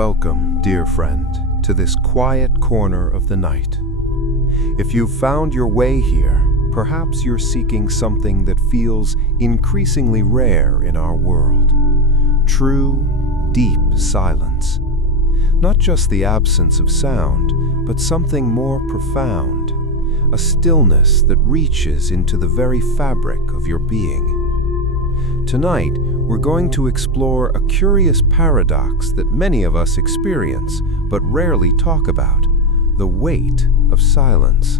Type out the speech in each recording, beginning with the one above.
Welcome, dear friend, to this quiet corner of the night. If you've found your way here, perhaps you're seeking something that feels increasingly rare in our world. True, deep silence. Not just the absence of sound, but something more profound. A stillness that reaches into the very fabric of your being. Tonight, we're going to explore a curious paradox that many of us experience, but rarely talk about: the weight of silence.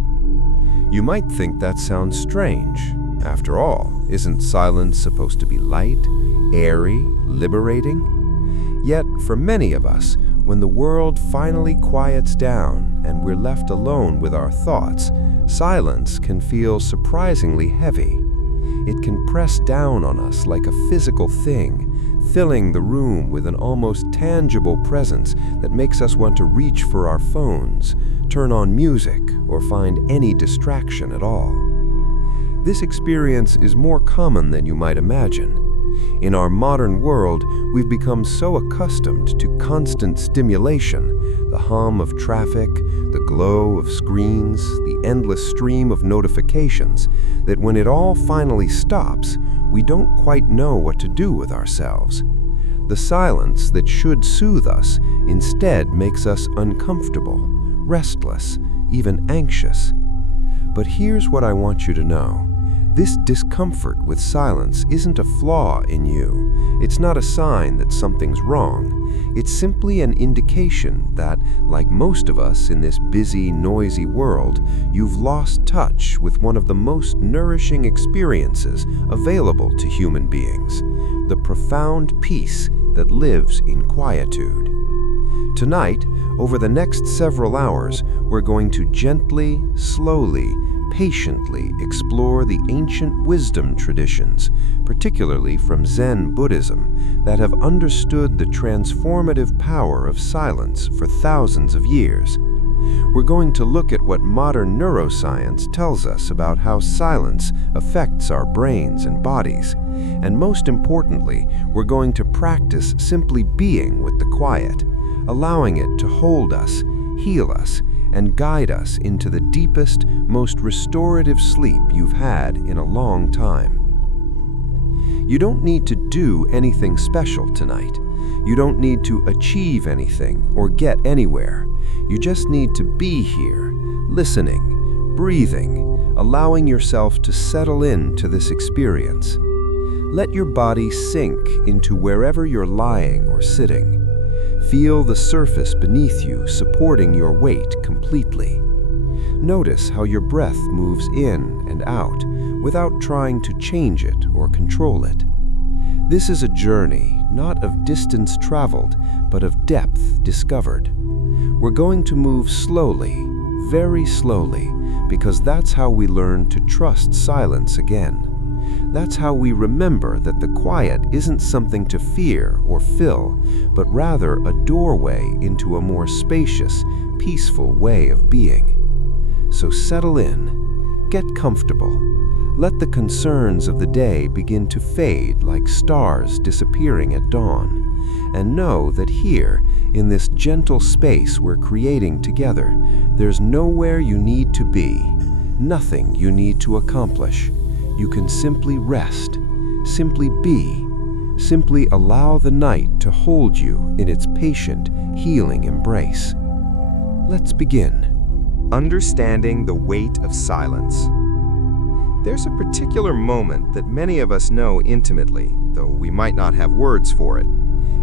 You might think that sounds strange. After all, isn't silence supposed to be light, airy, liberating? Yet, for many of us, when the world finally quiets down and we're left alone with our thoughts, silence can feel surprisingly heavy. It can press down on us like a physical thing, filling the room with an almost tangible presence that makes us want to reach for our phones, turn on music, or find any distraction at all. This experience is more common than you might imagine. In our modern world, we've become so accustomed to constant stimulation, the hum of traffic, the glow of screens, the endless stream of notifications, that when it all finally stops, we don't quite know what to do with ourselves. The silence that should soothe us instead makes us uncomfortable, restless, even anxious. But here's what I want you to know. This discomfort with silence isn't a flaw in you. It's not a sign that something's wrong. It's simply an indication that, like most of us in this busy, noisy world, you've lost touch with one of the most nourishing experiences available to human beings: the profound peace that lives in quietude. Tonight, over the next several hours, we're going to gently, slowly, patiently explore the ancient wisdom traditions, particularly from Zen Buddhism, that have understood the transformative power of silence for thousands of years. We're going to look at what modern neuroscience tells us about how silence affects our brains and bodies. And most importantly, we're going to practice simply being with the quiet, allowing it to hold us, heal us, and guide us into the deepest, most restorative sleep you've had in a long time. You don't need to do anything special tonight. You don't need to achieve anything or get anywhere. You just need to be here, listening, breathing, allowing yourself to settle into this experience. Let your body sink into wherever you're lying or sitting. Feel the surface beneath you supporting your weight completely. Notice how your breath moves in and out without trying to change it or control it. This is a journey, not of distance traveled, but of depth discovered. We're going to move slowly, very slowly, because that's how we learn to trust silence again. That's how we remember that the quiet isn't something to fear or fill, but rather a doorway into a more spacious, peaceful way of being. So settle in, get comfortable, let the concerns of the day begin to fade like stars disappearing at dawn, and know that here, in this gentle space we're creating together, there's nowhere you need to be, nothing you need to accomplish. You can simply rest, simply be, simply allow the night to hold you in its patient, healing embrace. Let's begin. Understanding the weight of silence. There's a particular moment that many of us know intimately, though we might not have words for it.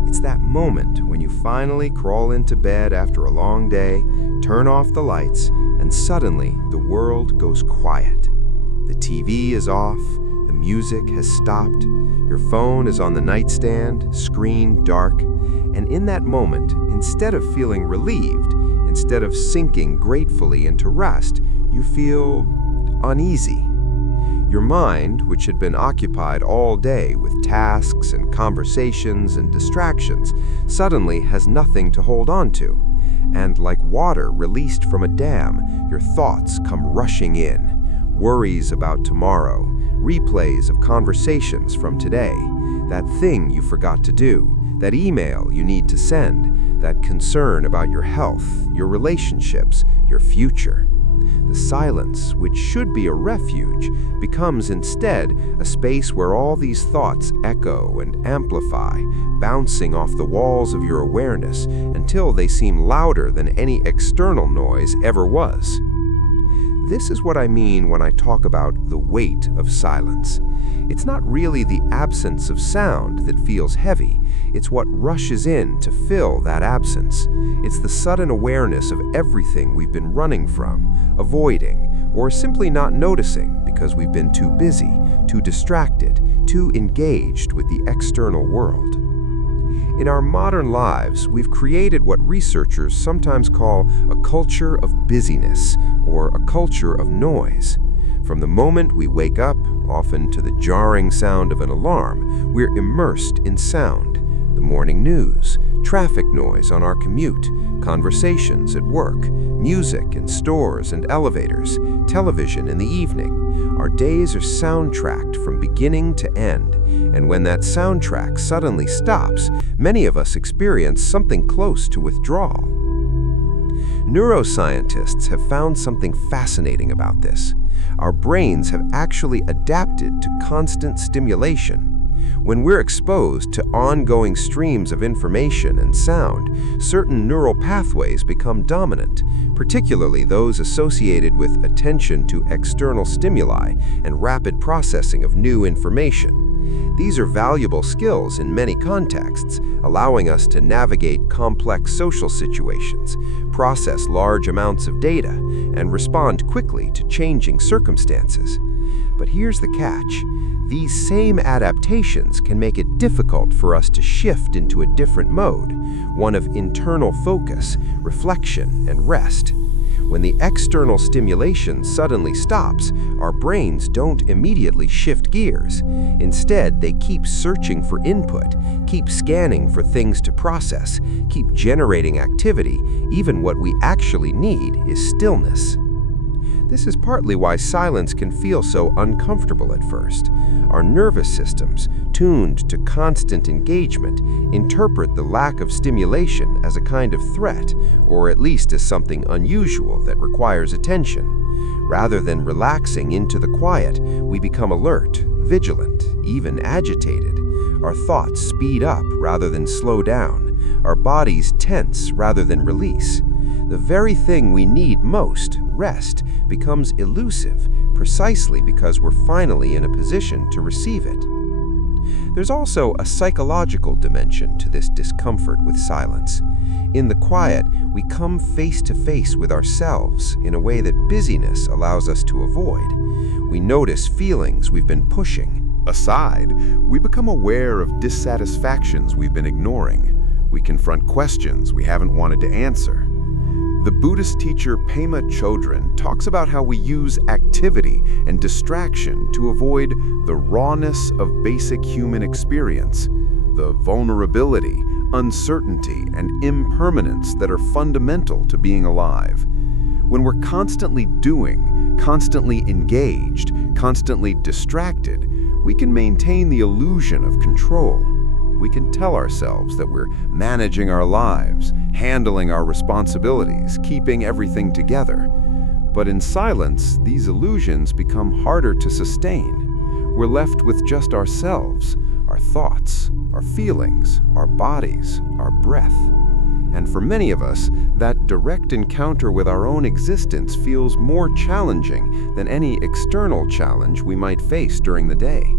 It's that moment when you finally crawl into bed after a long day, turn off the lights, and suddenly the world goes quiet. The TV is off, the music has stopped, your phone is on the nightstand, screen dark, and in that moment, instead of feeling relieved, instead of sinking gratefully into rest, you feel uneasy. Your mind, which had been occupied all day with tasks and conversations and distractions, suddenly has nothing to hold on to. And like water released from a dam, your thoughts come rushing in. Worries about tomorrow, replays of conversations from today, that thing you forgot to do, that email you need to send, that concern about your health, your relationships, your future. The silence, which should be a refuge, becomes instead a space where all these thoughts echo and amplify, bouncing off the walls of your awareness until they seem louder than any external noise ever was. This is what I mean when I talk about the weight of silence. It's not really the absence of sound that feels heavy, it's what rushes in to fill that absence. It's the sudden awareness of everything we've been running from, avoiding, or simply not noticing because we've been too busy, too distracted, too engaged with the external world. In our modern lives, we've created what researchers sometimes call a culture of busyness or a culture of noise. From the moment we wake up, often to the jarring sound of an alarm, we're immersed in sound. The morning news, traffic noise on our commute, conversations at work, music in stores and elevators, television in the evening. Our days are soundtracked from beginning to end, and when that soundtrack suddenly stops, many of us experience something close to withdrawal. Neuroscientists have found something fascinating about this. Our brains have actually adapted to constant stimulation. When we're exposed to ongoing streams of information and sound, certain neural pathways become dominant, particularly those associated with attention to external stimuli and rapid processing of new information. These are valuable skills in many contexts, allowing us to navigate complex social situations, process large amounts of data, and respond quickly to changing circumstances. But here's the catch. These same adaptations can make it difficult for us to shift into a different mode, one of internal focus, reflection, and rest. When the external stimulation suddenly stops, our brains don't immediately shift gears. Instead, they keep searching for input, keep scanning for things to process, keep generating activity. Even what we actually need is stillness. This is partly why silence can feel so uncomfortable at first. Our nervous systems, tuned to constant engagement, interpret the lack of stimulation as a kind of threat, or at least as something unusual that requires attention. Rather than relaxing into the quiet, we become alert, vigilant, even agitated. Our thoughts speed up rather than slow down. Our bodies tense rather than release. The very thing we need most, rest, becomes elusive precisely because we're finally in a position to receive it. There's also a psychological dimension to this discomfort with silence. In the quiet, we come face to face with ourselves in a way that busyness allows us to avoid. We notice feelings we've been pushing aside. We become aware of dissatisfactions we've been ignoring. We confront questions we haven't wanted to answer. The Buddhist teacher Pema Chodron talks about how we use activity and distraction to avoid the rawness of basic human experience, the vulnerability, uncertainty, and impermanence that are fundamental to being alive. When we're constantly doing, constantly engaged, constantly distracted, we can maintain the illusion of control. We can tell ourselves that we're managing our lives, handling our responsibilities, keeping everything together. But in silence, these illusions become harder to sustain. We're left with just ourselves, our thoughts, our feelings, our bodies, our breath. And for many of us, that direct encounter with our own existence feels more challenging than any external challenge we might face during the day.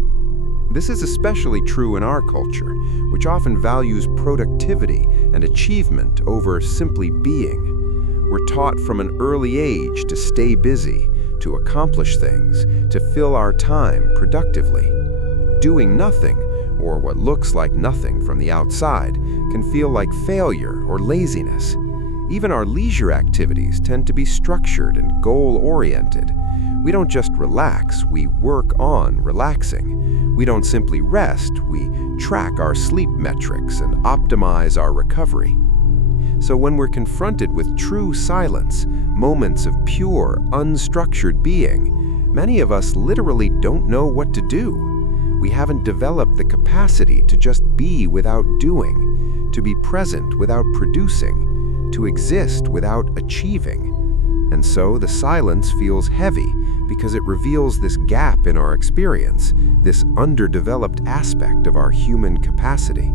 This is especially true in our culture, which often values productivity and achievement over simply being. We're taught from an early age to stay busy, to accomplish things, to fill our time productively. Doing nothing, or what looks like nothing from the outside, can feel like failure or laziness. Even our leisure activities tend to be structured and goal-oriented. We don't just relax, we work on relaxing. We don't simply rest, we track our sleep metrics and optimize our recovery. So when we're confronted with true silence, moments of pure, unstructured being, many of us literally don't know what to do. We haven't developed the capacity to just be without doing, to be present without producing, to exist without achieving. And so the silence feels heavy because it reveals this gap in our experience, this underdeveloped aspect of our human capacity.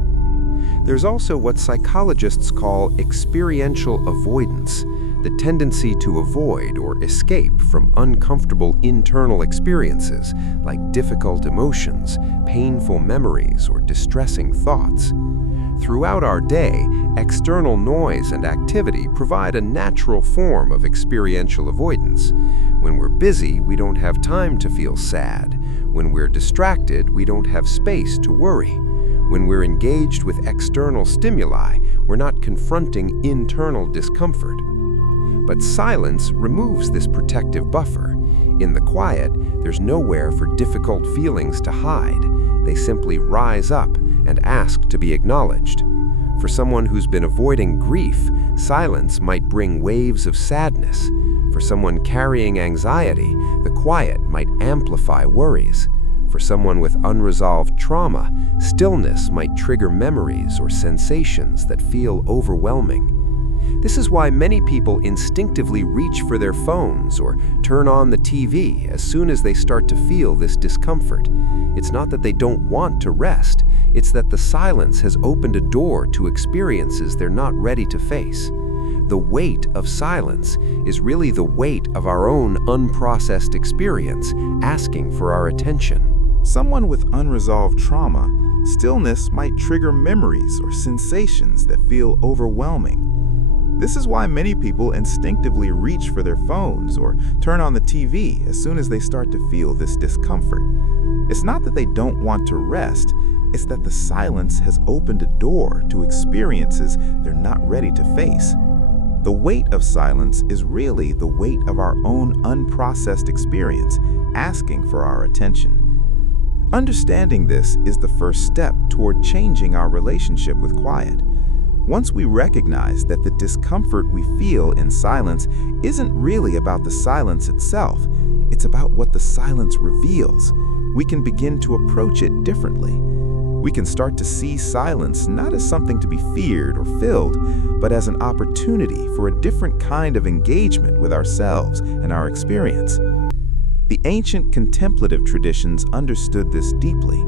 There's also what psychologists call experiential avoidance, the tendency to avoid or escape from uncomfortable internal experiences like difficult emotions, painful memories, or distressing thoughts. Throughout our day, external noise and activity provide a natural form of experiential avoidance. When we're busy, we don't have time to feel sad. When we're distracted, we don't have space to worry. When we're engaged with external stimuli, we're not confronting internal discomfort. But silence removes this protective buffer. In the quiet, there's nowhere for difficult feelings to hide. They simply rise up and ask to be acknowledged. For someone who's been avoiding grief, silence might bring waves of sadness. For someone carrying anxiety, the quiet might amplify worries. For someone with unresolved trauma, stillness might trigger memories or sensations that feel overwhelming. This is why many people instinctively reach for their phones or turn on the TV as soon as they start to feel this discomfort. It's not that they don't want to rest, it's that the silence has opened a door to experiences they're not ready to face. The weight of silence is really the weight of our own unprocessed experience asking for our attention. Someone with unresolved trauma, stillness might trigger memories or sensations that feel overwhelming. This is why many people instinctively reach for their phones or turn on the TV as soon as they start to feel this discomfort. It's not that they don't want to rest, it's that the silence has opened a door to experiences they're not ready to face. The weight of silence is really the weight of our own unprocessed experience asking for our attention. Understanding this is the first step toward changing our relationship with quiet. Once we recognize that the discomfort we feel in silence isn't really about the silence itself, it's about what the silence reveals, we can begin to approach it differently. We can start to see silence not as something to be feared or filled, but as an opportunity for a different kind of engagement with ourselves and our experience. The ancient contemplative traditions understood this deeply.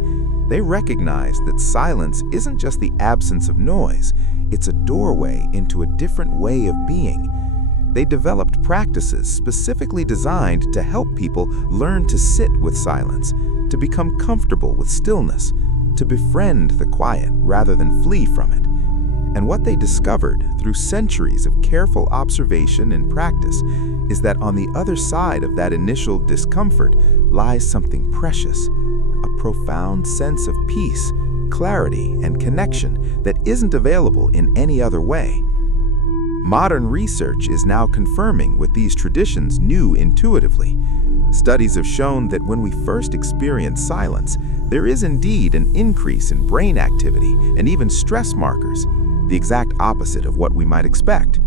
They recognized that silence isn't just the absence of noise, it's a doorway into a different way of being. They developed practices specifically designed to help people learn to sit with silence, to become comfortable with stillness, to befriend the quiet rather than flee from it. And what they discovered through centuries of careful observation and practice is that on the other side of that initial discomfort lies something precious, a profound sense of peace, clarity, and connection that isn't available in any other way. Modern research is now confirming what these traditions knew intuitively. Studies have shown that when we first experience silence, there is indeed an increase in brain activity and even stress markers, the exact opposite of what we might expect.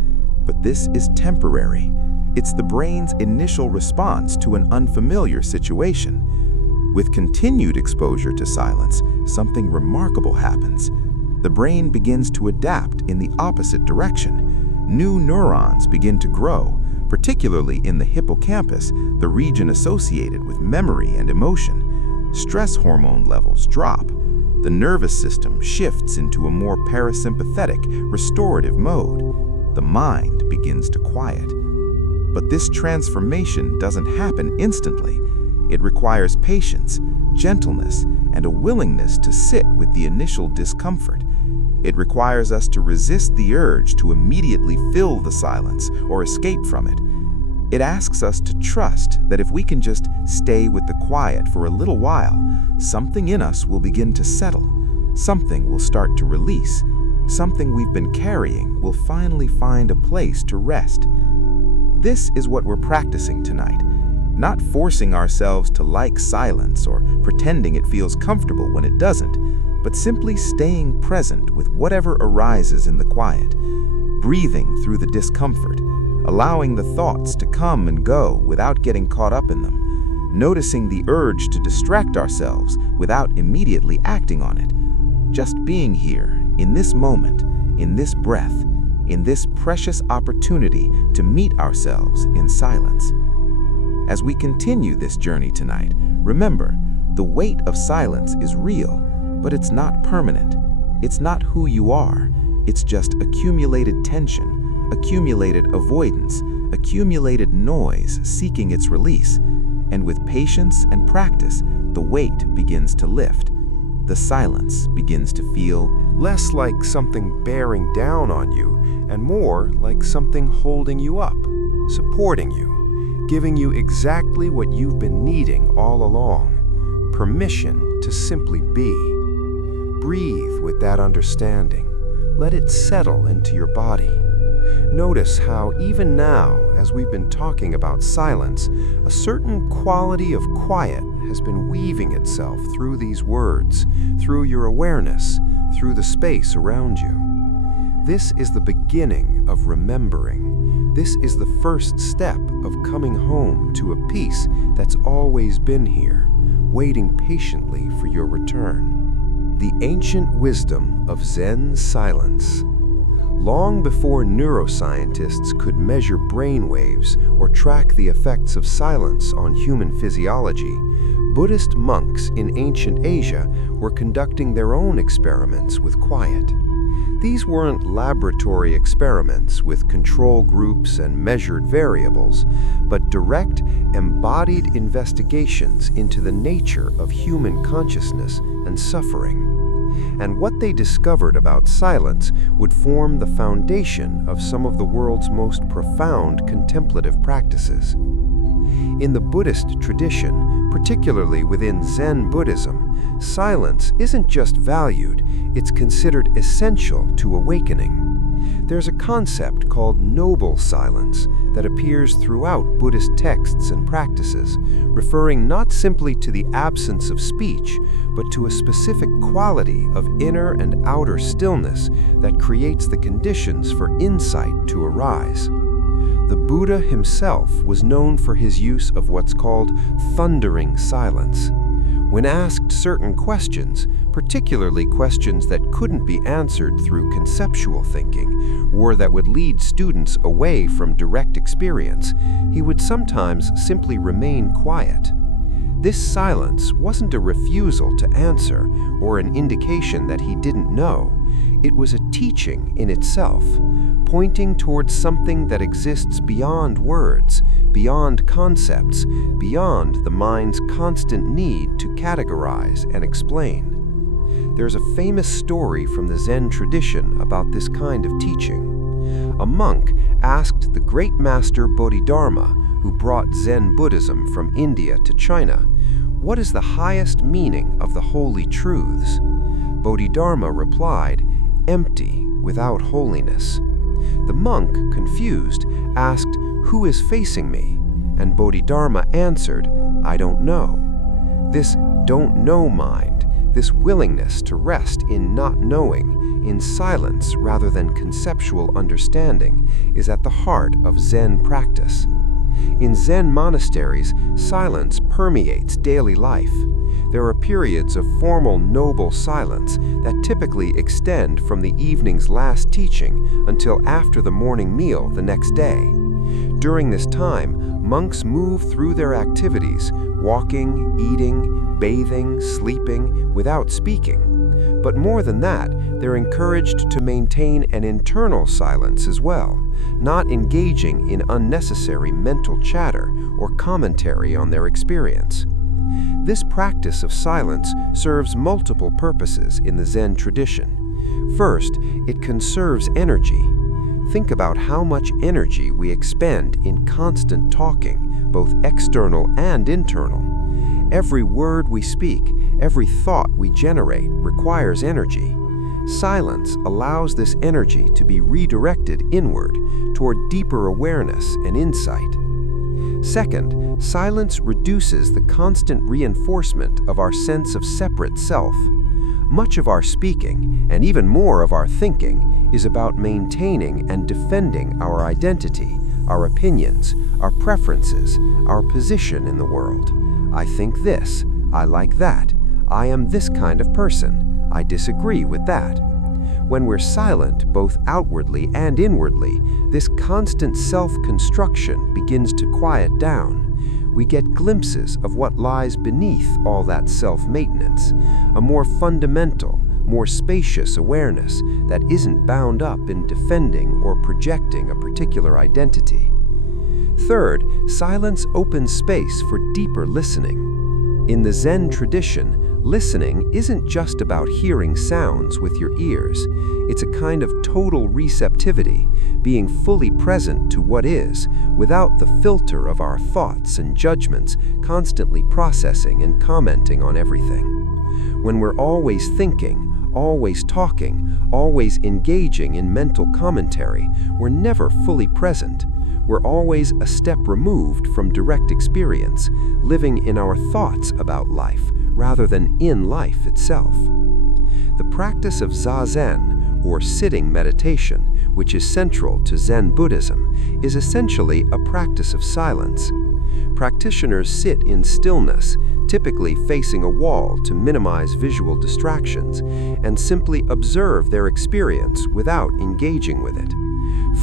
But this is temporary. It's the brain's initial response to an unfamiliar situation. With continued exposure to silence, something remarkable happens. The brain begins to adapt in the opposite direction. New neurons begin to grow, particularly in the hippocampus, the region associated with memory and emotion. Stress hormone levels drop. The nervous system shifts into a more parasympathetic, restorative mode. The mind begins to quiet. But this transformation doesn't happen instantly. It requires patience, gentleness, and a willingness to sit with the initial discomfort. It requires us to resist the urge to immediately fill the silence or escape from it. It asks us to trust that if we can just stay with the quiet for a little while, something in us will begin to settle. Something will start to release. Something we've been carrying will finally find a place to rest. This is what we're practicing tonight. Not forcing ourselves to like silence or pretending it feels comfortable when it doesn't, but simply staying present with whatever arises in the quiet, breathing through the discomfort, allowing the thoughts to come and go without getting caught up in them, noticing the urge to distract ourselves without immediately acting on it, just being here in this moment, in this breath, in this precious opportunity to meet ourselves in silence. As we continue this journey tonight, remember, the weight of silence is real, but it's not permanent. It's not who you are. It's just accumulated tension, accumulated avoidance, accumulated noise seeking its release. And with patience and practice, the weight begins to lift. The silence begins to feel less like something bearing down on you and more like something holding you up, supporting you, giving you exactly what you've been needing all along, permission to simply be. Breathe with that understanding. Let it settle into your body. Notice how even now, as we've been talking about silence, a certain quality of quiet has been weaving itself through these words, through your awareness, through the space around you. This is the beginning of remembering. This is the first step of coming home to a peace that's always been here, waiting patiently for your return. The ancient wisdom of Zen silence. Long before neuroscientists could measure brain waves or track the effects of silence on human physiology, Buddhist monks in ancient Asia were conducting their own experiments with quiet. These weren't laboratory experiments with control groups and measured variables, but direct, embodied investigations into the nature of human consciousness and suffering. And what they discovered about silence would form the foundation of some of the world's most profound contemplative practices. In the Buddhist tradition, particularly within Zen Buddhism, silence isn't just valued, it's considered essential to awakening. There's a concept called noble silence that appears throughout Buddhist texts and practices, referring not simply to the absence of speech, but to a specific quality of inner and outer stillness that creates the conditions for insight to arise. The Buddha himself was known for his use of what's called thundering silence. When asked certain questions, particularly questions that couldn't be answered through conceptual thinking, or that would lead students away from direct experience, he would sometimes simply remain quiet. This silence wasn't a refusal to answer or an indication that he didn't know. It was a teaching in itself, pointing towards something that exists beyond words, beyond concepts, beyond the mind's constant need to categorize and explain. There's a famous story from the Zen tradition about this kind of teaching. A monk asked the great master Bodhidharma, who brought Zen Buddhism from India to China, "What is the highest meaning of the holy truths?" Bodhidharma replied, "Empty, without holiness." The monk, confused, asked, "Who is facing me?" And Bodhidharma answered, "I don't know." This don't know mind, this willingness to rest in not knowing, in silence rather than conceptual understanding, is at the heart of Zen practice. In Zen monasteries, silence permeates daily life. There are periods of formal noble silence that typically extend from the evening's last teaching until after the morning meal the next day. During this time, monks move through their activities, walking, eating, bathing, sleeping, without speaking. But more than that, they're encouraged to maintain an internal silence as well, not engaging in unnecessary mental chatter or commentary on their experience. This practice of silence serves multiple purposes in the Zen tradition. First, it conserves energy. Think about how much energy we expend in constant talking, both external and internal. Every word we speak, every thought we generate requires energy. Silence allows this energy to be redirected inward toward deeper awareness and insight. Second, silence reduces the constant reinforcement of our sense of separate self. Much of our speaking, and even more of our thinking, is about maintaining and defending our identity, our opinions, our preferences, our position in the world. I think this, I like that, I am this kind of person, I disagree with that. When we're silent, both outwardly and inwardly, this constant self-construction begins to quiet down. We get glimpses of what lies beneath all that self-maintenance, a more fundamental, more spacious awareness that isn't bound up in defending or projecting a particular identity. Third, silence opens space for deeper listening. In the Zen tradition, listening isn't just about hearing sounds with your ears. It's a kind of total receptivity, being fully present to what is, without the filter of our thoughts and judgments constantly processing and commenting on everything. When we're always thinking, always talking, always engaging in mental commentary, we're never fully present. We're always a step removed from direct experience, living in our thoughts about life rather than in life itself. The practice of Zazen, or sitting meditation, which is central to Zen Buddhism, is essentially a practice of silence. Practitioners sit in stillness, typically facing a wall to minimize visual distractions, and simply observe their experience without engaging with it.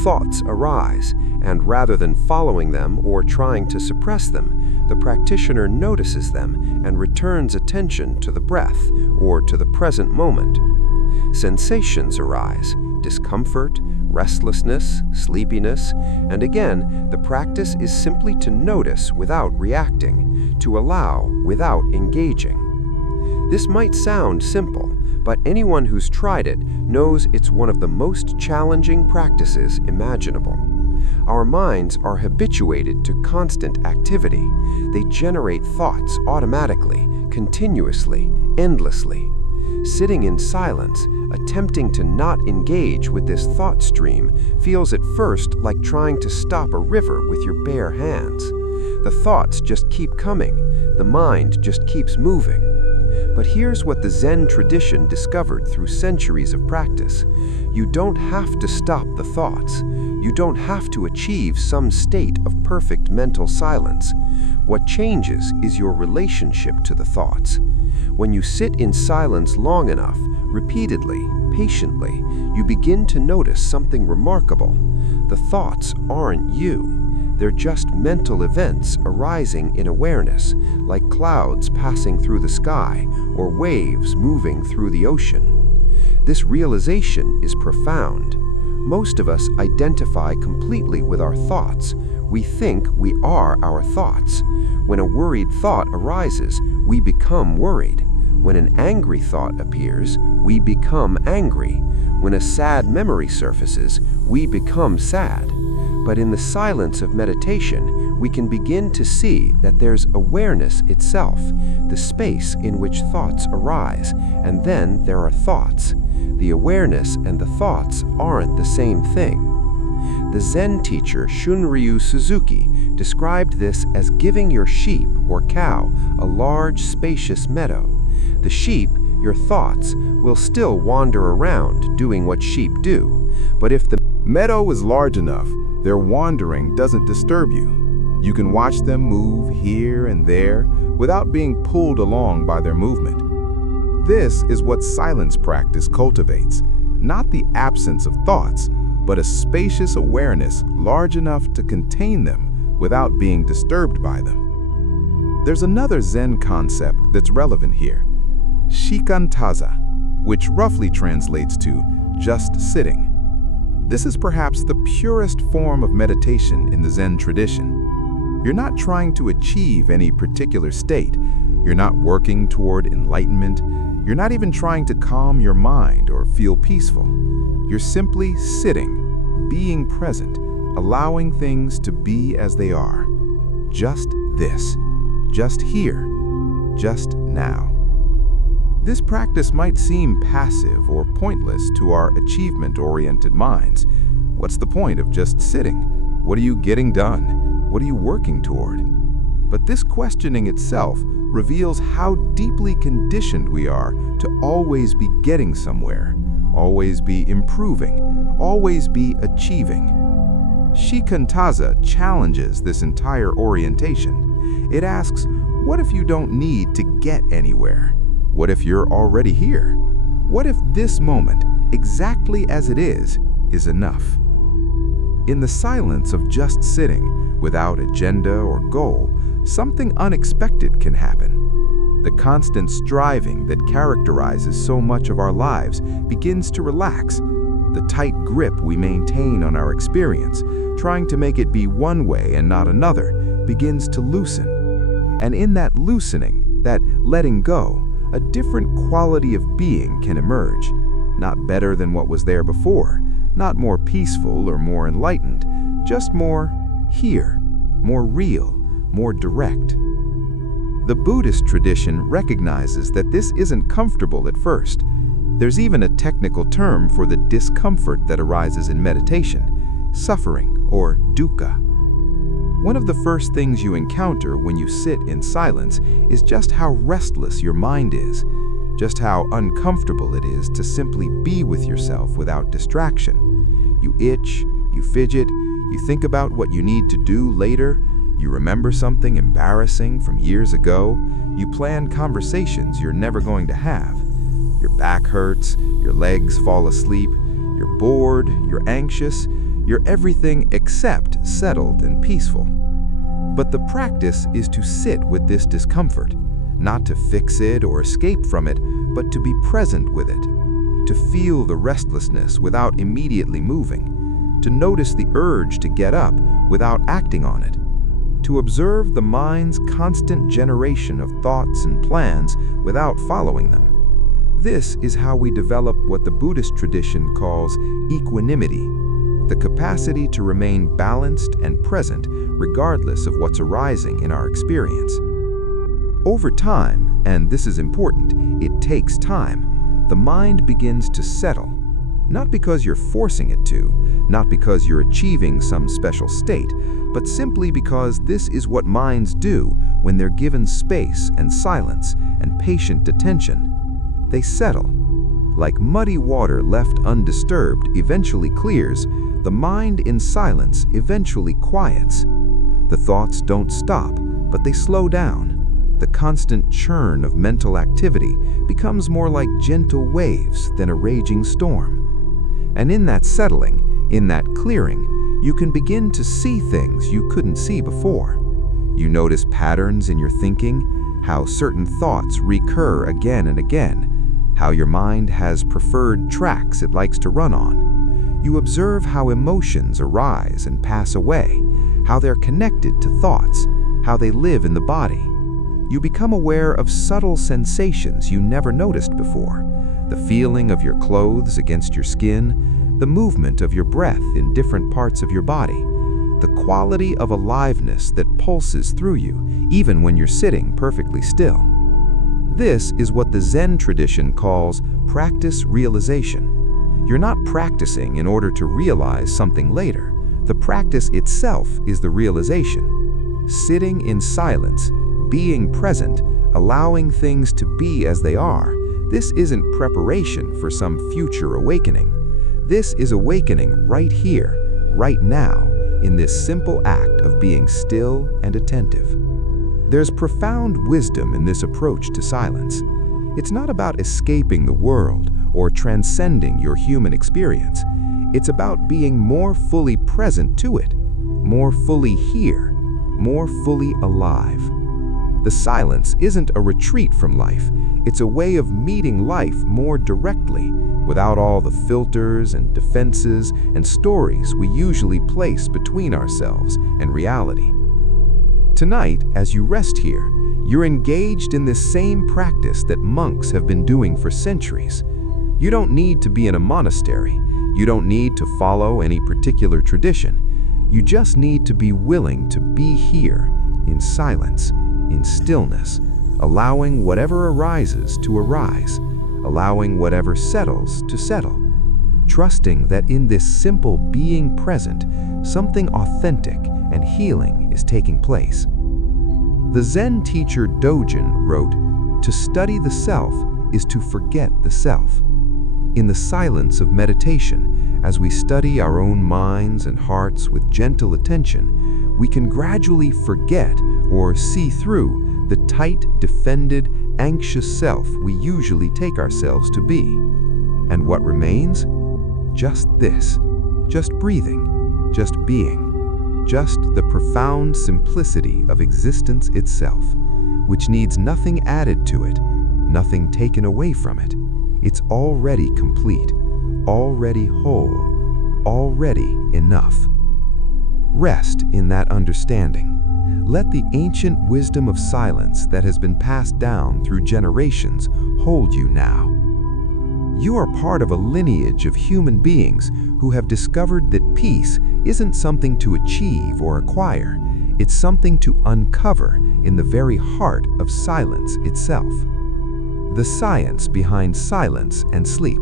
Thoughts arise, and rather than following them or trying to suppress them, the practitioner notices them and returns attention to the breath or to the present moment. Sensations arise: discomfort, restlessness, sleepiness, and again, the practice is simply to notice without reacting, to allow without engaging. This might sound simple, but anyone who's tried it knows it's one of the most challenging practices imaginable. Our minds are habituated to constant activity. They generate thoughts automatically, continuously, endlessly. Sitting in silence, attempting to not engage with this thought stream, feels at first like trying to stop a river with your bare hands. The thoughts just keep coming, the mind just keeps moving. But here's what the Zen tradition discovered through centuries of practice. You don't have to stop the thoughts. You don't have to achieve some state of perfect mental silence. What changes is your relationship to the thoughts. When you sit in silence long enough, repeatedly, patiently, you begin to notice something remarkable. The thoughts aren't you. They're just mental events arising in awareness, like clouds passing through the sky or waves moving through the ocean. This realization is profound. Most of us identify completely with our thoughts. We think we are our thoughts. When a worried thought arises, we become worried. When an angry thought appears, we become angry. When a sad memory surfaces, we become sad. But in the silence of meditation, we can begin to see that there's awareness itself, the space in which thoughts arise, and then there are thoughts. The awareness and the thoughts aren't the same thing. The Zen teacher Shunryu Suzuki described this as giving your sheep or cow a large, spacious meadow. The sheep, your thoughts, will still wander around doing what sheep do. But if the Meadow is large enough, their wandering doesn't disturb you. You can watch them move here and there without being pulled along by their movement. This is what silence practice cultivates, not the absence of thoughts, but a spacious awareness large enough to contain them without being disturbed by them. There's another Zen concept that's relevant here: shikantaza, which roughly translates to just sitting. This is perhaps the purest form of meditation in the Zen tradition. You're not trying to achieve any particular state. You're not working toward enlightenment. You're not even trying to calm your mind or feel peaceful. You're simply sitting, being present, allowing things to be as they are. Just this, just here, just now. This practice might seem passive or pointless to our achievement-oriented minds. What's the point of just sitting? What are you getting done? What are you working toward? But this questioning itself reveals how deeply conditioned we are to always be getting somewhere, always be improving, always be achieving. Shikantaza challenges this entire orientation. It asks, what if you don't need to get anywhere? What if you're already here? What if this moment exactly as it is enough. In the silence of just sitting, without agenda or goal, something unexpected can happen. The constant striving that characterizes so much of our lives begins to relax. The tight grip we maintain on our experience, trying to make it be one way and not another, begins to loosen. And in that loosening, that letting go, a different quality of being can emerge. Not better than what was there before, not more peaceful or more enlightened, just more here, more real, more direct. The Buddhist tradition recognizes that this isn't comfortable at first. There's even a technical term for the discomfort that arises in meditation, suffering or dukkha. One of the first things you encounter when you sit in silence is just how restless your mind is, just how uncomfortable it is to simply be with yourself without distraction. You itch, you fidget, you think about what you need to do later, you remember something embarrassing from years ago, you plan conversations you're never going to have. Your back hurts, your legs fall asleep, you're bored, you're anxious, you're everything except settled and peaceful. But the practice is to sit with this discomfort, not to fix it or escape from it, but to be present with it, to feel the restlessness without immediately moving, to notice the urge to get up without acting on it, to observe the mind's constant generation of thoughts and plans without following them. This is how we develop what the Buddhist tradition calls equanimity, the capacity to remain balanced and present regardless of what's arising in our experience. Over time, and this is important, it takes time, the mind begins to settle, not because you're forcing it to, not because you're achieving some special state, but simply because this is what minds do when they're given space and silence and patient attention. They settle. Like muddy water left undisturbed eventually clears, the mind in silence eventually quiets. The thoughts don't stop, but they slow down. The constant churn of mental activity becomes more like gentle waves than a raging storm. And in that settling, in that clearing, you can begin to see things you couldn't see before. You notice patterns in your thinking, how certain thoughts recur again and again, how your mind has preferred tracks it likes to run on. You observe how emotions arise and pass away, how they're connected to thoughts, how they live in the body. You become aware of subtle sensations you never noticed before, the feeling of your clothes against your skin, the movement of your breath in different parts of your body, the quality of aliveness that pulses through you, even when you're sitting perfectly still. This is what the Zen tradition calls practice realization. You're not practicing in order to realize something later. The practice itself is the realization. Sitting in silence, being present, allowing things to be as they are, this isn't preparation for some future awakening. This is awakening right here, right now, in this simple act of being still and attentive. There's profound wisdom in this approach to silence. It's not about escaping the world or transcending your human experience. It's about being more fully present to it, more fully here, more fully alive. The silence isn't a retreat from life. It's a way of meeting life more directly, without all the filters and defenses and stories we usually place between ourselves and reality. Tonight, as you rest here, you're engaged in this same practice that monks have been doing for centuries. You don't need to be in a monastery. You don't need to follow any particular tradition. You just need to be willing to be here, in silence, in stillness, allowing whatever arises to arise, allowing whatever settles to settle, trusting that in this simple being present, something authentic and healing is taking place. The Zen teacher Dogen wrote, "To study the self is to forget the self." In the silence of meditation, as we study our own minds and hearts with gentle attention, we can gradually forget or see through the tight, defended, anxious self we usually take ourselves to be. And what remains? Just this. Just breathing. Just being. Just the profound simplicity of existence itself, which needs nothing added to it, nothing taken away from it. It's already complete, already whole, already enough. Rest in that understanding. Let the ancient wisdom of silence that has been passed down through generations hold you now. You are part of a lineage of human beings who have discovered that peace isn't something to achieve or acquire. It's something to uncover in the very heart of silence itself. The science behind silence and sleep.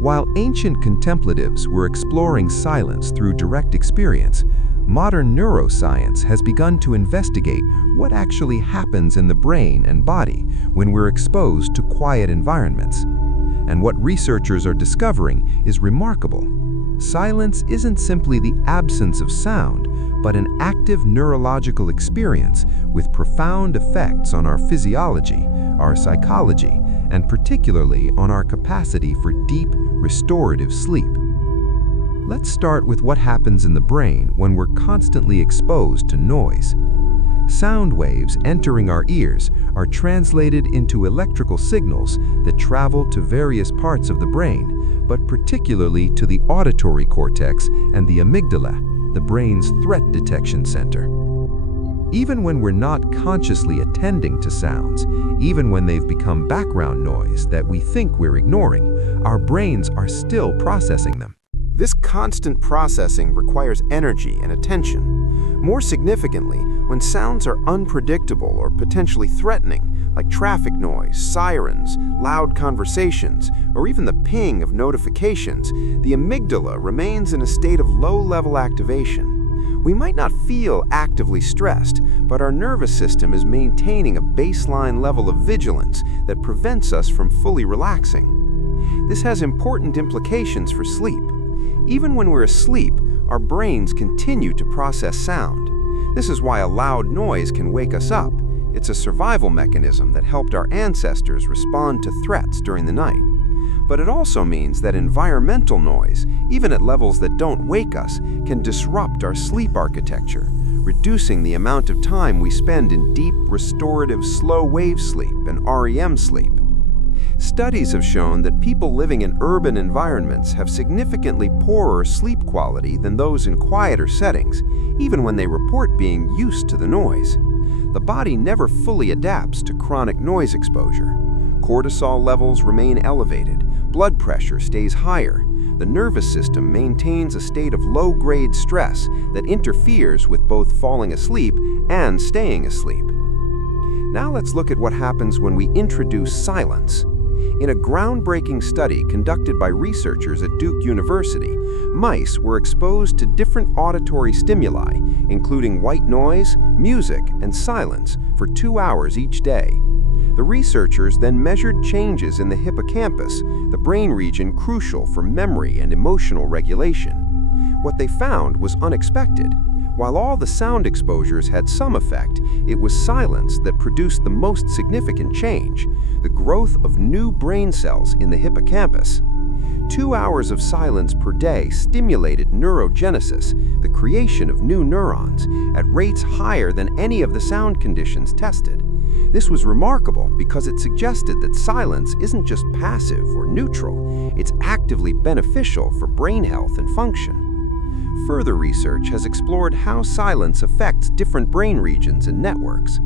While ancient contemplatives were exploring silence through direct experience, modern neuroscience has begun to investigate what actually happens in the brain and body when we're exposed to quiet environments. And what researchers are discovering is remarkable. Silence isn't simply the absence of sound, but an active neurological experience with profound effects on our physiology, our psychology, and particularly on our capacity for deep, restorative sleep. Let's start with what happens in the brain when we're constantly exposed to noise. Sound waves entering our ears are translated into electrical signals that travel to various parts of the brain, but particularly to the auditory cortex and the amygdala, the brain's threat detection center. Even when we're not consciously attending to sounds, even when they've become background noise that we think we're ignoring, our brains are still processing them. This constant processing requires energy and attention. More significantly, when sounds are unpredictable or potentially threatening, like traffic noise, sirens, loud conversations, or even the ping of notifications, the amygdala remains in a state of low-level activation. We might not feel actively stressed, but our nervous system is maintaining a baseline level of vigilance that prevents us from fully relaxing. This has important implications for sleep. Even when we're asleep, our brains continue to process sound. This is why a loud noise can wake us up. It's a survival mechanism that helped our ancestors respond to threats during the night. But it also means that environmental noise, even at levels that don't wake us, can disrupt our sleep architecture, reducing the amount of time we spend in deep, restorative, slow-wave sleep and REM sleep. Studies have shown that people living in urban environments have significantly poorer sleep quality than those in quieter settings, even when they report being used to the noise. The body never fully adapts to chronic noise exposure. Cortisol levels remain elevated, blood pressure stays higher, the nervous system maintains a state of low-grade stress that interferes with both falling asleep and staying asleep. Now let's look at what happens when we introduce silence. In a groundbreaking study conducted by researchers at Duke University, mice were exposed to different auditory stimuli, including white noise, music, and silence, for 2 hours each day. The researchers then measured changes in the hippocampus, the brain region crucial for memory and emotional regulation. What they found was unexpected. While all the sound exposures had some effect, it was silence that produced the most significant change, the growth of new brain cells in the hippocampus. 2 hours of silence per day stimulated neurogenesis, the creation of new neurons, at rates higher than any of the sound conditions tested. This was remarkable because it suggested that silence isn't just passive or neutral, it's actively beneficial for brain health and function. Further research has explored how silence affects different brain regions and networks.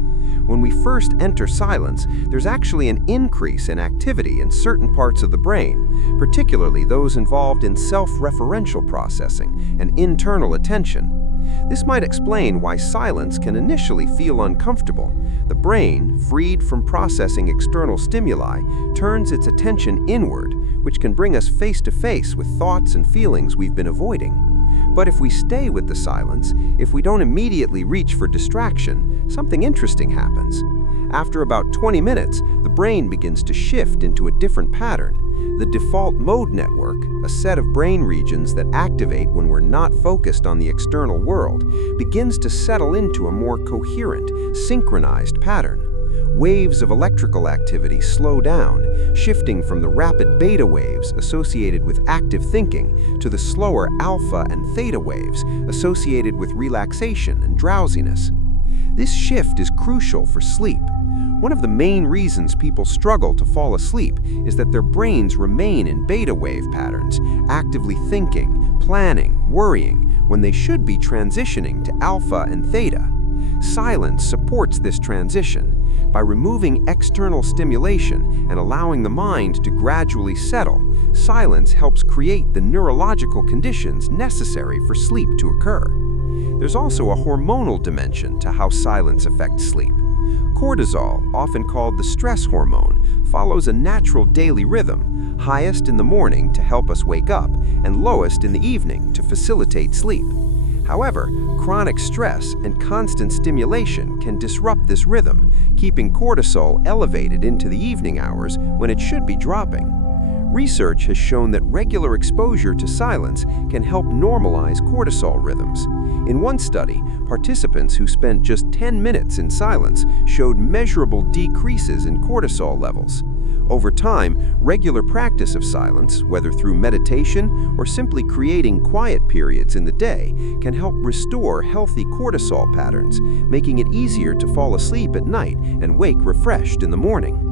When we first enter silence, there's actually an increase in activity in certain parts of the brain, particularly those involved in self-referential processing and internal attention. This might explain why silence can initially feel uncomfortable. The brain, freed from processing external stimuli, turns its attention inward, which can bring us face to face with thoughts and feelings we've been avoiding. But if we stay with the silence, if we don't immediately reach for distraction, something interesting happens. After about 20 minutes, the brain begins to shift into a different pattern. The default mode network, a set of brain regions that activate when we're not focused on the external world, begins to settle into a more coherent, synchronized pattern. Waves of electrical activity slow down, shifting from the rapid beta waves associated with active thinking to the slower alpha and theta waves associated with relaxation and drowsiness. This shift is crucial for sleep. One of the main reasons people struggle to fall asleep is that their brains remain in beta wave patterns, actively thinking, planning, worrying, when they should be transitioning to alpha and theta. Silence supports this transition. By removing external stimulation and allowing the mind to gradually settle, silence helps create the neurological conditions necessary for sleep to occur. There's also a hormonal dimension to how silence affects sleep. Cortisol, often called the stress hormone, follows a natural daily rhythm, highest in the morning to help us wake up, and lowest in the evening to facilitate sleep. However, chronic stress and constant stimulation can disrupt this rhythm, keeping cortisol elevated into the evening hours when it should be dropping. Research has shown that regular exposure to silence can help normalize cortisol rhythms. In one study, participants who spent just 10 minutes in silence showed measurable decreases in cortisol levels. Over time, regular practice of silence, whether through meditation or simply creating quiet periods in the day, can help restore healthy cortisol patterns, making it easier to fall asleep at night and wake refreshed in the morning.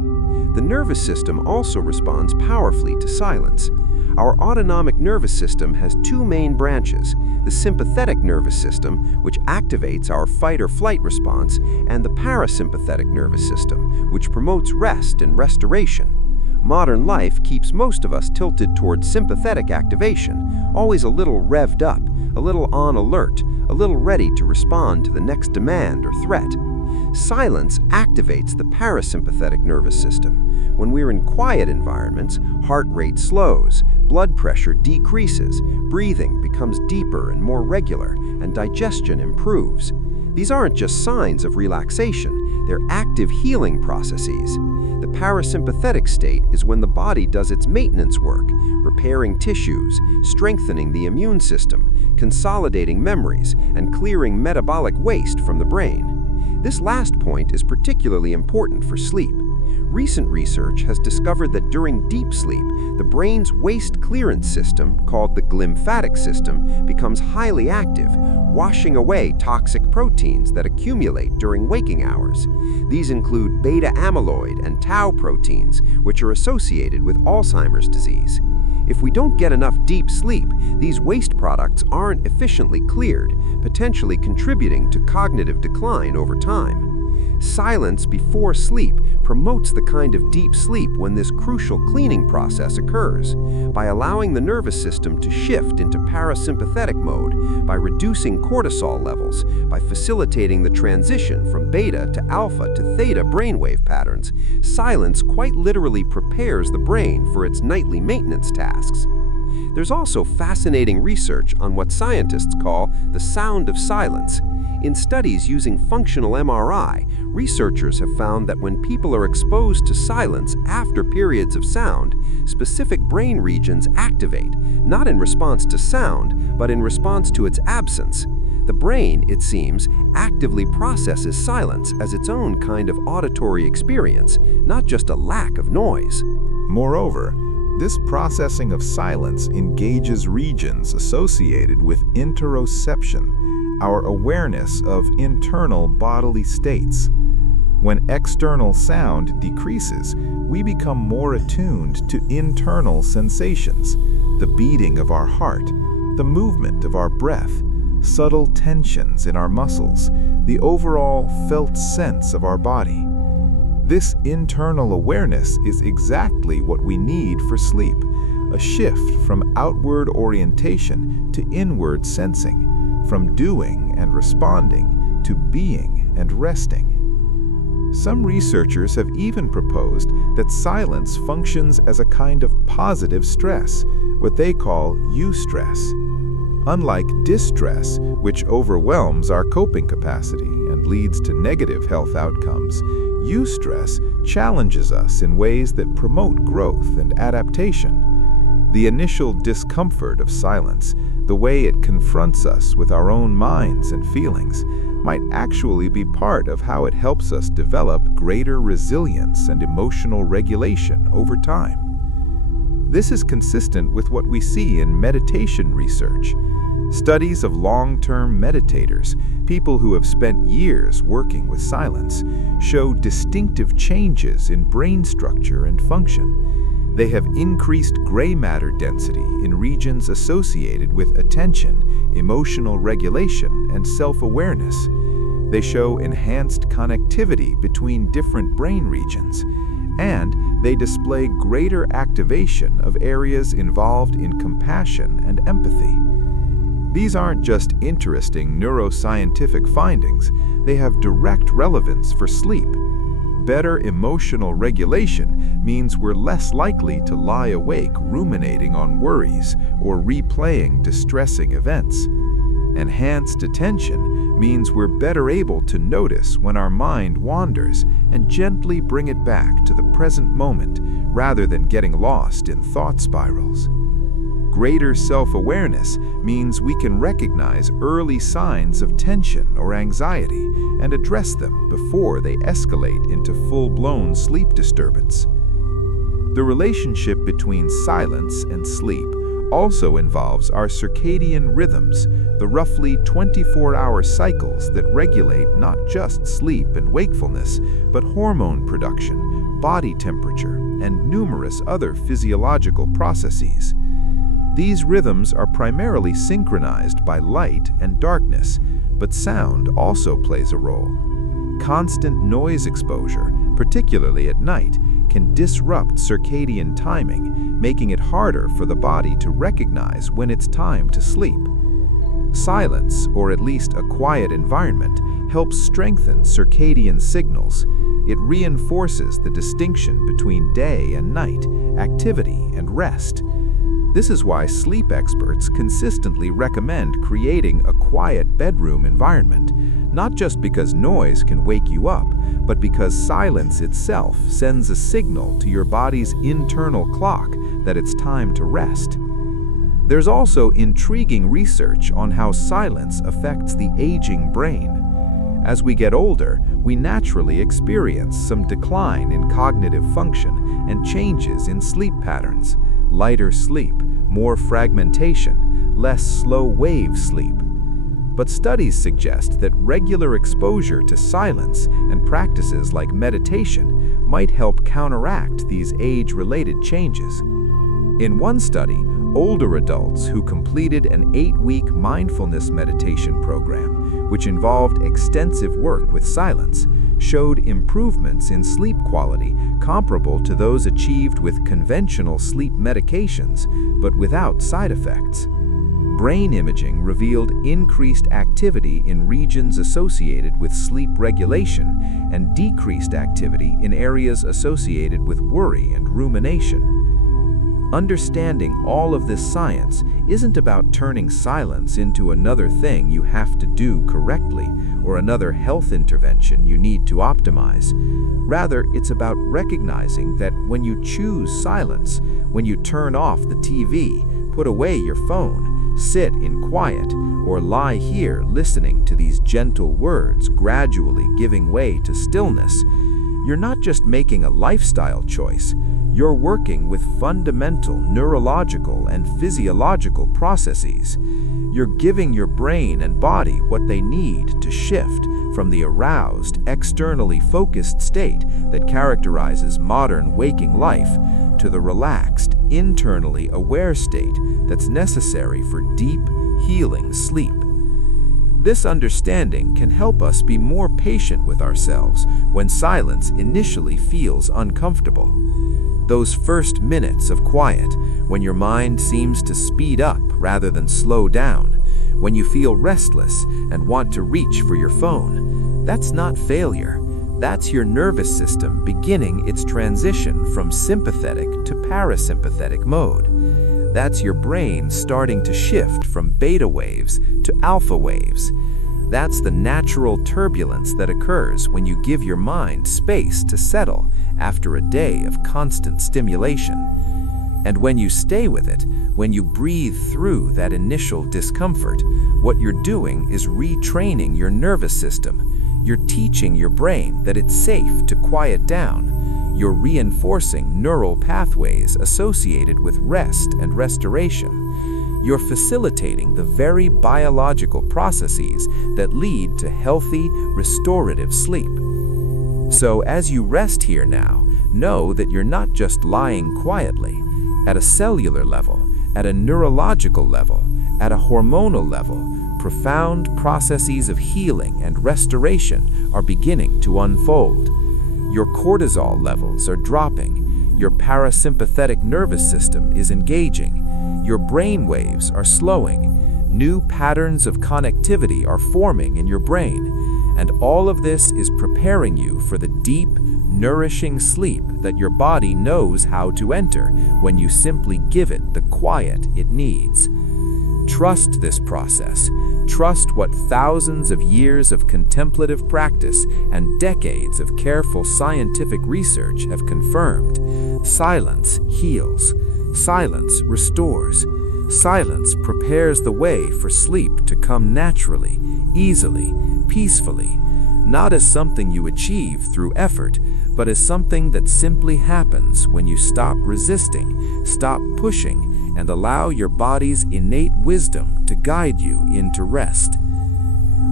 The nervous system also responds powerfully to silence. Our autonomic nervous system has two main branches: the sympathetic nervous system, which activates our fight or flight response, and the parasympathetic nervous system, which promotes rest and restoration. Modern life keeps most of us tilted towards sympathetic activation, always a little revved up, a little on alert, a little ready to respond to the next demand or threat. Silence activates the parasympathetic nervous system. When we're in quiet environments, heart rate slows, blood pressure decreases, breathing becomes deeper and more regular, and digestion improves. These aren't just signs of relaxation, they're active healing processes. The parasympathetic state is when the body does its maintenance work, repairing tissues, strengthening the immune system, consolidating memories, and clearing metabolic waste from the brain. This last point is particularly important for sleep. Recent research has discovered that during deep sleep, the brain's waste clearance system, called the glymphatic system, becomes highly active, washing away toxic proteins that accumulate during waking hours. These include beta amyloid and tau proteins, which are associated with Alzheimer's disease. If we don't get enough deep sleep, these waste products aren't efficiently cleared, potentially contributing to cognitive decline over time. Silence before sleep promotes the kind of deep sleep when this crucial cleaning process occurs. By allowing the nervous system to shift into parasympathetic mode, by reducing cortisol levels, by facilitating the transition from beta to alpha to theta brainwave patterns, silence quite literally prepares the brain for its nightly maintenance tasks. There's also fascinating research on what scientists call the sound of silence. In studies using functional MRI, researchers have found that when people are exposed to silence after periods of sound, specific brain regions activate, not in response to sound, but in response to its absence. The brain, it seems, actively processes silence as its own kind of auditory experience, not just a lack of noise. Moreover, this processing of silence engages regions associated with interoception, our awareness of internal bodily states. When external sound decreases, we become more attuned to internal sensations, the beating of our heart, the movement of our breath, subtle tensions in our muscles, the overall felt sense of our body. This internal awareness is exactly what we need for sleep, a shift from outward orientation to inward sensing, from doing and responding to being and resting. Some researchers have even proposed that silence functions as a kind of positive stress, what they call eustress. Unlike distress, which overwhelms our coping capacity and leads to negative health outcomes, eustress challenges us in ways that promote growth and adaptation. The initial discomfort of silence, the way it confronts us with our own minds and feelings, might actually be part of how it helps us develop greater resilience and emotional regulation over time. This is consistent with what we see in meditation research. Studies of long-term meditators, people who have spent years working with silence, show distinctive changes in brain structure and function. They have increased gray matter density in regions associated with attention, emotional regulation, and self-awareness. They show enhanced connectivity between different brain regions, and they display greater activation of areas involved in compassion and empathy. These aren't just interesting neuroscientific findings, they have direct relevance for sleep. Better emotional regulation means we're less likely to lie awake ruminating on worries or replaying distressing events. Enhanced attention means we're better able to notice when our mind wanders and gently bring it back to the present moment rather than getting lost in thought spirals. Greater self-awareness means we can recognize early signs of tension or anxiety and address them before they escalate into full-blown sleep disturbance. The relationship between silence and sleep also involves our circadian rhythms, the roughly 24-hour cycles that regulate not just sleep and wakefulness, but hormone production, body temperature, and numerous other physiological processes. These rhythms are primarily synchronized by light and darkness, but sound also plays a role. Constant noise exposure, particularly at night, can disrupt circadian timing, making it harder for the body to recognize when it's time to sleep. Silence, or at least a quiet environment, helps strengthen circadian signals. It reinforces the distinction between day and night, activity and rest. This is why sleep experts consistently recommend creating a quiet bedroom environment, not just because noise can wake you up, but because silence itself sends a signal to your body's internal clock that it's time to rest. There's also intriguing research on how silence affects the aging brain. As we get older, we naturally experience some decline in cognitive function and changes in sleep patterns. Lighter sleep, more fragmentation, less slow-wave sleep. But studies suggest that regular exposure to silence and practices like meditation might help counteract these age-related changes. In one study, older adults who completed an 8-week mindfulness meditation program, which involved extensive work with silence, showed improvements in sleep quality comparable to those achieved with conventional sleep medications, but without side effects. Brain imaging revealed increased activity in regions associated with sleep regulation and decreased activity in areas associated with worry and rumination. Understanding all of this science isn't about turning silence into another thing you have to do correctly or another health intervention you need to optimize. Rather, it's about recognizing that when you choose silence, when you turn off the TV, put away your phone, sit in quiet, or lie here listening to these gentle words gradually giving way to stillness, you're not just making a lifestyle choice, you're working with fundamental neurological and physiological processes. You're giving your brain and body what they need to shift from the aroused, externally focused state that characterizes modern waking life to the relaxed, internally aware state that's necessary for deep, healing sleep. This understanding can help us be more patient with ourselves when silence initially feels uncomfortable. Those first minutes of quiet, when your mind seems to speed up rather than slow down, when you feel restless and want to reach for your phone, that's not failure. That's your nervous system beginning its transition from sympathetic to parasympathetic mode. That's your brain starting to shift from beta waves to alpha waves. That's the natural turbulence that occurs when you give your mind space to settle after a day of constant stimulation. And when you stay with it, when you breathe through that initial discomfort, what you're doing is retraining your nervous system. You're teaching your brain that it's safe to quiet down. You're reinforcing neural pathways associated with rest and restoration. You're facilitating the very biological processes that lead to healthy, restorative sleep. So as you rest here now, know that you're not just lying quietly. At a cellular level, at a neurological level, at a hormonal level, profound processes of healing and restoration are beginning to unfold. Your cortisol levels are dropping. Your parasympathetic nervous system is engaging. Your brain waves are slowing. New patterns of connectivity are forming in your brain. And all of this is preparing you for the deep, nourishing sleep that your body knows how to enter when you simply give it the quiet it needs. Trust this process. Trust what thousands of years of contemplative practice and decades of careful scientific research have confirmed. Silence heals. Silence restores. Silence prepares the way for sleep to come naturally, easily, peacefully, not as something you achieve through effort, but as something that simply happens when you stop resisting, stop pushing, and allow your body's innate wisdom to guide you into rest.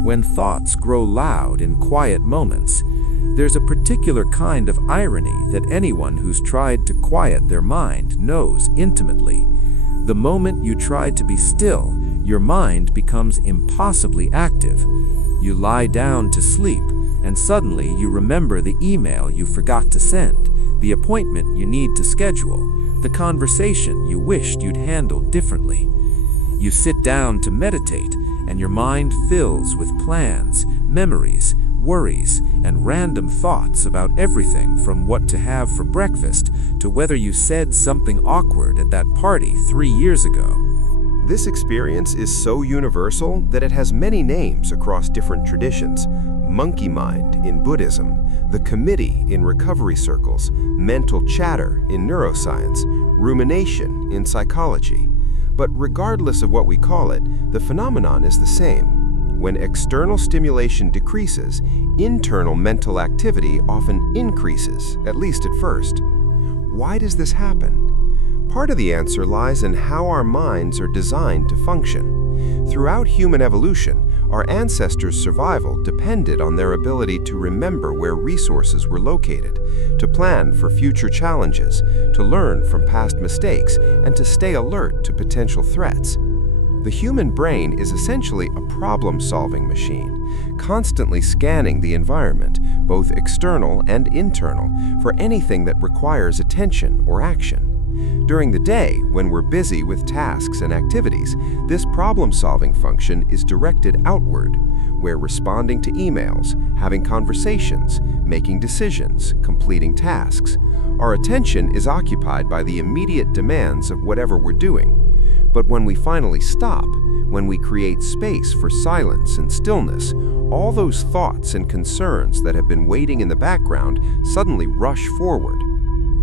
When thoughts grow loud in quiet moments, there's a particular kind of irony that anyone who's tried to quiet their mind knows intimately. The moment you try to be still, your mind becomes impossibly active. You lie down to sleep, and suddenly you remember the email you forgot to send, the appointment you need to schedule, the conversation you wished you'd handled differently. You sit down to meditate, and your mind fills with plans, memories, worries, and random thoughts about everything from what to have for breakfast to whether you said something awkward at that party 3 years ago. This experience is so universal that it has many names across different traditions. Monkey mind in Buddhism, the committee in recovery circles, mental chatter in neuroscience, rumination in psychology. But regardless of what we call it, the phenomenon is the same. When external stimulation decreases, internal mental activity often increases, at least at first. Why does this happen? Part of the answer lies in how our minds are designed to function. Throughout human evolution, our ancestors' survival depended on their ability to remember where resources were located, to plan for future challenges, to learn from past mistakes, and to stay alert to potential threats. The human brain is essentially a problem-solving machine, constantly scanning the environment, both external and internal, for anything that requires attention or action. During the day, when we're busy with tasks and activities, this problem-solving function is directed outward. We're responding to emails, having conversations, making decisions, completing tasks. Our attention is occupied by the immediate demands of whatever we're doing. But when we finally stop, when we create space for silence and stillness, all those thoughts and concerns that have been waiting in the background suddenly rush forward.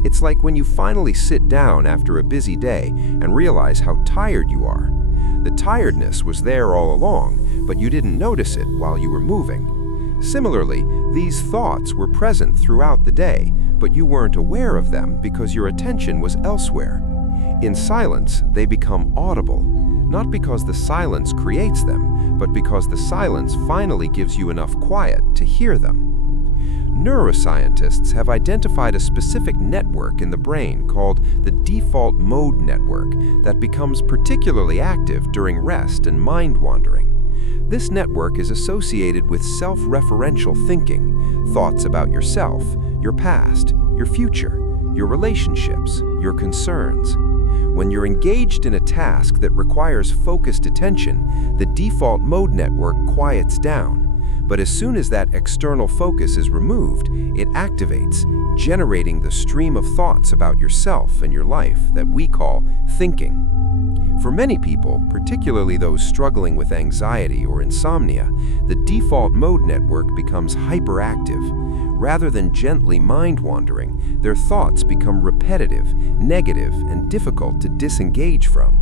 It's like when you finally sit down after a busy day and realize how tired you are. The tiredness was there all along, but you didn't notice it while you were moving. Similarly, these thoughts were present throughout the day, but you weren't aware of them because your attention was elsewhere. In silence, they become audible, not because the silence creates them, but because the silence finally gives you enough quiet to hear them. Neuroscientists have identified a specific network in the brain called the default mode network that becomes particularly active during rest and mind wandering. This network is associated with self-referential thinking, thoughts about yourself, your past, your future, your relationships, your concerns. When you're engaged in a task that requires focused attention, the default mode network quiets down. But as soon as that external focus is removed, it activates, generating the stream of thoughts about yourself and your life that we call thinking. For many people, particularly those struggling with anxiety or insomnia, the default mode network becomes hyperactive. Rather than gently mind-wandering, their thoughts become repetitive, negative, and difficult to disengage from.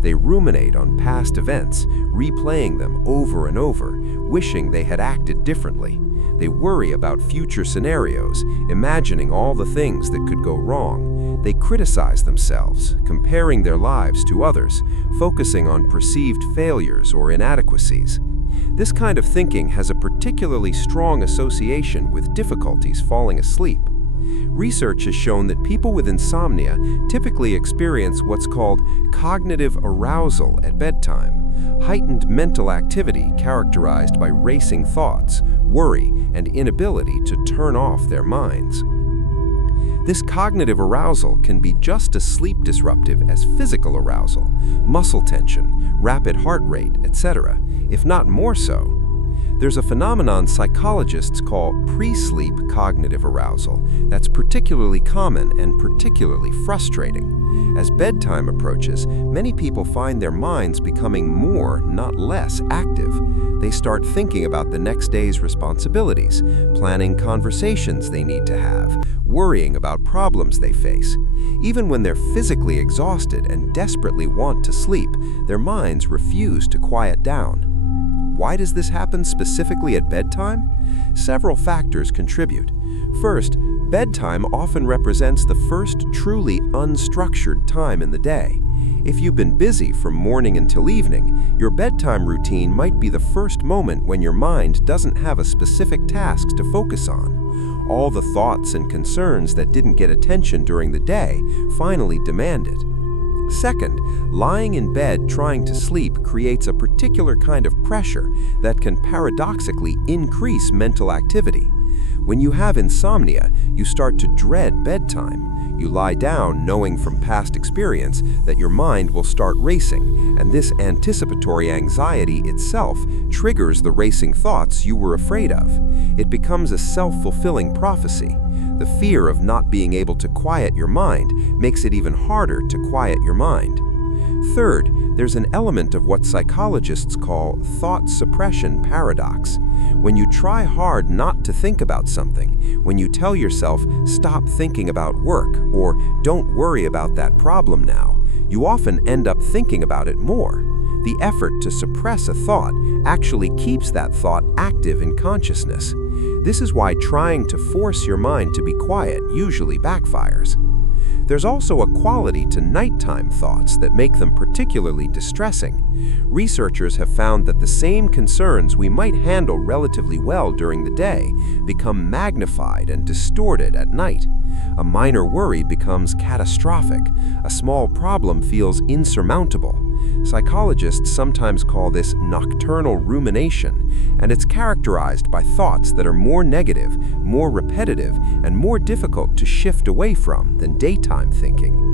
They ruminate on past events, replaying them over and over, wishing they had acted differently. They worry about future scenarios, imagining all the things that could go wrong. They criticize themselves, comparing their lives to others, focusing on perceived failures or inadequacies. This kind of thinking has a particularly strong association with difficulties falling asleep. Research has shown that people with insomnia typically experience what's called cognitive arousal at bedtime, heightened mental activity characterized by racing thoughts, worry, and inability to turn off their minds. This cognitive arousal can be just as sleep disruptive as physical arousal, muscle tension, rapid heart rate, etc., if not more so. There's a phenomenon psychologists call pre-sleep cognitive arousal that's particularly common and particularly frustrating. As bedtime approaches, many people find their minds becoming more, not less, active. They start thinking about the next day's responsibilities, planning conversations they need to have, worrying about problems they face. Even when they're physically exhausted and desperately want to sleep, their minds refuse to quiet down. Why does this happen specifically at bedtime? Several factors contribute. First, bedtime often represents the first truly unstructured time in the day. If you've been busy from morning until evening, your bedtime routine might be the first moment when your mind doesn't have a specific task to focus on. All the thoughts and concerns that didn't get attention during the day finally demand it. Second, lying in bed trying to sleep creates a particular kind of pressure that can paradoxically increase mental activity. When you have insomnia, you start to dread bedtime. You lie down knowing from past experience that your mind will start racing, and this anticipatory anxiety itself triggers the racing thoughts you were afraid of. It becomes a self-fulfilling prophecy. The fear of not being able to quiet your mind makes it even harder to quiet your mind. Third, there's an element of what psychologists call thought suppression paradox. When you try hard not to think about something, when you tell yourself, stop thinking about work, or don't worry about that problem now, you often end up thinking about it more. The effort to suppress a thought actually keeps that thought active in consciousness. This is why trying to force your mind to be quiet usually backfires. There's also a quality to nighttime thoughts that make them particularly distressing. Researchers have found that the same concerns we might handle relatively well during the day become magnified and distorted at night. A minor worry becomes catastrophic. A small problem feels insurmountable. Psychologists sometimes call this nocturnal rumination, and it's characterized by thoughts that are more negative, more repetitive, and more difficult to shift away from than daytime thinking.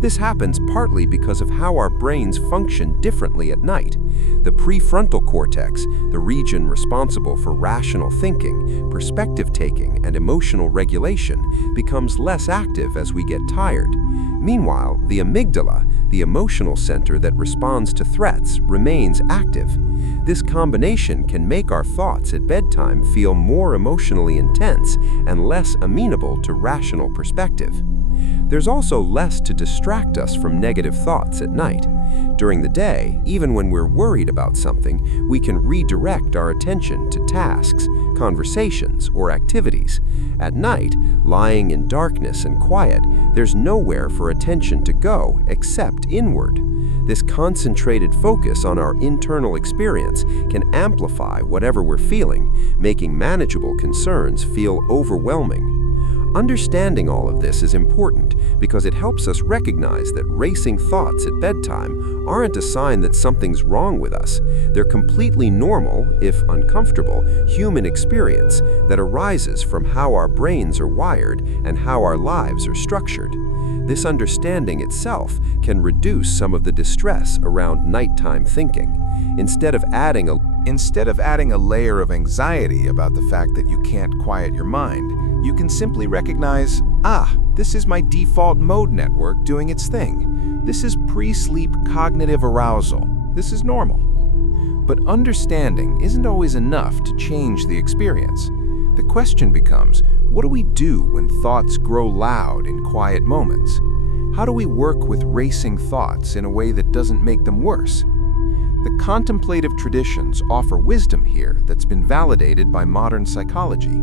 This happens partly because of how our brains function differently at night. The prefrontal cortex, the region responsible for rational thinking, perspective taking, and emotional regulation, becomes less active as we get tired. Meanwhile, the amygdala, the emotional center that responds to threats, remains active. This combination can make our thoughts at bedtime feel more emotionally intense and less amenable to rational perspective. There's also less to distract us from negative thoughts at night. During the day, even when we're worried about something, we can redirect our attention to tasks, conversations, or activities. At night, lying in darkness and quiet, there's nowhere for attention to go except inward. This concentrated focus on our internal experience can amplify whatever we're feeling, making manageable concerns feel overwhelming. Understanding all of this is important because it helps us recognize that racing thoughts at bedtime aren't a sign that something's wrong with us. They're completely normal, if uncomfortable, human experience that arises from how our brains are wired and how our lives are structured. This understanding itself can reduce some of the distress around nighttime thinking. Instead of adding a layer of anxiety about the fact that you can't quiet your mind, you can simply recognize, this is my default mode network doing its thing. This is pre-sleep cognitive arousal. This is normal. But understanding isn't always enough to change the experience. The question becomes, what do we do when thoughts grow loud in quiet moments? How do we work with racing thoughts in a way that doesn't make them worse? The contemplative traditions offer wisdom here that's been validated by modern psychology.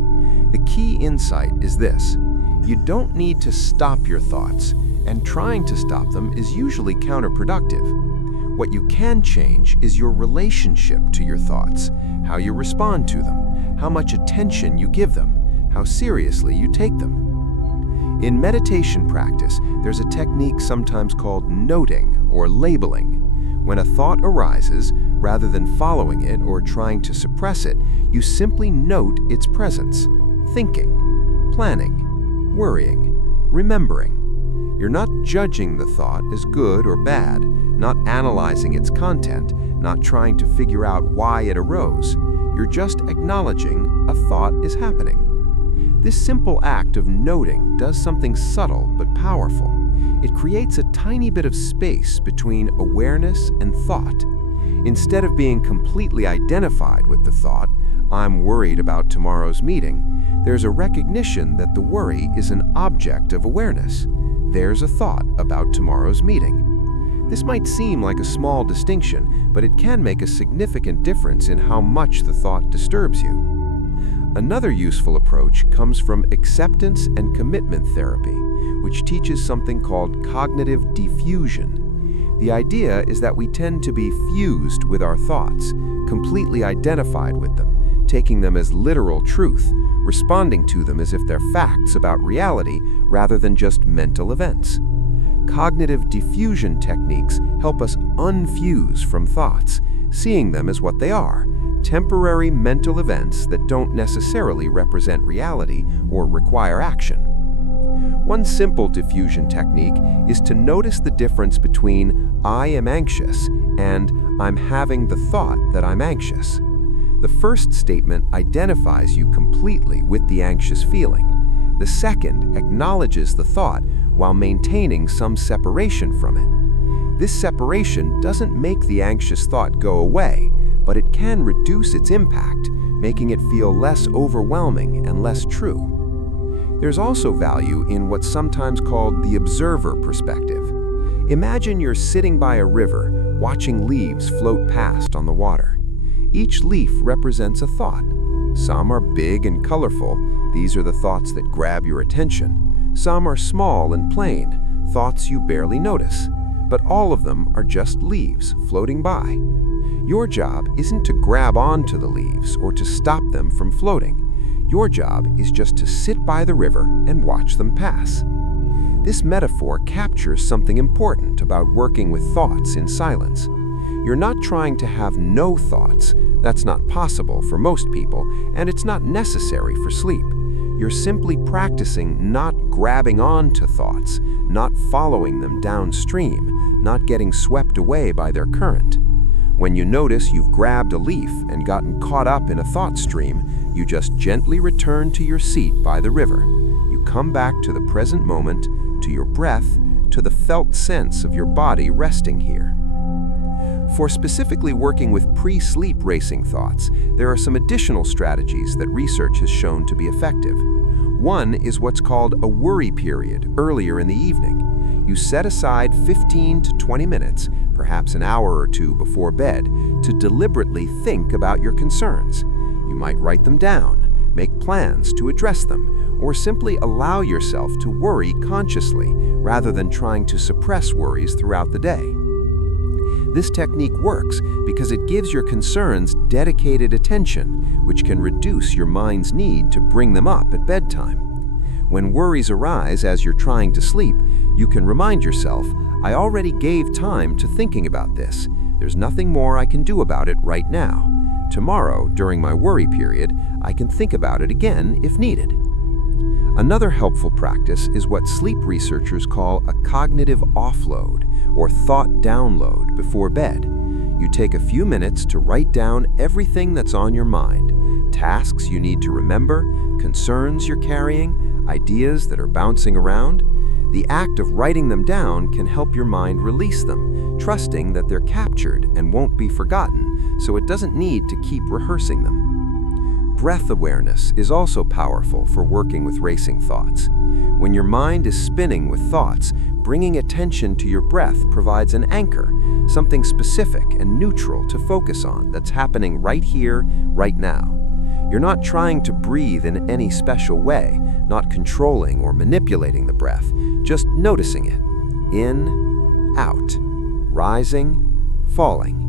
The key insight is this: you don't need to stop your thoughts, and trying to stop them is usually counterproductive. What you can change is your relationship to your thoughts, how you respond to them, how much attention you give them, how seriously you take them. In meditation practice, there's a technique sometimes called noting or labeling. When a thought arises, rather than following it or trying to suppress it, you simply note its presence: thinking, planning, worrying, remembering. You're not judging the thought as good or bad, not analyzing its content, not trying to figure out why it arose. You're just acknowledging a thought is happening. This simple act of noting does something subtle but powerful. It creates a tiny bit of space between awareness and thought. Instead of being completely identified with the thought, "I'm worried about tomorrow's meeting," there's a recognition that the worry is an object of awareness. There's a thought about tomorrow's meeting. This might seem like a small distinction, but it can make a significant difference in how much the thought disturbs you. Another useful approach comes from acceptance and commitment therapy, which teaches something called cognitive diffusion. The idea is that we tend to be fused with our thoughts, completely identified with them, taking them as literal truth, responding to them as if they're facts about reality rather than just mental events. Cognitive diffusion techniques help us unfuse from thoughts, seeing them as what they are: temporary mental events that don't necessarily represent reality or require action. One simple diffusion technique is to notice the difference between "I am anxious" and "I'm having the thought that I'm anxious." The first statement identifies you completely with the anxious feeling. The second acknowledges the thought while maintaining some separation from it. This separation doesn't make the anxious thought go away, but it can reduce its impact, making it feel less overwhelming and less true. There's also value in what's sometimes called the observer perspective. Imagine you're sitting by a river, watching leaves float past on the water. Each leaf represents a thought. Some are big and colorful. These are the thoughts that grab your attention. Some are small and plain, thoughts you barely notice. But all of them are just leaves floating by. Your job isn't to grab onto the leaves or to stop them from floating. Your job is just to sit by the river and watch them pass. This metaphor captures something important about working with thoughts in silence. You're not trying to have no thoughts. That's not possible for most people, and it's not necessary for sleep. You're simply practicing not grabbing onto thoughts, not following them downstream, not getting swept away by their current. When you notice you've grabbed a leaf and gotten caught up in a thought stream, you just gently return to your seat by the river. You come back to the present moment, to your breath, to the felt sense of your body resting here. For specifically working with pre-sleep racing thoughts, there are some additional strategies that research has shown to be effective. One is what's called a worry period earlier in the evening. You set aside 15 to 20 minutes, perhaps an hour or two before bed, to deliberately think about your concerns. You might write them down, make plans to address them, or simply allow yourself to worry consciously rather than trying to suppress worries throughout the day. This technique works because it gives your concerns dedicated attention, which can reduce your mind's need to bring them up at bedtime. When worries arise as you're trying to sleep, you can remind yourself, "I already gave time to thinking about this. There's nothing more I can do about it right now. Tomorrow, during my worry period, I can think about it again if needed." Another helpful practice is what sleep researchers call a cognitive offload, or thought download, before bed. You take a few minutes to write down everything that's on your mind: tasks you need to remember, concerns you're carrying, ideas that are bouncing around. The act of writing them down can help your mind release them, trusting that they're captured and won't be forgotten, so it doesn't need to keep rehearsing them. Breath awareness is also powerful for working with racing thoughts. When your mind is spinning with thoughts, bringing attention to your breath provides an anchor, something specific and neutral to focus on that's happening right here, right now. You're not trying to breathe in any special way, not controlling or manipulating the breath, just noticing it. In, out, rising, falling.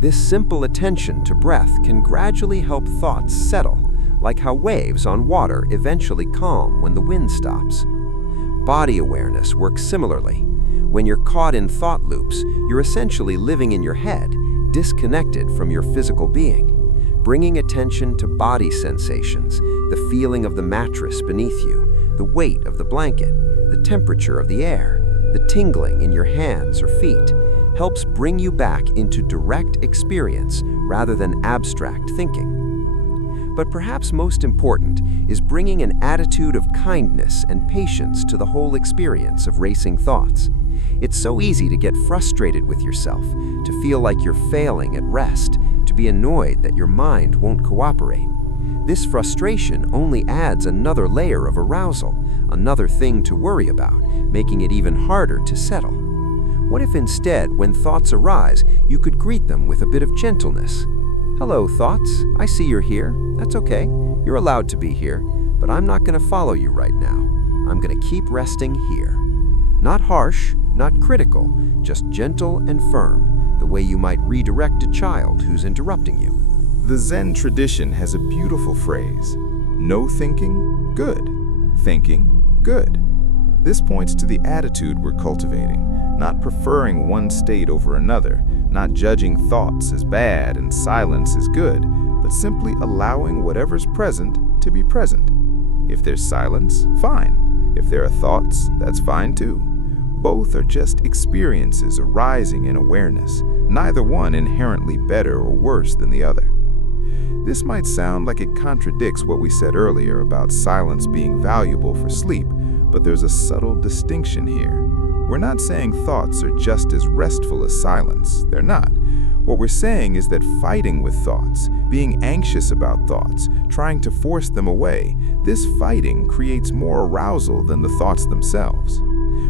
This simple attention to breath can gradually help thoughts settle, like how waves on water eventually calm when the wind stops. Body awareness works similarly. When you're caught in thought loops, you're essentially living in your head, disconnected from your physical being. Bringing attention to body sensations, the feeling of the mattress beneath you, the weight of the blanket, the temperature of the air, the tingling in your hands or feet, helps bring you back into direct experience rather than abstract thinking. But perhaps most important is bringing an attitude of kindness and patience to the whole experience of racing thoughts. It's so easy to get frustrated with yourself, to feel like you're failing at rest, to be annoyed that your mind won't cooperate. This frustration only adds another layer of arousal, another thing to worry about, making it even harder to settle. What if instead, when thoughts arise, you could greet them with a bit of gentleness? Hello, thoughts. I see you're here. That's okay. You're allowed to be here, but I'm not going to follow you right now. I'm going to keep resting here. Not harsh, not critical, just gentle and firm, the way you might redirect a child who's interrupting you. The Zen tradition has a beautiful phrase: no thinking, good. Thinking, good. This points to the attitude we're cultivating, not preferring one state over another, not judging thoughts as bad and silence as good, but simply allowing whatever's present to be present. If there's silence, fine. If there are thoughts, that's fine too. Both are just experiences arising in awareness, neither one inherently better or worse than the other. This might sound like it contradicts what we said earlier about silence being valuable for sleep, but there's a subtle distinction here. We're not saying thoughts are just as restful as silence. They're not. What we're saying is that fighting with thoughts, being anxious about thoughts, trying to force them away, this fighting creates more arousal than the thoughts themselves.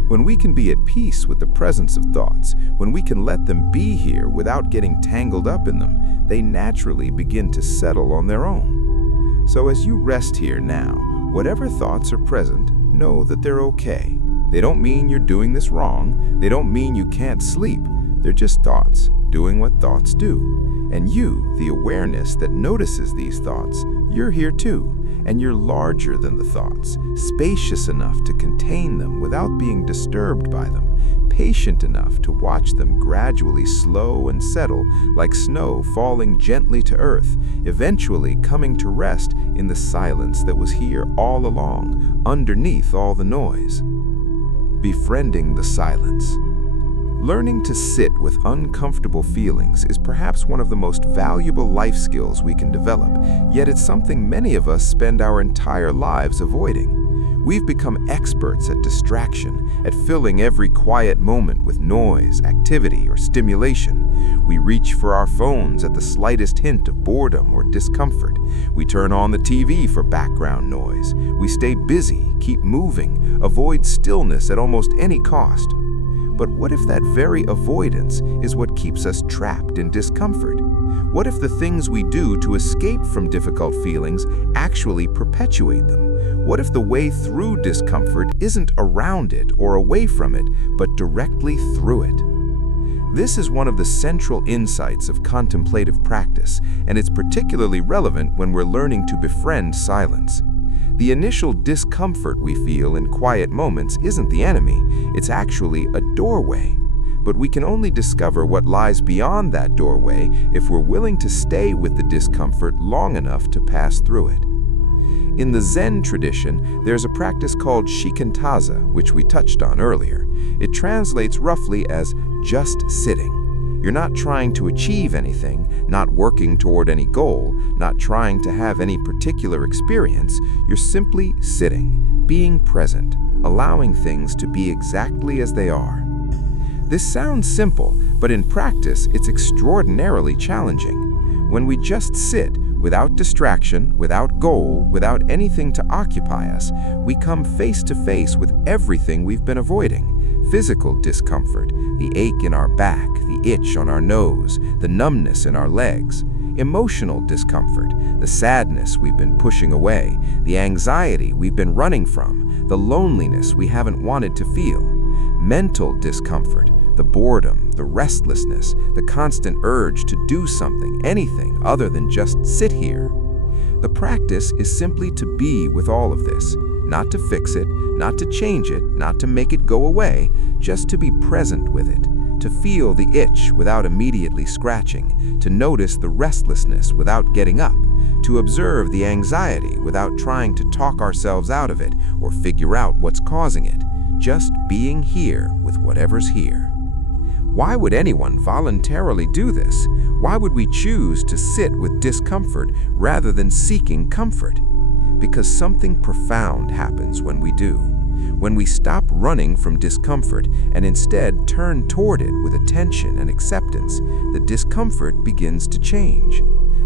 When we can be at peace with the presence of thoughts, when we can let them be here without getting tangled up in them, they naturally begin to settle on their own. So as you rest here now, whatever thoughts are present, know that they're okay. They don't mean you're doing this wrong. They don't mean you can't sleep. They're just thoughts, doing what thoughts do. And you, the awareness that notices these thoughts, you're here too. And you're larger than the thoughts, spacious enough to contain them without being disturbed by them, patient enough to watch them gradually slow and settle like snow falling gently to earth, eventually coming to rest in the silence that was here all along, underneath all the noise. Befriending the silence. Learning to sit with uncomfortable feelings is perhaps one of the most valuable life skills we can develop, yet it's something many of us spend our entire lives avoiding. We've become experts at distraction, at filling every quiet moment with noise, activity, or stimulation. We reach for our phones at the slightest hint of boredom or discomfort. We turn on the TV for background noise. We stay busy, keep moving, avoid stillness at almost any cost. But what if that very avoidance is what keeps us trapped in discomfort? What if the things we do to escape from difficult feelings actually perpetuate them? What if the way through discomfort isn't around it or away from it, but directly through it? This is one of the central insights of contemplative practice, and it's particularly relevant when we're learning to befriend silence. The initial discomfort we feel in quiet moments isn't the enemy, it's actually a doorway. But we can only discover what lies beyond that doorway if we're willing to stay with the discomfort long enough to pass through it. In the Zen tradition, there's a practice called shikantaza, which we touched on earlier. It translates roughly as just sitting. You're not trying to achieve anything, not working toward any goal, not trying to have any particular experience. You're simply sitting, being present, allowing things to be exactly as they are. This sounds simple, but in practice, it's extraordinarily challenging. When we just sit, Without distraction, without goal, without anything to occupy us, we come face to face with everything we've been avoiding. Physical discomfort, the ache in our back, the itch on our nose, the numbness in our legs. Emotional discomfort, the sadness we've been pushing away, the anxiety we've been running from, the loneliness we haven't wanted to feel. Mental discomfort, the boredom, the restlessness, the constant urge to do something, anything other than just sit here. The practice is simply to be with all of this, not to fix it, not to change it, not to make it go away, just to be present with it, to feel the itch without immediately scratching, to notice the restlessness without getting up, to observe the anxiety without trying to talk ourselves out of it or figure out what's causing it, just being here with whatever's here. Why would anyone voluntarily do this? Why would we choose to sit with discomfort rather than seeking comfort? Because something profound happens when we do. When we stop running from discomfort and instead turn toward it with attention and acceptance, the discomfort begins to change.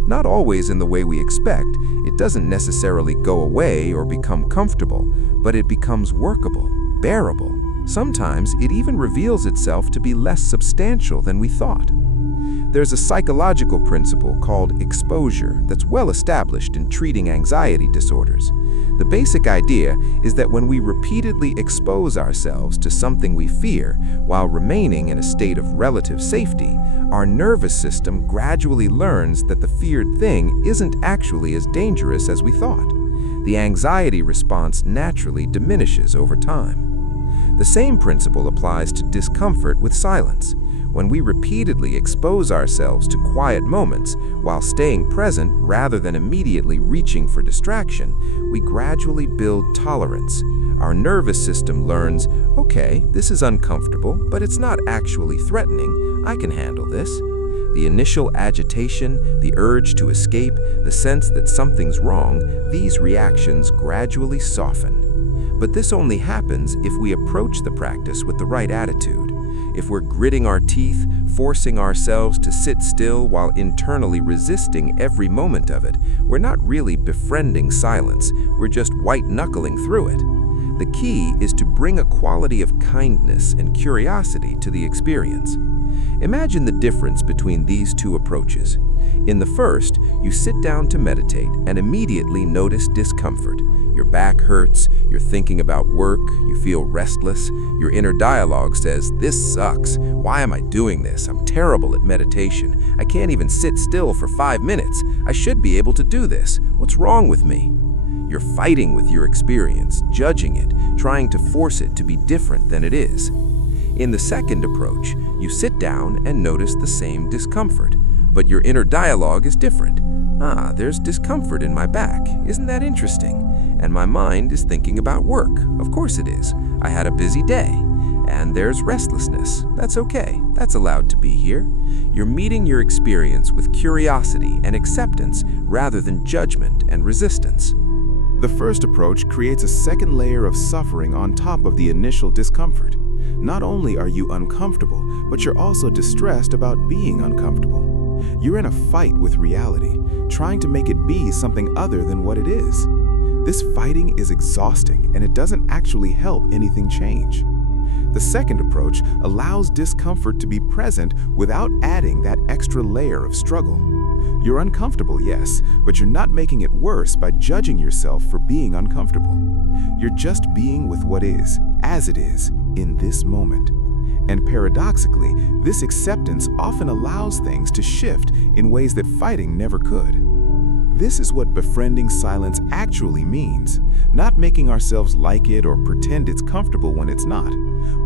Not always in the way we expect. It doesn't necessarily go away or become comfortable, but it becomes workable, bearable. Sometimes it even reveals itself to be less substantial than we thought. There's a psychological principle called exposure that's well established in treating anxiety disorders. The basic idea is that when we repeatedly expose ourselves to something we fear while remaining in a state of relative safety, our nervous system gradually learns that the feared thing isn't actually as dangerous as we thought. The anxiety response naturally diminishes over time. The same principle applies to discomfort with silence. When we repeatedly expose ourselves to quiet moments while staying present rather than immediately reaching for distraction, we gradually build tolerance. Our nervous system learns, okay, this is uncomfortable, but it's not actually threatening. I can handle this. The initial agitation, the urge to escape, the sense that something's wrong, these reactions gradually soften. But this only happens if we approach the practice with the right attitude. If we're gritting our teeth, forcing ourselves to sit still while internally resisting every moment of it, we're not really befriending silence, we're just white-knuckling through it. The key is to bring a quality of kindness and curiosity to the experience. Imagine the difference between these two approaches. In the first, you sit down to meditate and immediately notice discomfort. Your back hurts, you're thinking about work, you feel restless. Your inner dialogue says, "This sucks. Why am I doing this? I'm terrible at meditation. I can't even sit still for 5 minutes. I should be able to do this. What's wrong with me?" You're fighting with your experience, judging it, trying to force it to be different than it is. In the second approach, you sit down and notice the same discomfort, but your inner dialogue is different. There's discomfort in my back. Isn't that interesting? And my mind is thinking about work. Of course it is. I had a busy day. And there's restlessness. That's okay. That's allowed to be here. You're meeting your experience with curiosity and acceptance rather than judgment and resistance. The first approach creates a second layer of suffering on top of the initial discomfort. Not only are you uncomfortable, but you're also distressed about being uncomfortable. You're in a fight with reality, trying to make it be something other than what it is. This fighting is exhausting, and it doesn't actually help anything change. The second approach allows discomfort to be present without adding that extra layer of struggle. You're uncomfortable, yes, but you're not making it worse by judging yourself for being uncomfortable. You're just being with what is, as it is, in this moment. And paradoxically, this acceptance often allows things to shift in ways that fighting never could. This is what befriending silence actually means, not making ourselves like it or pretend it's comfortable when it's not,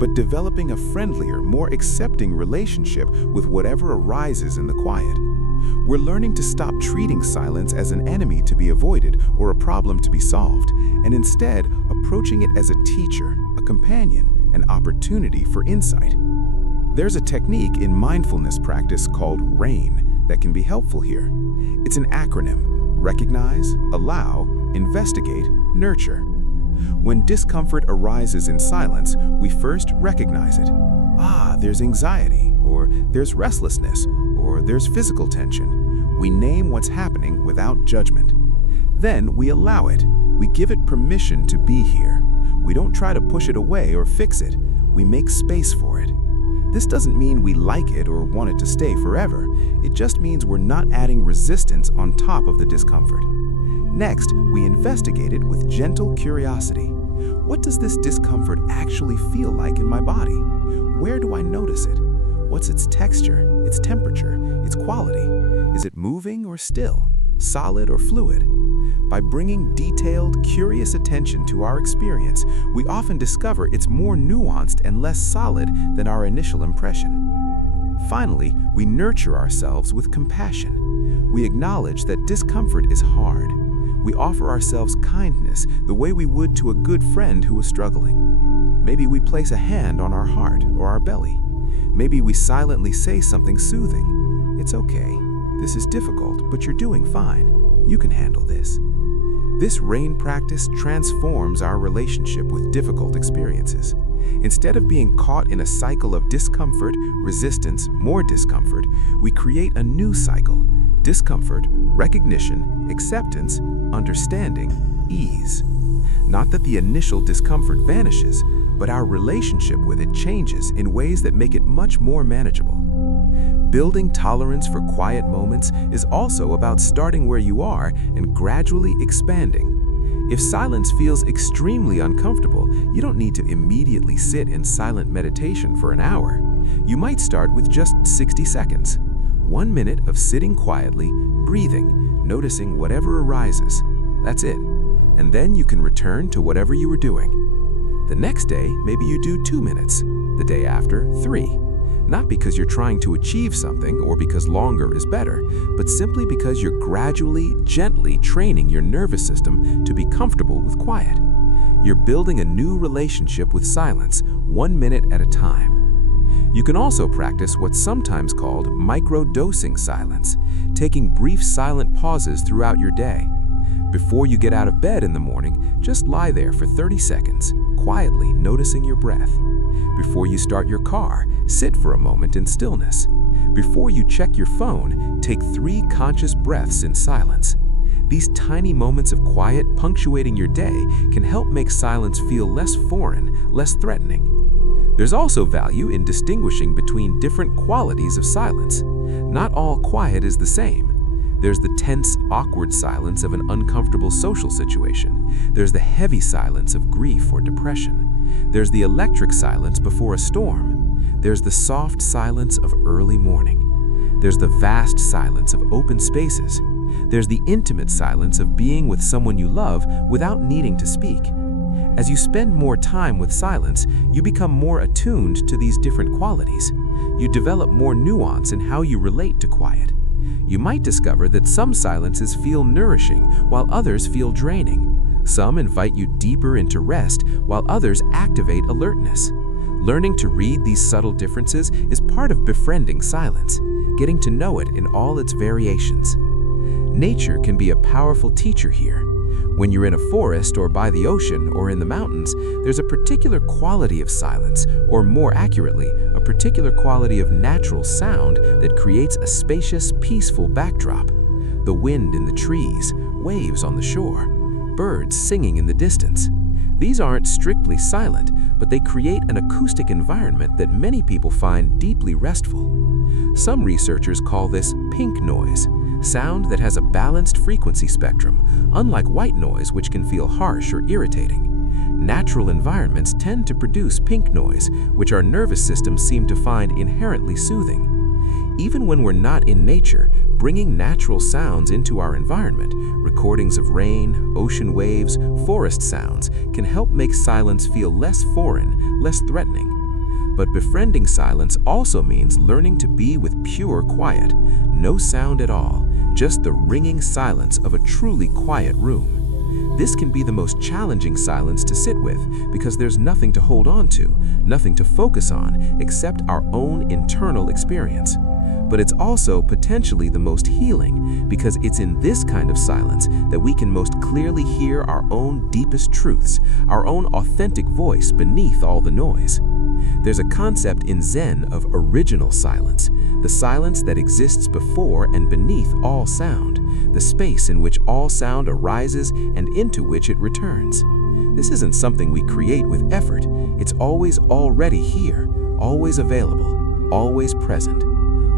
but developing a friendlier, more accepting relationship with whatever arises in the quiet. We're learning to stop treating silence as an enemy to be avoided or a problem to be solved, and instead approaching it as a teacher, a companion, an opportunity for insight. There's a technique in mindfulness practice called RAIN that can be helpful here. It's an acronym: recognize, allow, investigate, nurture. When discomfort arises in silence, we first recognize it. There's anxiety, or there's restlessness, or there's physical tension. We name what's happening without judgment. Then we allow it. We give it permission to be here. We don't try to push it away or fix it. We make space for it. This doesn't mean we like it or want it to stay forever. It just means we're not adding resistance on top of the discomfort. Next, we investigate it with gentle curiosity. What does this discomfort actually feel like in my body? Where do I notice it? What's its texture, its temperature, its quality? Is it moving or still, solid or fluid? By bringing detailed, curious attention to our experience, we often discover it's more nuanced and less solid than our initial impression. Finally, we nurture ourselves with compassion. We acknowledge that discomfort is hard. We offer ourselves kindness the way we would to a good friend who is struggling. Maybe we place a hand on our heart or our belly. Maybe we silently say something soothing. It's okay. This is difficult, but you're doing fine. You can handle this. This RAIN practice transforms our relationship with difficult experiences. Instead of being caught in a cycle of discomfort, resistance, more discomfort, we create a new cycle: discomfort, recognition, acceptance, understanding, ease. Not that the initial discomfort vanishes, but our relationship with it changes in ways that make it much more manageable. Building tolerance for quiet moments is also about starting where you are and gradually expanding. If silence feels extremely uncomfortable, you don't need to immediately sit in silent meditation for an hour. You might start with just 60 seconds. 1 minute of sitting quietly, breathing, noticing whatever arises. That's it. And then you can return to whatever you were doing. The next day, maybe you do 2 minutes. The day after, 3. Not because you're trying to achieve something or because longer is better, but simply because you're gradually, gently training your nervous system to be comfortable with quiet. You're building a new relationship with silence, 1 minute at a time. You can also practice what's sometimes called micro-dosing silence, taking brief silent pauses throughout your day. Before you get out of bed in the morning, just lie there for 30 seconds, quietly noticing your breath. Before you start your car, sit for a moment in stillness. Before you check your phone, take 3 conscious breaths in silence. These tiny moments of quiet punctuating your day can help make silence feel less foreign, less threatening. There's also value in distinguishing between different qualities of silence. Not all quiet is the same. There's the tense, awkward silence of an uncomfortable social situation. There's the heavy silence of grief or depression. There's the electric silence before a storm. There's the soft silence of early morning. There's the vast silence of open spaces. There's the intimate silence of being with someone you love without needing to speak. As you spend more time with silence, you become more attuned to these different qualities. You develop more nuance in how you relate to quiet. You might discover that some silences feel nourishing while others feel draining. Some invite you deeper into rest while others activate alertness. Learning to read these subtle differences is part of befriending silence, getting to know it in all its variations. Nature can be a powerful teacher here. When you're in a forest or by the ocean or in the mountains, there's a particular quality of silence, or more accurately, a particular quality of natural sound that creates a spacious, peaceful backdrop. The wind in the trees, waves on the shore, birds singing in the distance. These aren't strictly silent, but they create an acoustic environment that many people find deeply restful. Some researchers call this pink noise, sound that has a balanced frequency spectrum, unlike white noise, which can feel harsh or irritating. Natural environments tend to produce pink noise, which our nervous systems seem to find inherently soothing. Even when we're not in nature, bringing natural sounds into our environment, recordings of rain, ocean waves, forest sounds, can help make silence feel less foreign, less threatening. But befriending silence also means learning to be with pure quiet, no sound at all, just the ringing silence of a truly quiet room. This can be the most challenging silence to sit with because there's nothing to hold on to, nothing to focus on except our own internal experience. But it's also potentially the most healing because it's in this kind of silence that we can most clearly hear our own deepest truths, our own authentic voice beneath all the noise. There's a concept in Zen of original silence, the silence that exists before and beneath all sound, the space in which all sound arises and into which it returns. This isn't something we create with effort. It's always already here, always available, always present.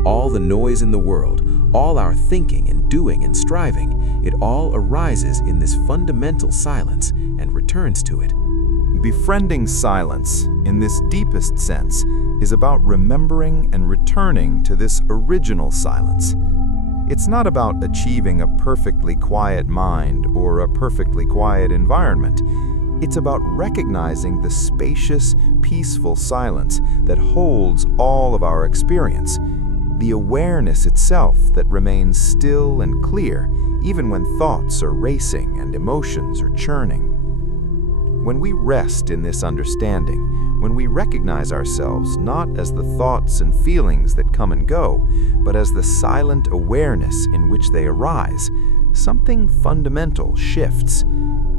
All the noise in the world, all our thinking and doing and striving, it all arises in this fundamental silence and returns to it. Befriending silence, in this deepest sense, is about remembering and returning to this original silence. It's not about achieving a perfectly quiet mind or a perfectly quiet environment. It's about recognizing the spacious, peaceful silence that holds all of our experience, the awareness itself that remains still and clear even when thoughts are racing and emotions are churning. When we rest in this understanding, when we recognize ourselves not as the thoughts and feelings that come and go, but as the silent awareness in which they arise, something fundamental shifts.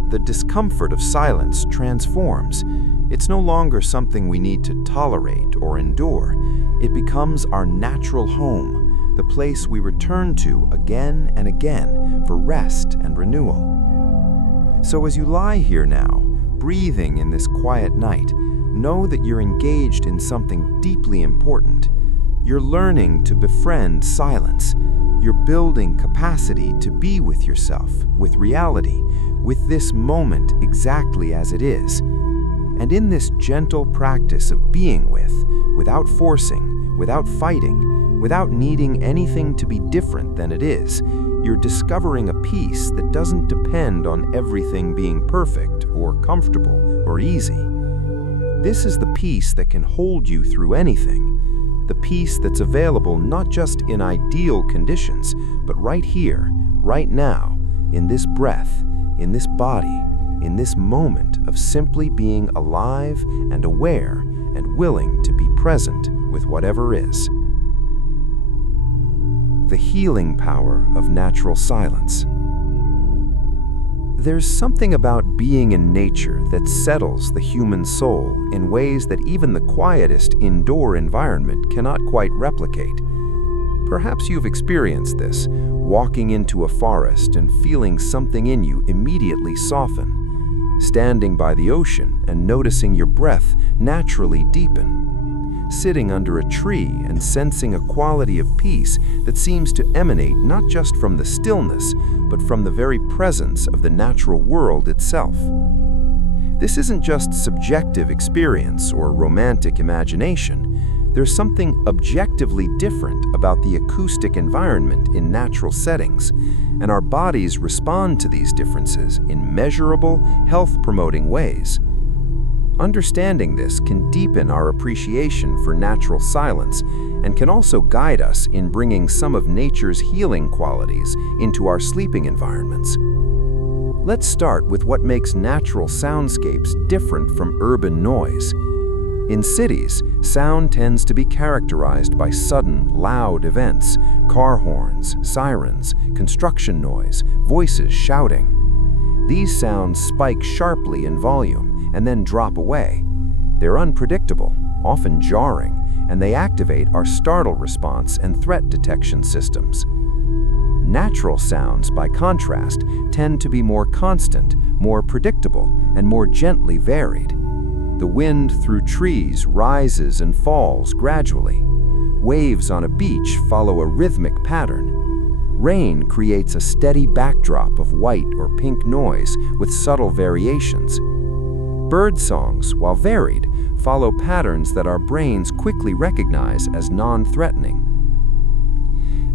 The discomfort of silence transforms. It's no longer something we need to tolerate or endure. It becomes our natural home, the place we return to again and again for rest and renewal. So as you lie here now, breathing in this quiet night, know that you're engaged in something deeply important. You're learning to befriend silence. You're building capacity to be with yourself, with reality, with this moment exactly as it is. And in this gentle practice of being without forcing, without fighting, without needing anything to be different than it is, you're discovering a peace that doesn't depend on everything being perfect or comfortable or easy. This is the peace that can hold you through anything, the peace that's available not just in ideal conditions, but right here, right now, in this breath, in this body, in this moment of simply being alive and aware and willing to be present with whatever is. The healing power of natural silence. There's something about being in nature that settles the human soul in ways that even the quietest indoor environment cannot quite replicate. Perhaps you've experienced this, walking into a forest and feeling something in you immediately soften, standing by the ocean and noticing your breath naturally deepen, sitting under a tree and sensing a quality of peace that seems to emanate not just from the stillness, but from the very presence of the natural world itself. This isn't just subjective experience or romantic imagination. There's something objectively different about the acoustic environment in natural settings, and our bodies respond to these differences in measurable, health-promoting ways. Understanding this can deepen our appreciation for natural silence and can also guide us in bringing some of nature's healing qualities into our sleeping environments. Let's start with what makes natural soundscapes different from urban noise. In cities, sound tends to be characterized by sudden, loud events, car horns, sirens, construction noise, voices shouting. These sounds spike sharply in volume and then drop away. They're unpredictable, often jarring, and they activate our startle response and threat detection systems. Natural sounds, by contrast, tend to be more constant, more predictable, and more gently varied. The wind through trees rises and falls gradually. Waves on a beach follow a rhythmic pattern. Rain creates a steady backdrop of white or pink noise with subtle variations. Bird songs, while varied, follow patterns that our brains quickly recognize as non-threatening.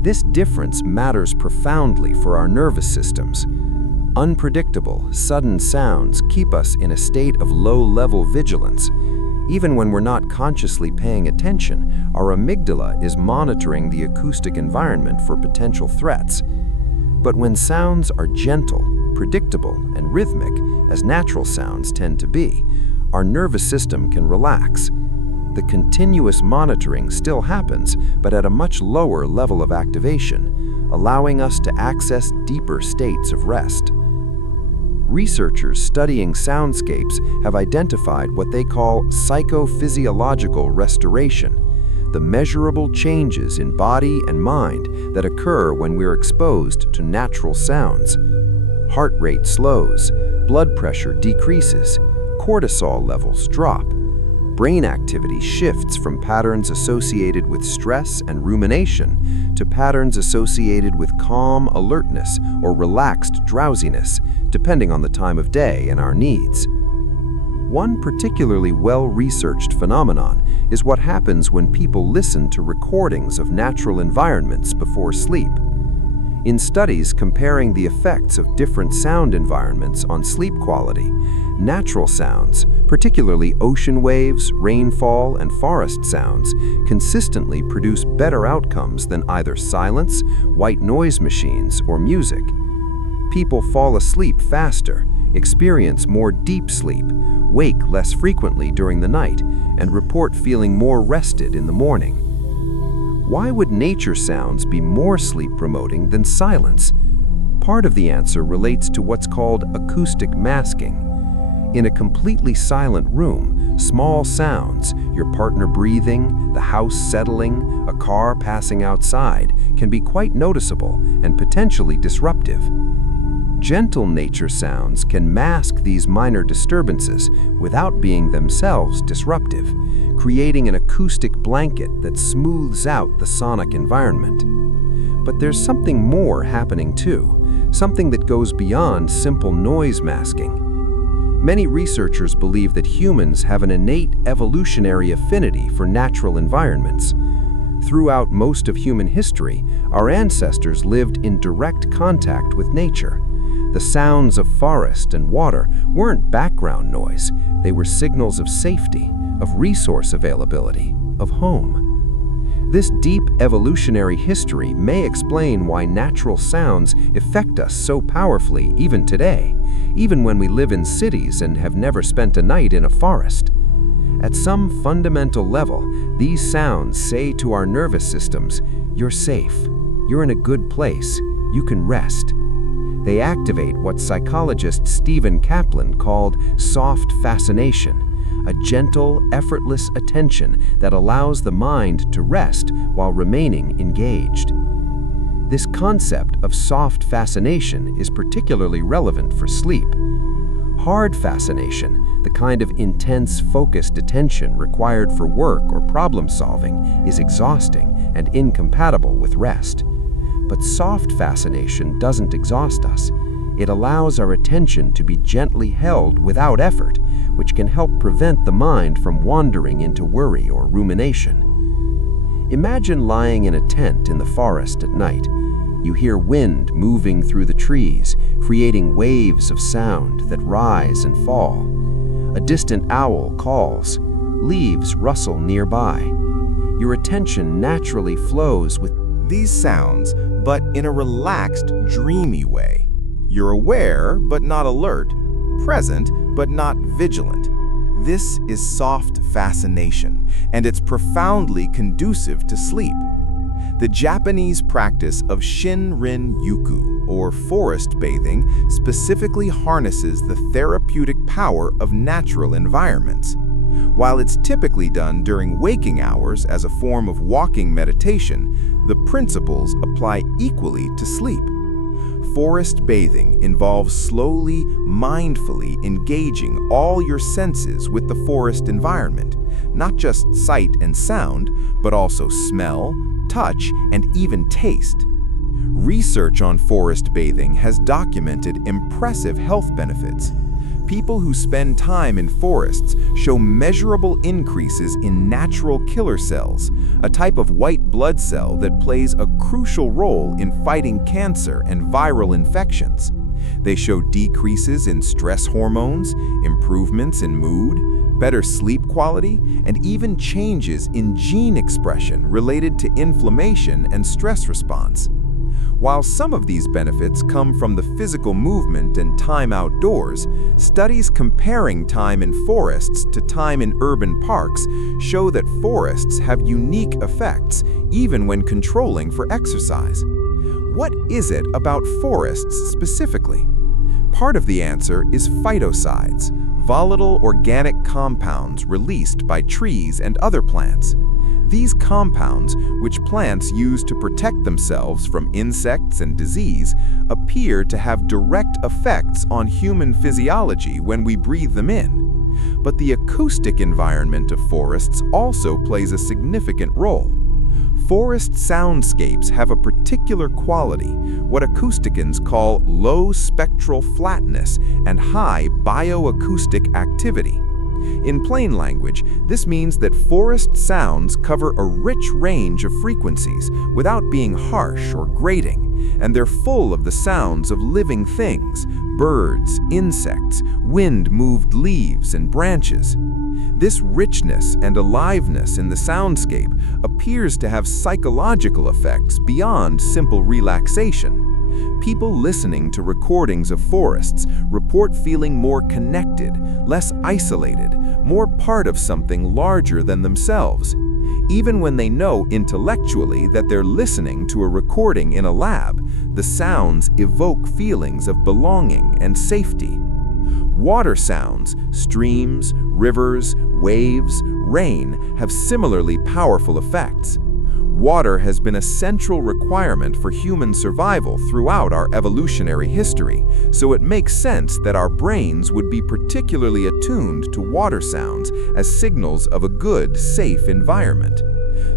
This difference matters profoundly for our nervous systems. Unpredictable, sudden sounds keep us in a state of low-level vigilance. Even when we're not consciously paying attention, our amygdala is monitoring the acoustic environment for potential threats. But when sounds are gentle, predictable, and rhythmic, as natural sounds tend to be, our nervous system can relax. The continuous monitoring still happens, but at a much lower level of activation, allowing us to access deeper states of rest. Researchers studying soundscapes have identified what they call psychophysiological restoration, the measurable changes in body and mind that occur when we're exposed to natural sounds. Heart rate slows, blood pressure decreases, cortisol levels drop. Brain activity shifts from patterns associated with stress and rumination to patterns associated with calm alertness or relaxed drowsiness, depending on the time of day and our needs. One particularly well-researched phenomenon is what happens when people listen to recordings of natural environments before sleep. In studies comparing the effects of different sound environments on sleep quality, natural sounds, particularly ocean waves, rainfall, and forest sounds, consistently produce better outcomes than either silence, white noise machines, or music. People fall asleep faster, experience more deep sleep, wake less frequently during the night, and report feeling more rested in the morning. Why would nature sounds be more sleep-promoting than silence? Part of the answer relates to what's called acoustic masking. In a completely silent room, small sounds, your partner breathing, the house settling, a car passing outside, can be quite noticeable and potentially disruptive. Gentle nature sounds can mask these minor disturbances without being themselves disruptive, creating an acoustic blanket that smooths out the sonic environment. But there's something more happening too, something that goes beyond simple noise masking. Many researchers believe that humans have an innate evolutionary affinity for natural environments. Throughout most of human history, our ancestors lived in direct contact with nature. The sounds of forest and water weren't background noise. They were signals of safety, of resource availability, of home. This deep evolutionary history may explain why natural sounds affect us so powerfully even today, even when we live in cities and have never spent a night in a forest. At some fundamental level, these sounds say to our nervous systems, "You're safe, you're in a good place, you can rest." They activate what psychologist Stephen Kaplan called soft fascination, a gentle, effortless attention that allows the mind to rest while remaining engaged. This concept of soft fascination is particularly relevant for sleep. Hard fascination, the kind of intense, focused attention required for work or problem solving, is exhausting and incompatible with rest. But soft fascination doesn't exhaust us. It allows our attention to be gently held without effort, which can help prevent the mind from wandering into worry or rumination. Imagine lying in a tent in the forest at night. You hear wind moving through the trees, creating waves of sound that rise and fall. A distant owl calls. Leaves rustle nearby. Your attention naturally flows with These sounds, but in a relaxed, dreamy way. You're aware, but not alert, present, but not vigilant. This is soft fascination, and it's profoundly conducive to sleep. The Japanese practice of Shinrin-yoku, or forest bathing, specifically harnesses the therapeutic power of natural environments. While it's typically done during waking hours as a form of walking meditation, the principles apply equally to sleep. Forest bathing involves slowly, mindfully engaging all your senses with the forest environment, not just sight and sound, but also smell, touch, and even taste. Research on forest bathing has documented impressive health benefits. People who spend time in forests show measurable increases in natural killer cells, a type of white blood cell that plays a crucial role in fighting cancer and viral infections. They show decreases in stress hormones, improvements in mood, better sleep quality, and even changes in gene expression related to inflammation and stress response. While some of these benefits come from the physical movement and time outdoors, studies comparing time in forests to time in urban parks show that forests have unique effects even when controlling for exercise. What is it about forests specifically? Part of the answer is phytocides, volatile organic compounds released by trees and other plants. These compounds, which plants use to protect themselves from insects and disease, appear to have direct effects on human physiology when we breathe them in. But the acoustic environment of forests also plays a significant role. Forest soundscapes have a particular quality, what acousticians call low spectral flatness and high bioacoustic activity. In plain language, this means that forest sounds cover a rich range of frequencies without being harsh or grating, and they're full of the sounds of living things, birds, insects, wind-moved leaves and branches. This richness and aliveness in the soundscape appears to have psychological effects beyond simple relaxation. People listening to recordings of forests report feeling more connected, less isolated, more part of something larger than themselves. Even when they know intellectually that they're listening to a recording in a lab, the sounds evoke feelings of belonging and safety. Water sounds, streams, rivers, waves, rain, have similarly powerful effects. Water has been a central requirement for human survival throughout our evolutionary history, so it makes sense that our brains would be particularly attuned to water sounds as signals of a good, safe environment.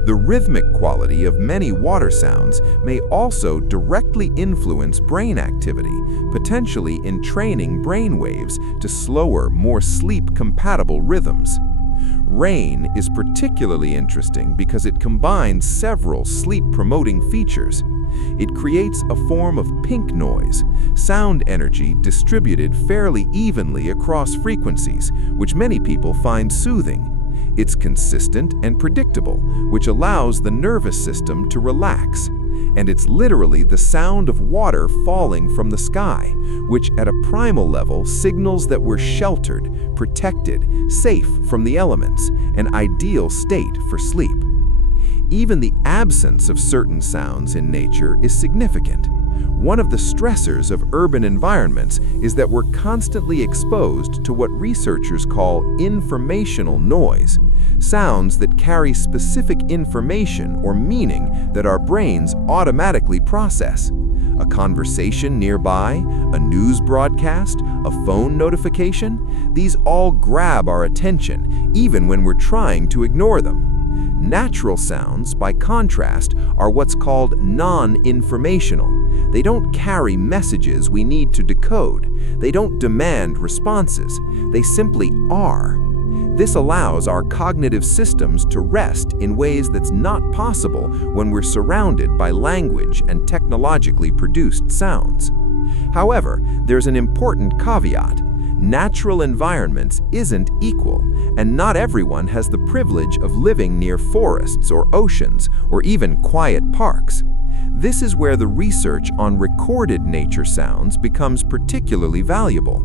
The rhythmic quality of many water sounds may also directly influence brain activity, potentially entraining brain waves to slower, more sleep-compatible rhythms. Rain is particularly interesting because it combines several sleep-promoting features. It creates a form of pink noise, sound energy distributed fairly evenly across frequencies, which many people find soothing. It's consistent and predictable, which allows the nervous system to relax. And it's literally the sound of water falling from the sky, which at a primal level signals that we're sheltered, protected, safe from the elements, an ideal state for sleep. Even the absence of certain sounds in nature is significant. One of the stressors of urban environments is that we're constantly exposed to what researchers call informational noise, sounds that carry specific information or meaning that our brains automatically process. A conversation nearby, a news broadcast, a phone notification, these all grab our attention, even when we're trying to ignore them. Natural sounds, by contrast, are what's called non-informational. They don't carry messages we need to decode. They don't demand responses. They simply are. This allows our cognitive systems to rest in ways that's not possible when we're surrounded by language and technologically produced sounds. However, there's an important caveat. Natural environments isn't equal, and not everyone has the privilege of living near forests or oceans or even quiet parks. This is where the research on recorded nature sounds becomes particularly valuable.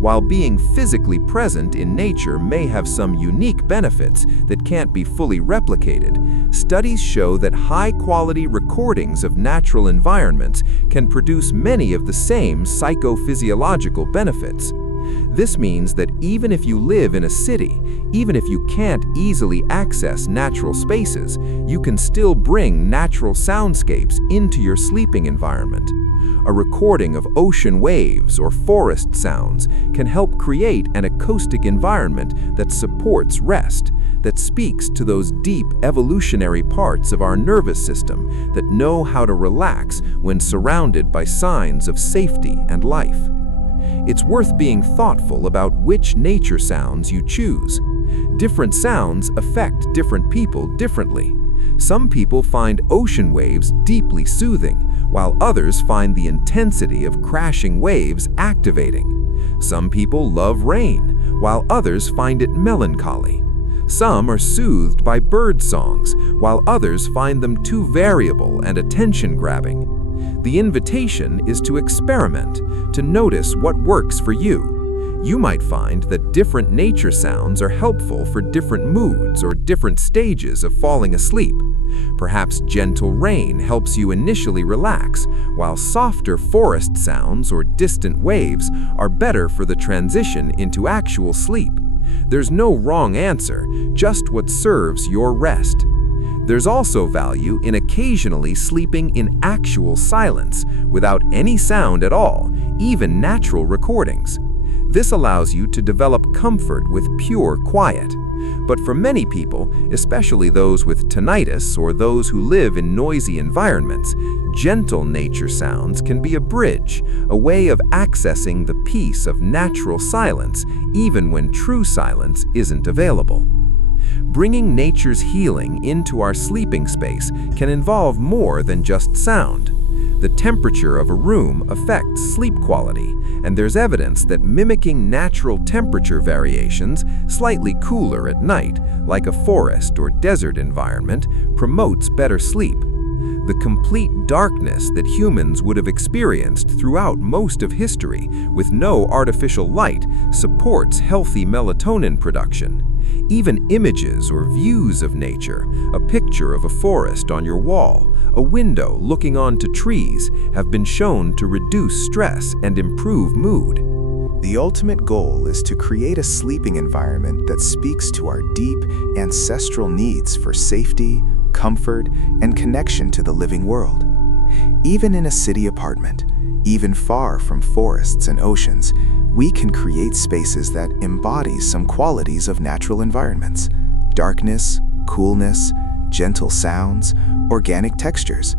While being physically present in nature may have some unique benefits that can't be fully replicated, studies show that high-quality recordings of natural environments can produce many of the same psychophysiological benefits. This means that even if you live in a city, even if you can't easily access natural spaces, you can still bring natural soundscapes into your sleeping environment. A recording of ocean waves or forest sounds can help create an acoustic environment that supports rest, that speaks to those deep evolutionary parts of our nervous system that know how to relax when surrounded by signs of safety and life. It's worth being thoughtful about which nature sounds you choose. Different sounds affect different people differently. Some people find ocean waves deeply soothing, while others find the intensity of crashing waves activating. Some people love rain, while others find it melancholy. Some are soothed by bird songs, while others find them too variable and attention-grabbing. The invitation is to experiment, to notice what works for you. You might find that different nature sounds are helpful for different moods or different stages of falling asleep. Perhaps gentle rain helps you initially relax, while softer forest sounds or distant waves are better for the transition into actual sleep. There's no wrong answer, just what serves your rest. There's also value in occasionally sleeping in actual silence, without any sound at all, even natural recordings. This allows you to develop comfort with pure quiet. But for many people, especially those with tinnitus or those who live in noisy environments, gentle nature sounds can be a bridge, a way of accessing the peace of natural silence, even when true silence isn't available. Bringing nature's healing into our sleeping space can involve more than just sound. The temperature of a room affects sleep quality, and there's evidence that mimicking natural temperature variations, slightly cooler at night, like a forest or desert environment, promotes better sleep. The complete darkness that humans would have experienced throughout most of history, with no artificial light, supports healthy melatonin production. Even images or views of nature, a picture of a forest on your wall, a window looking onto trees, have been shown to reduce stress and improve mood. The ultimate goal is to create a sleeping environment that speaks to our deep, ancestral needs for safety, comfort, and connection to the living world. Even in a city apartment, even far from forests and oceans, we can create spaces that embody some qualities of natural environments: darkness, coolness, gentle sounds, organic textures.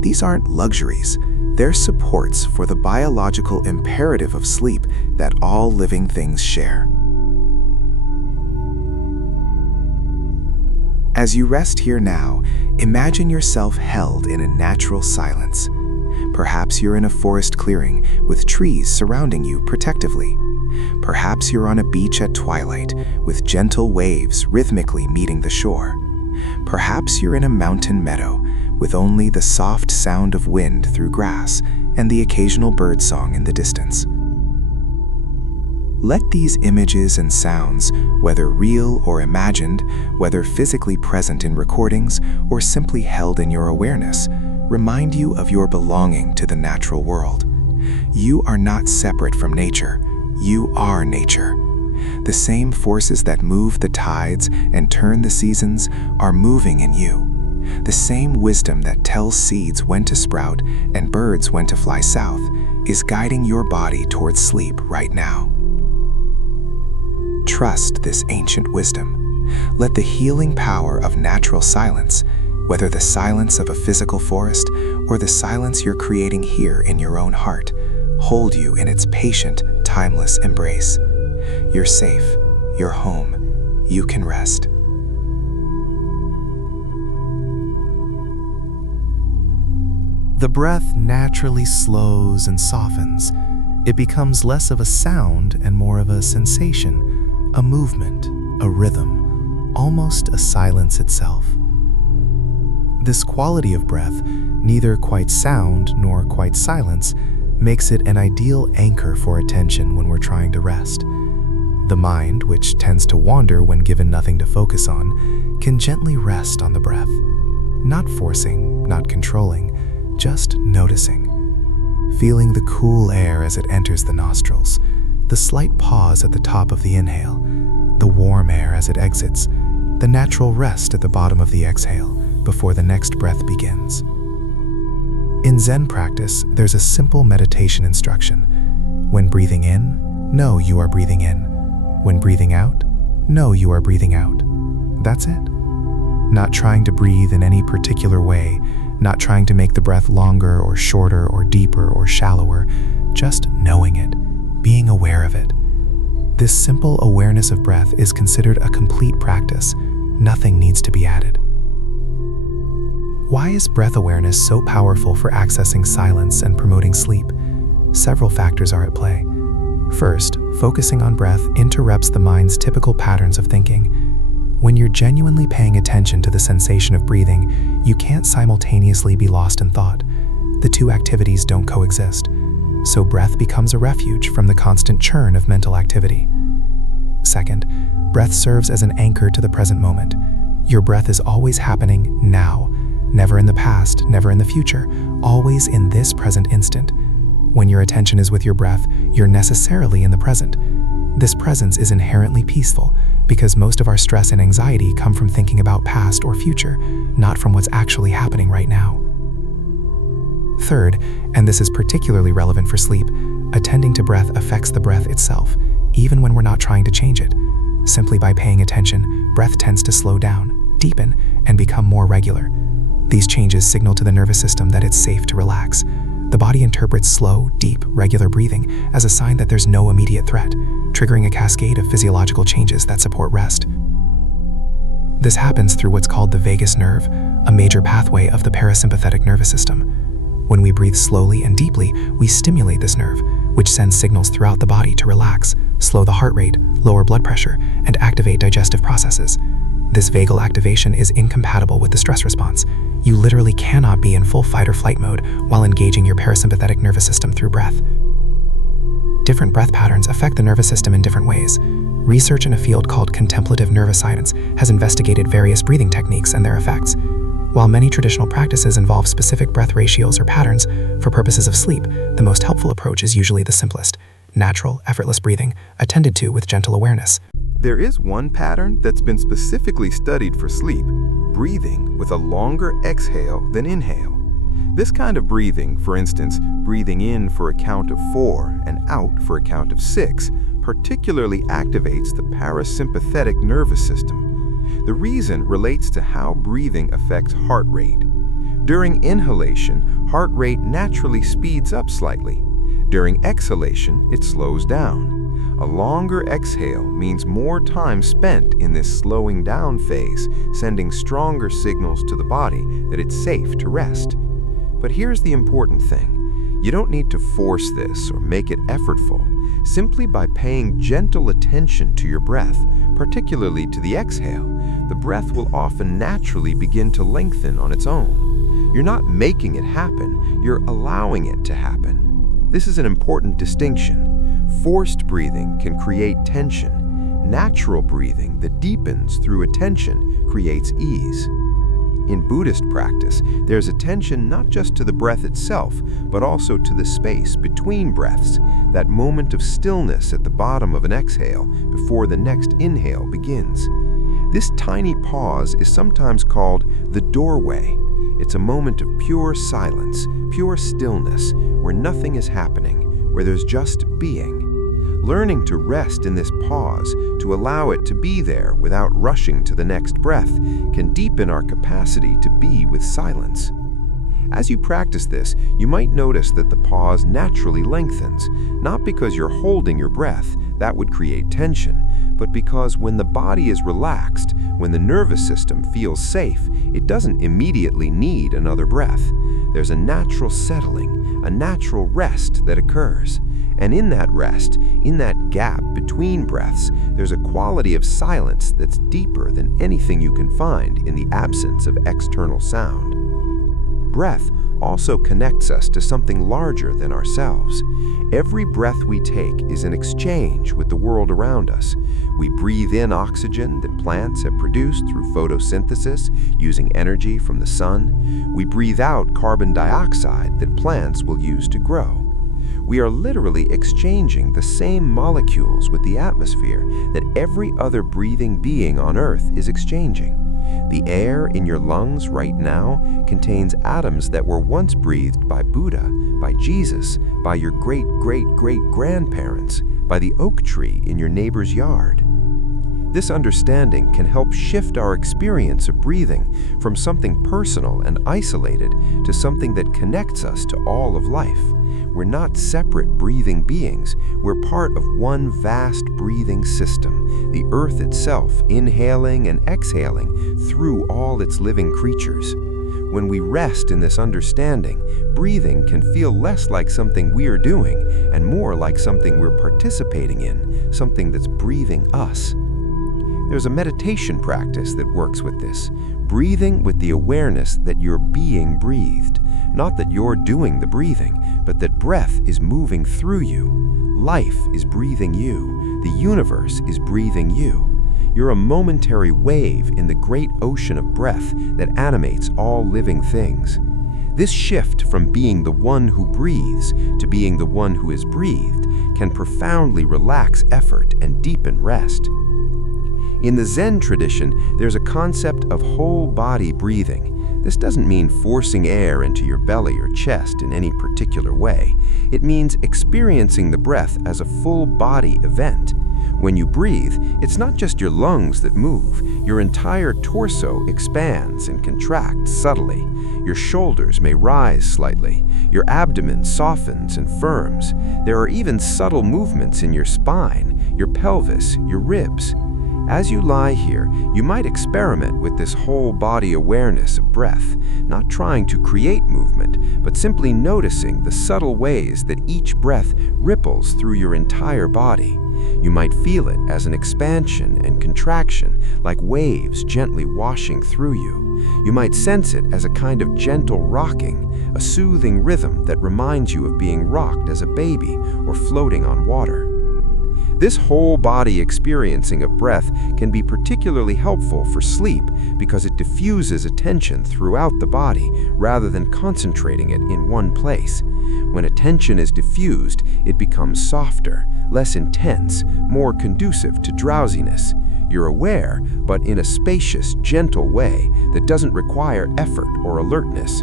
These aren't luxuries, they're supports for the biological imperative of sleep that all living things share. As you rest here now, imagine yourself held in a natural silence. Perhaps you're in a forest clearing with trees surrounding you protectively. Perhaps you're on a beach at twilight with gentle waves rhythmically meeting the shore. Perhaps you're in a mountain meadow with only the soft sound of wind through grass and the occasional bird song in the distance. Let these images and sounds, whether real or imagined, whether physically present in recordings or simply held in your awareness, remind you of your belonging to the natural world. You are not separate from nature. You are nature. The same forces that move the tides and turn the seasons are moving in you. The same wisdom that tells seeds when to sprout and birds when to fly south is guiding your body towards sleep right now. Trust this ancient wisdom. Let the healing power of natural silence, whether the silence of a physical forest or the silence you're creating here in your own heart, hold you in its patient, timeless embrace. You're safe. You're home. You can rest. The breath naturally slows and softens. It becomes less of a sound and more of a sensation, a movement, a rhythm, almost a silence itself. This quality of breath, neither quite sound nor quite silence, makes it an ideal anchor for attention when we're trying to rest. The mind, which tends to wander when given nothing to focus on, can gently rest on the breath. Not forcing, not controlling, just noticing. Feeling the cool air as it enters the nostrils, the slight pause at the top of the inhale, the warm air as it exits, the natural rest at the bottom of the exhale before the next breath begins. In Zen practice, there's a simple meditation instruction. When breathing in, know you are breathing in. When breathing out, know you are breathing out. That's it. Not trying to breathe in any particular way, not trying to make the breath longer or shorter or deeper or shallower, just knowing it, being aware of it. This simple awareness of breath is considered a complete practice. Nothing needs to be added. Why is breath awareness so powerful for accessing silence and promoting sleep? Several factors are at play. First, focusing on breath interrupts the mind's typical patterns of thinking. When you're genuinely paying attention to the sensation of breathing, you can't simultaneously be lost in thought. The two activities don't coexist. so breath becomes a refuge from the constant churn of mental activity. Second, breath serves as an anchor to the present moment. Your breath is always happening now, never in the past, never in the future, always in this present instant. When your attention is with your breath, you're necessarily in the present. This presence is inherently peaceful because most of our stress and anxiety come from thinking about past or future, not from what's actually happening right now. Third, and this is particularly relevant for sleep, attending to breath affects the breath itself, even when we're not trying to change it. Simply by paying attention, breath tends to slow down, deepen, and become more regular. These changes signal to the nervous system that it's safe to relax. The body interprets slow, deep, regular breathing as a sign that there's no immediate threat, triggering a cascade of physiological changes that support rest. This happens through what's called the vagus nerve, a major pathway of the parasympathetic nervous system. When we breathe slowly and deeply, we stimulate this nerve, which sends signals throughout the body to relax, slow the heart rate, lower blood pressure, and activate digestive processes. This vagal activation is incompatible with the stress response. You literally cannot be in full fight or flight mode while engaging your parasympathetic nervous system through breath. Different breath patterns affect the nervous system in different ways. Research in a field called contemplative neuroscience has investigated various breathing techniques and their effects. While many traditional practices involve specific breath ratios or patterns, for purposes of sleep, the most helpful approach is usually the simplest: natural, effortless breathing, attended to with gentle awareness. There is one pattern that's been specifically studied for sleep: breathing with a longer exhale than inhale. This kind of breathing, for instance, breathing in for a count of 4 and out for a count of 6, particularly activates the parasympathetic nervous system. The reason relates to how breathing affects heart rate. During inhalation, heart rate naturally speeds up slightly. During exhalation, it slows down. A longer exhale means more time spent in this slowing down phase, sending stronger signals to the body that it's safe to rest. But here's the important thing. You don't need to force this or make it effortful. Simply by paying gentle attention to your breath, particularly to the exhale, the breath will often naturally begin to lengthen on its own. You're not making it happen, you're allowing it to happen. This is an important distinction. Forced breathing can create tension. Natural breathing that deepens through attention creates ease. In Buddhist practice, there's attention not just to the breath itself, but also to the space between breaths, that moment of stillness at the bottom of an exhale before the next inhale begins. This tiny pause is sometimes called the doorway. It's a moment of pure silence, pure stillness, where nothing is happening, where there's just being. Learning to rest in this pause, to allow it to be there without rushing to the next breath, can deepen our capacity to be with silence. As you practice this, you might notice that the pause naturally lengthens, not because you're holding your breath, that would create tension, but because when the body is relaxed, when the nervous system feels safe, it doesn't immediately need another breath. There's a natural settling, a natural rest that occurs. And in that rest, in that gap between breaths, there's a quality of silence that's deeper than anything you can find in the absence of external sound. Breath also connects us to something larger than ourselves. Every breath we take is an exchange with the world around us. We breathe in oxygen that plants have produced through photosynthesis, using energy from the sun. We breathe out carbon dioxide that plants will use to grow. We are literally exchanging the same molecules with the atmosphere that every other breathing being on Earth is exchanging. The air in your lungs right now contains atoms that were once breathed by Buddha, by Jesus, by your great-great-great-grandparents, by the oak tree in your neighbor's yard. This understanding can help shift our experience of breathing from something personal and isolated to something that connects us to all of life. We're not separate breathing beings. We're part of one vast breathing system, the earth itself inhaling and exhaling through all its living creatures. When we rest in this understanding, breathing can feel less like something we're doing and more like something we're participating in, something that's breathing us. There's a meditation practice that works with this, breathing with the awareness that you're being breathed. Not that you're doing the breathing, but that breath is moving through you. Life is breathing you. The universe is breathing you. You're a momentary wave in the great ocean of breath that animates all living things. This shift from being the one who breathes to being the one who is breathed can profoundly relax effort and deepen rest. In the Zen tradition, there's a concept of whole body breathing. This doesn't mean forcing air into your belly or chest in any particular way. It means experiencing the breath as a full body event. When you breathe, it's not just your lungs that move. Your entire torso expands and contracts subtly. Your shoulders may rise slightly. Your abdomen softens and firms. There are even subtle movements in your spine, your pelvis, your ribs. As you lie here, you might experiment with this whole body awareness of breath, not trying to create movement, but simply noticing the subtle ways that each breath ripples through your entire body. You might feel it as an expansion and contraction, like waves gently washing through you. You might sense it as a kind of gentle rocking, a soothing rhythm that reminds you of being rocked as a baby or floating on water. This whole body experiencing of breath can be particularly helpful for sleep because it diffuses attention throughout the body rather than concentrating it in one place. When attention is diffused, it becomes softer, less intense, more conducive to drowsiness. You're aware, but in a spacious, gentle way that doesn't require effort or alertness.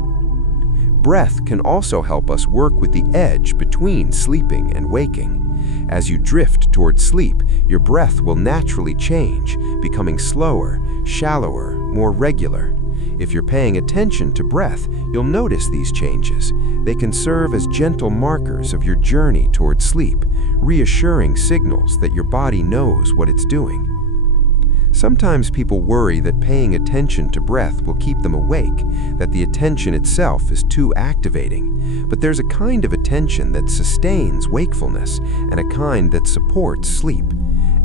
Breath can also help us work with the edge between sleeping and waking. As you drift toward sleep, your breath will naturally change, becoming slower, shallower, more regular. If you're paying attention to breath, you'll notice these changes. They can serve as gentle markers of your journey toward sleep, reassuring signals that your body knows what it's doing. Sometimes people worry that paying attention to breath will keep them awake, that the attention itself is too activating. But there's a kind of attention that sustains wakefulness and a kind that supports sleep.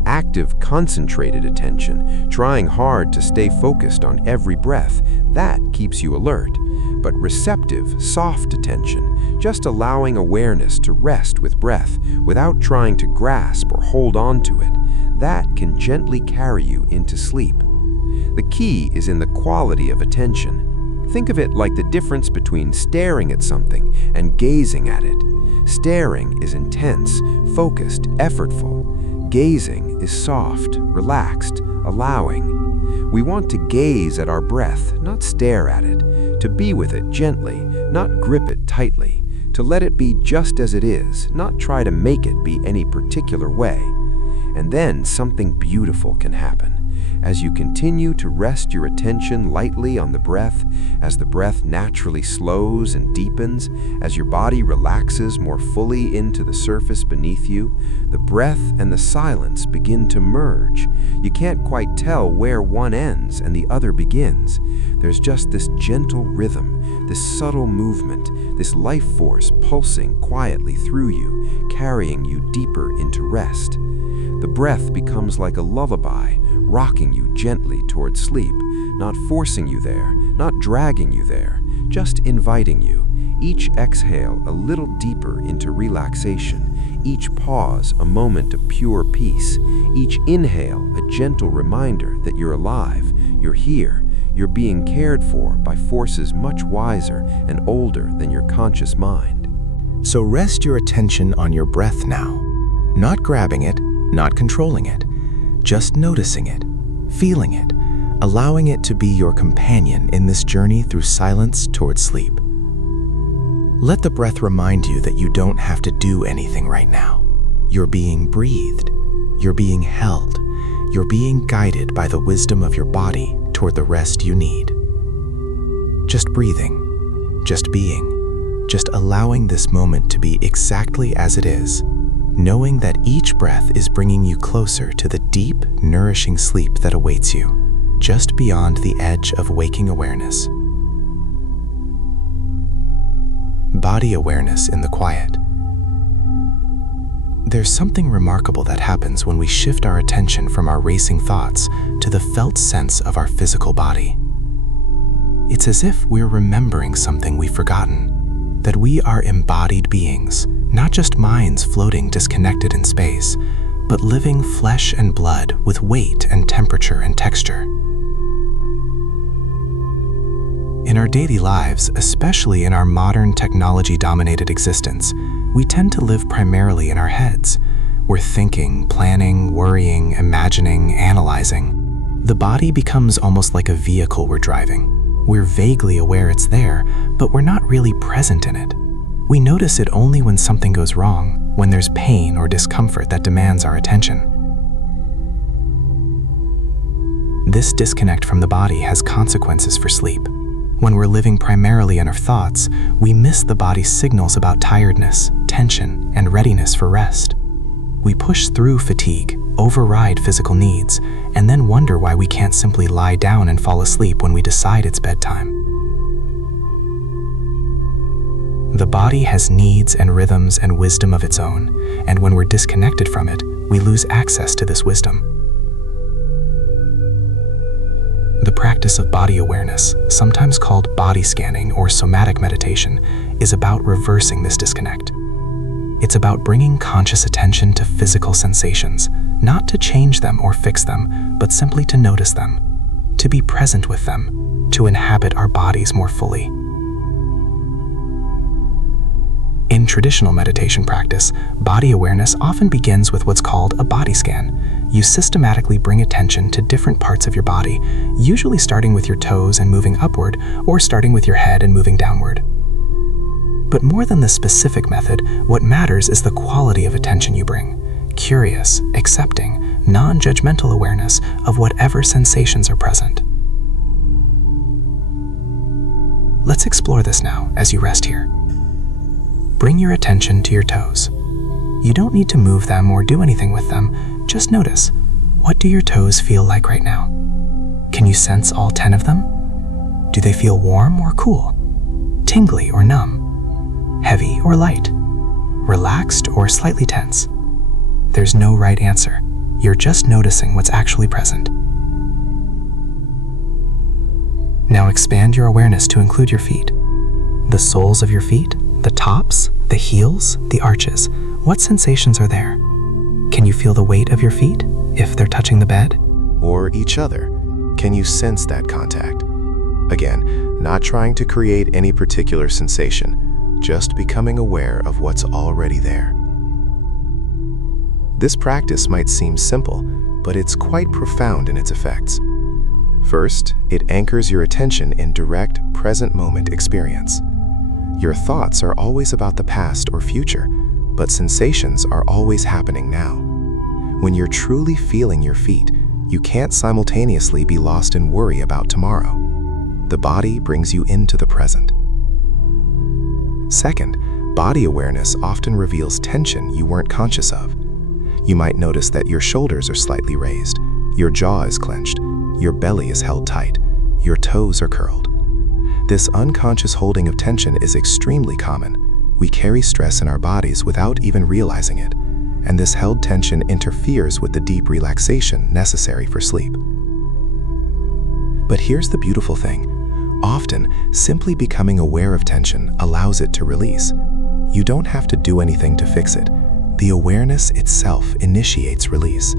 Active, concentrated attention, trying hard to stay focused on every breath, that keeps you alert. But receptive, soft attention, just allowing awareness to rest with breath without trying to grasp or hold on to it, that can gently carry you into sleep. The key is in the quality of attention. Think of it like the difference between staring at something and gazing at it. Staring is intense, focused, effortful. Gazing is soft, relaxed, allowing. We want to gaze at our breath, not stare at it, to be with it gently, not grip it tightly, to let it be just as it is, not try to make it be any particular way. And then something beautiful can happen. As you continue to rest your attention lightly on the breath, as the breath naturally slows and deepens, as your body relaxes more fully into the surface beneath you, the breath and the silence begin to merge. You can't quite tell where one ends and the other begins. There's just this gentle rhythm, this subtle movement, this life force pulsing quietly through you, carrying you deeper into rest. The breath becomes like a lullaby, rocking you gently toward sleep, not forcing you there, not dragging you there, just inviting you. Each exhale a little deeper into relaxation, each pause a moment of pure peace, each inhale a gentle reminder that you're alive, you're here, you're being cared for by forces much wiser and older than your conscious mind. So rest your attention on your breath now, not grabbing it, not controlling it, just noticing it, feeling it, allowing it to be your companion in this journey through silence toward sleep. Let the breath remind you that you don't have to do anything right now. You're being breathed, you're being held, you're being guided by the wisdom of your body toward the rest you need. Just breathing, just being, just allowing this moment to be exactly as it is, knowing that each breath is bringing you closer to the deep, nourishing sleep that awaits you, just beyond the edge of waking awareness. Body awareness in the quiet. There's something remarkable that happens when we shift our attention from our racing thoughts to the felt sense of our physical body. It's as if we're remembering something we've forgotten, that we are embodied beings, not just minds floating disconnected in space, but living flesh and blood with weight and temperature and texture. In our daily lives, especially in our modern technology-dominated existence, we tend to live primarily in our heads. We're thinking, planning, worrying, imagining, analyzing. The body becomes almost like a vehicle we're driving. We're vaguely aware it's there, but we're not really present in it. We notice it only when something goes wrong, when there's pain or discomfort that demands our attention. This disconnect from the body has consequences for sleep. When we're living primarily in our thoughts, we miss the body's signals about tiredness, tension, and readiness for rest. We push through fatigue, override physical needs, and then wonder why we can't simply lie down and fall asleep when we decide it's bedtime. The body has needs and rhythms and wisdom of its own, and when we're disconnected from it, we lose access to this wisdom. The practice of body awareness, sometimes called body scanning or somatic meditation, is about reversing this disconnect. It's about bringing conscious attention to physical sensations, not to change them or fix them, but simply to notice them, to be present with them, to inhabit our bodies more fully. In traditional meditation practice, body awareness often begins with what's called a body scan. You systematically bring attention to different parts of your body, usually starting with your toes and moving upward, or starting with your head and moving downward. But more than the specific method, what matters is the quality of attention you bring. Curious, accepting, non-judgmental awareness of whatever sensations are present. Let's explore this now as you rest here. Bring your attention to your toes. You don't need to move them or do anything with them. Just notice, what do your toes feel like right now? Can you sense all 10 of them? Do they feel warm or cool? Tingly or numb? Heavy or light? Relaxed or slightly tense? There's no right answer. You're just noticing what's actually present. Now expand your awareness to include your feet. The soles of your feet, the tops, the heels, the arches. What sensations are there? Can you feel the weight of your feet if they're touching the bed? Or each other? Can you sense that contact? Again, not trying to create any particular sensation, just becoming aware of what's already there. This practice might seem simple, but it's quite profound in its effects. First, it anchors your attention in direct, present moment experience. Your thoughts are always about the past or future, but sensations are always happening now. When you're truly feeling your feet, you can't simultaneously be lost in worry about tomorrow. The body brings you into the present. Second, body awareness often reveals tension you weren't conscious of. You might notice that your shoulders are slightly raised, your jaw is clenched, your belly is held tight, your toes are curled. This unconscious holding of tension is extremely common. We carry stress in our bodies without even realizing it, and this held tension interferes with the deep relaxation necessary for sleep. But here's the beautiful thing. Often, simply becoming aware of tension allows it to release. You don't have to do anything to fix it. The awareness itself initiates release.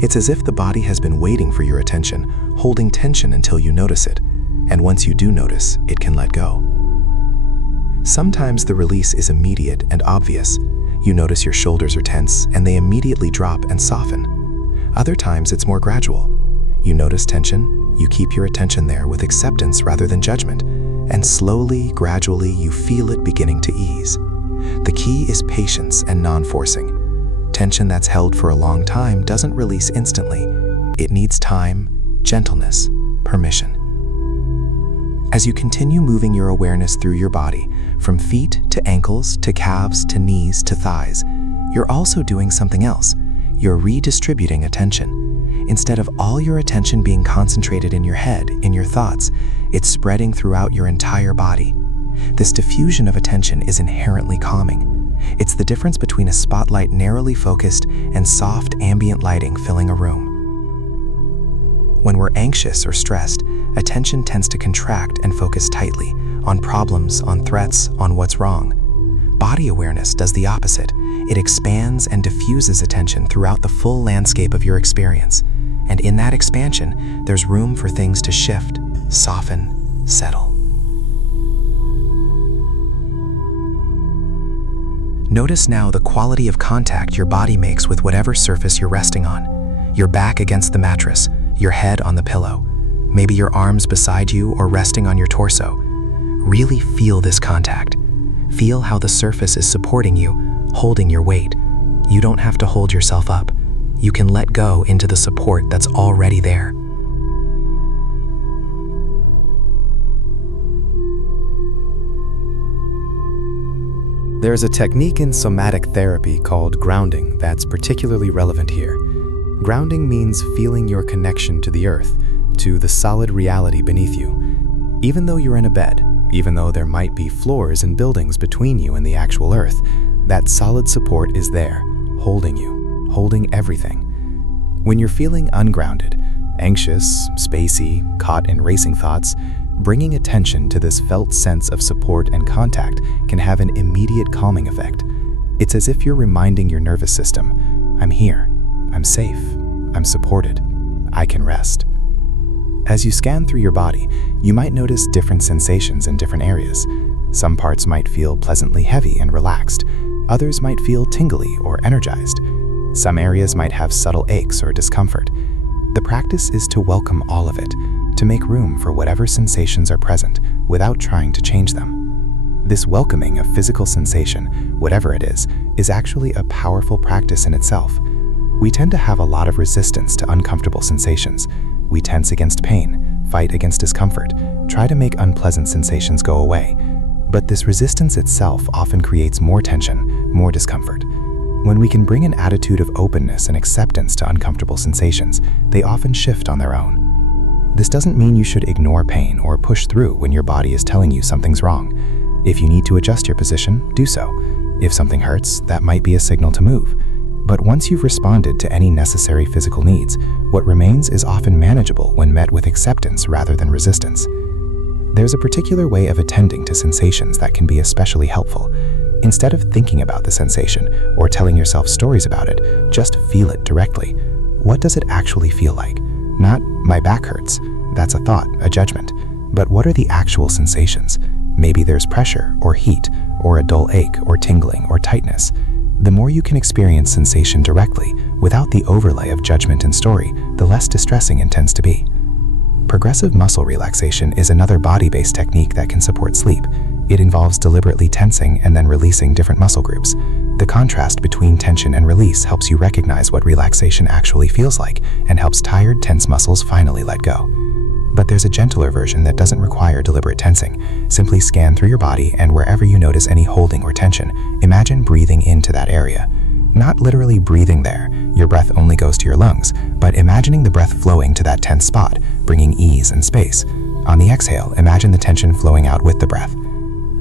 It's as if the body has been waiting for your attention, holding tension until you notice it. And once you do notice, it can let go. Sometimes the release is immediate and obvious. You notice your shoulders are tense and they immediately drop and soften. Other times it's more gradual. You notice tension, you keep your attention there with acceptance rather than judgment, and slowly, gradually, you feel it beginning to ease. The key is patience and non-forcing. Tension that's held for a long time doesn't release instantly. It needs time, gentleness, permission. As you continue moving your awareness through your body, from feet to ankles to calves to knees to thighs, you're also doing something else. You're redistributing attention. Instead of all your attention being concentrated in your head, in your thoughts, it's spreading throughout your entire body. This diffusion of attention is inherently calming. It's the difference between a spotlight narrowly focused and soft ambient lighting filling a room. When we're anxious or stressed, attention tends to contract and focus tightly on problems, on threats, on what's wrong. Body awareness does the opposite. It expands and diffuses attention throughout the full landscape of your experience. And in that expansion, there's room for things to shift, soften, settle. Notice now the quality of contact your body makes with whatever surface you're resting on. Your back against the mattress, your head on the pillow, maybe your arms beside you or resting on your torso. Really feel this contact. Feel how the surface is supporting you, holding your weight. You don't have to hold yourself up. You can let go into the support that's already there. There's a technique in somatic therapy called grounding that's particularly relevant here. Grounding means feeling your connection to the earth, to the solid reality beneath you. Even though you're in a bed, even though there might be floors and buildings between you and the actual earth, that solid support is there, holding you, holding everything. When you're feeling ungrounded, anxious, spacey, caught in racing thoughts, bringing attention to this felt sense of support and contact can have an immediate calming effect. It's as if you're reminding your nervous system, I'm here, I'm safe, I'm supported, I can rest. As you scan through your body, you might notice different sensations in different areas. Some parts might feel pleasantly heavy and relaxed. Others might feel tingly or energized. Some areas might have subtle aches or discomfort. The practice is to welcome all of it, to make room for whatever sensations are present without trying to change them. This welcoming of physical sensation, whatever it is actually a powerful practice in itself. We tend to have a lot of resistance to uncomfortable sensations. We tense against pain, fight against discomfort, try to make unpleasant sensations go away. But this resistance itself often creates more tension, more discomfort. When we can bring an attitude of openness and acceptance to uncomfortable sensations, they often shift on their own. This doesn't mean you should ignore pain or push through when your body is telling you something's wrong. If you need to adjust your position, do so. If something hurts, that might be a signal to move. But once you've responded to any necessary physical needs, what remains is often manageable when met with acceptance rather than resistance. There's a particular way of attending to sensations that can be especially helpful. Instead of thinking about the sensation or telling yourself stories about it, just feel it directly. What does it actually feel like? Not, my back hurts. That's a thought, a judgment. But what are the actual sensations? Maybe there's pressure or heat or a dull ache or tingling or tightness. The more you can experience sensation directly, without the overlay of judgment and story, the less distressing it tends to be. Progressive muscle relaxation is another body-based technique that can support sleep. It involves deliberately tensing and then releasing different muscle groups. The contrast between tension and release helps you recognize what relaxation actually feels like and helps tired, tense muscles finally let go. But there's a gentler version that doesn't require deliberate tensing. Simply scan through your body, and wherever you notice any holding or tension, imagine breathing into that area. Not literally breathing there, your breath only goes to your lungs, but imagining the breath flowing to that tense spot, bringing ease and space. On the exhale, imagine the tension flowing out with the breath.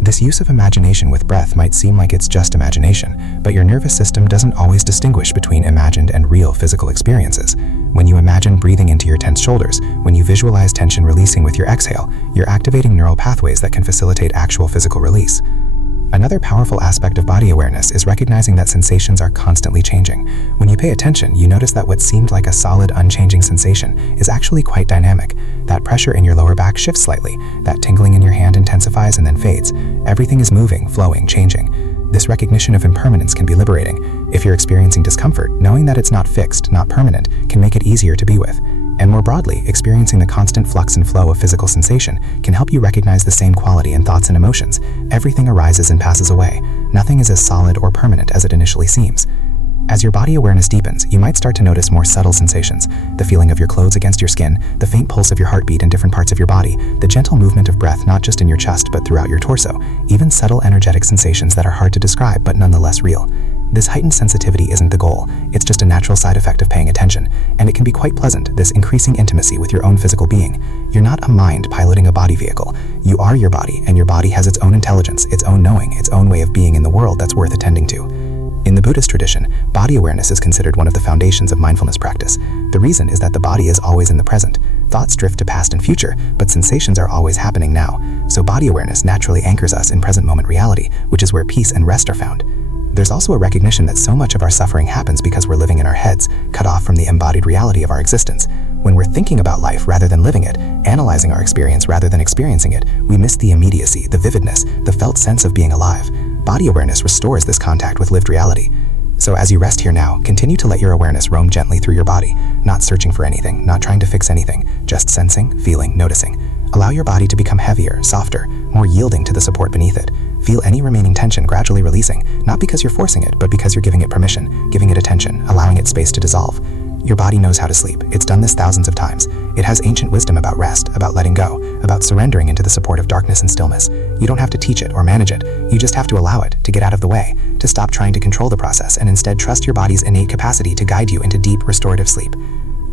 This use of imagination with breath might seem like it's just imagination, but your nervous system doesn't always distinguish between imagined and real physical experiences. When you imagine breathing into your tense shoulders, when you visualize tension releasing with your exhale, you're activating neural pathways that can facilitate actual physical release. Another powerful aspect of body awareness is recognizing that sensations are constantly changing. When you pay attention, you notice that what seemed like a solid, unchanging sensation is actually quite dynamic. That pressure in your lower back shifts slightly, that tingling in your hand intensifies and then fades. Everything is moving, flowing, changing. This recognition of impermanence can be liberating. If you're experiencing discomfort, knowing that it's not fixed, not permanent, can make it easier to be with. And more broadly, experiencing the constant flux and flow of physical sensation can help you recognize the same quality in thoughts and emotions. Everything arises and passes away. Nothing is as solid or permanent as it initially seems. As your body awareness deepens, you might start to notice more subtle sensations. The feeling of your clothes against your skin, the faint pulse of your heartbeat in different parts of your body, the gentle movement of breath not just in your chest but throughout your torso, even subtle energetic sensations that are hard to describe but nonetheless real. This heightened sensitivity isn't the goal, it's just a natural side effect of paying attention, and it can be quite pleasant, this increasing intimacy with your own physical being. You're not a mind piloting a body vehicle. You are your body, and your body has its own intelligence, its own knowing, its own way of being in the world that's worth attending to. In the Buddhist tradition, body awareness is considered one of the foundations of mindfulness practice. The reason is that the body is always in the present. Thoughts drift to past and future, but sensations are always happening now. So body awareness naturally anchors us in present moment reality, which is where peace and rest are found. There's also a recognition that so much of our suffering happens because we're living in our heads, cut off from the embodied reality of our existence. When we're thinking about life rather than living it, analyzing our experience rather than experiencing it, we miss the immediacy, the vividness, the felt sense of being alive. Body awareness restores this contact with lived reality. So as you rest here now, continue to let your awareness roam gently through your body, not searching for anything, not trying to fix anything, just sensing, feeling, noticing. Allow your body to become heavier, softer, more yielding to the support beneath it. Feel any remaining tension gradually releasing, not because you're forcing it, but because you're giving it permission, giving it attention, allowing it space to dissolve. Your body knows how to sleep. It's done this thousands of times. It has ancient wisdom about rest, about letting go, about surrendering into the support of darkness and stillness. You don't have to teach it or manage it. You just have to allow it, to get out of the way, to stop trying to control the process and instead trust your body's innate capacity to guide you into deep, restorative sleep.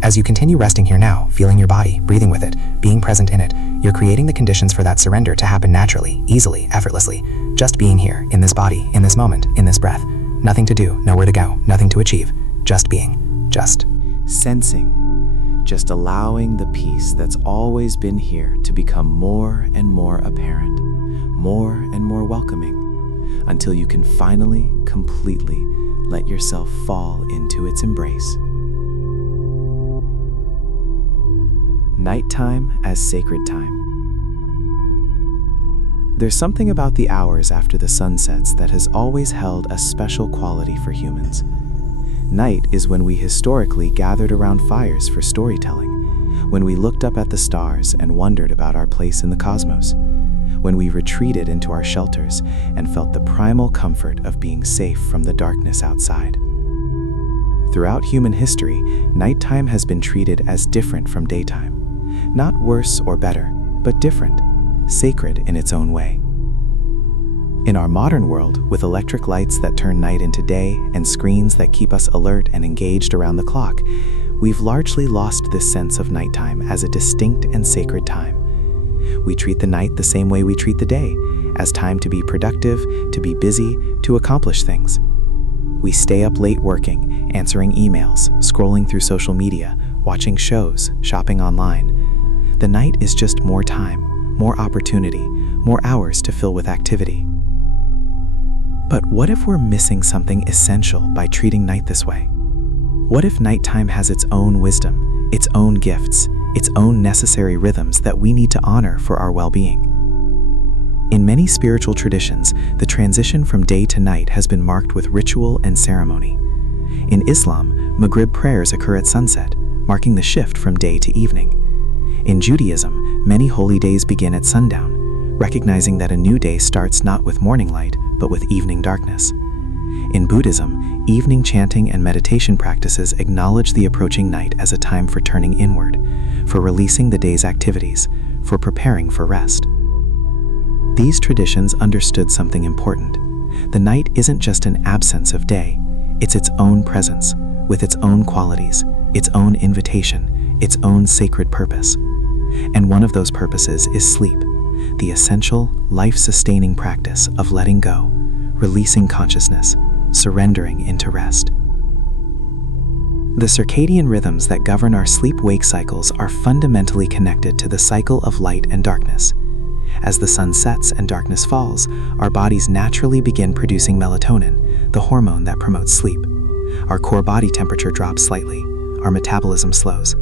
As you continue resting here now, feeling your body, breathing with it, being present in it, you're creating the conditions for that surrender to happen naturally, easily, effortlessly. Just being here, in this body, in this moment, in this breath. Nothing to do, nowhere to go, nothing to achieve. Just being. Just. Sensing, just allowing the peace that's always been here to become more and more apparent, more and more welcoming, until you can finally, completely let yourself fall into its embrace. Nighttime as sacred time. There's something about the hours after the sun sets that has always held a special quality for humans. Night is when we historically gathered around fires for storytelling, when we looked up at the stars and wondered about our place in the cosmos, when we retreated into our shelters and felt the primal comfort of being safe from the darkness outside. Throughout human history, nighttime has been treated as different from daytime. Not worse or better, but different, sacred in its own way. In our modern world, with electric lights that turn night into day and screens that keep us alert and engaged around the clock, we've largely lost this sense of nighttime as a distinct and sacred time. We treat the night the same way we treat the day, as time to be productive, to be busy, to accomplish things. We stay up late working, answering emails, scrolling through social media, watching shows, shopping online. The night is just more time, more opportunity, more hours to fill with activity. But what if we're missing something essential by treating night this way? What if nighttime has its own wisdom, its own gifts, its own necessary rhythms that we need to honor for our well-being? In many spiritual traditions, the transition from day to night has been marked with ritual and ceremony. In Islam, Maghrib prayers occur at sunset, marking the shift from day to evening. In Judaism, many holy days begin at sundown, recognizing that a new day starts not with morning light, but with evening darkness. In Buddhism, evening chanting and meditation practices acknowledge the approaching night as a time for turning inward, for releasing the day's activities, for preparing for rest. These traditions understood something important. The night isn't just an absence of day, it's its own presence, with its own qualities, its own invitation, its own sacred purpose. And one of those purposes is sleep, the essential, life-sustaining practice of letting go, releasing consciousness, surrendering into rest. The circadian rhythms that govern our sleep-wake cycles are fundamentally connected to the cycle of light and darkness. As the sun sets and darkness falls, our bodies naturally begin producing melatonin, the hormone that promotes sleep. Our core body temperature drops slightly, our metabolism slows.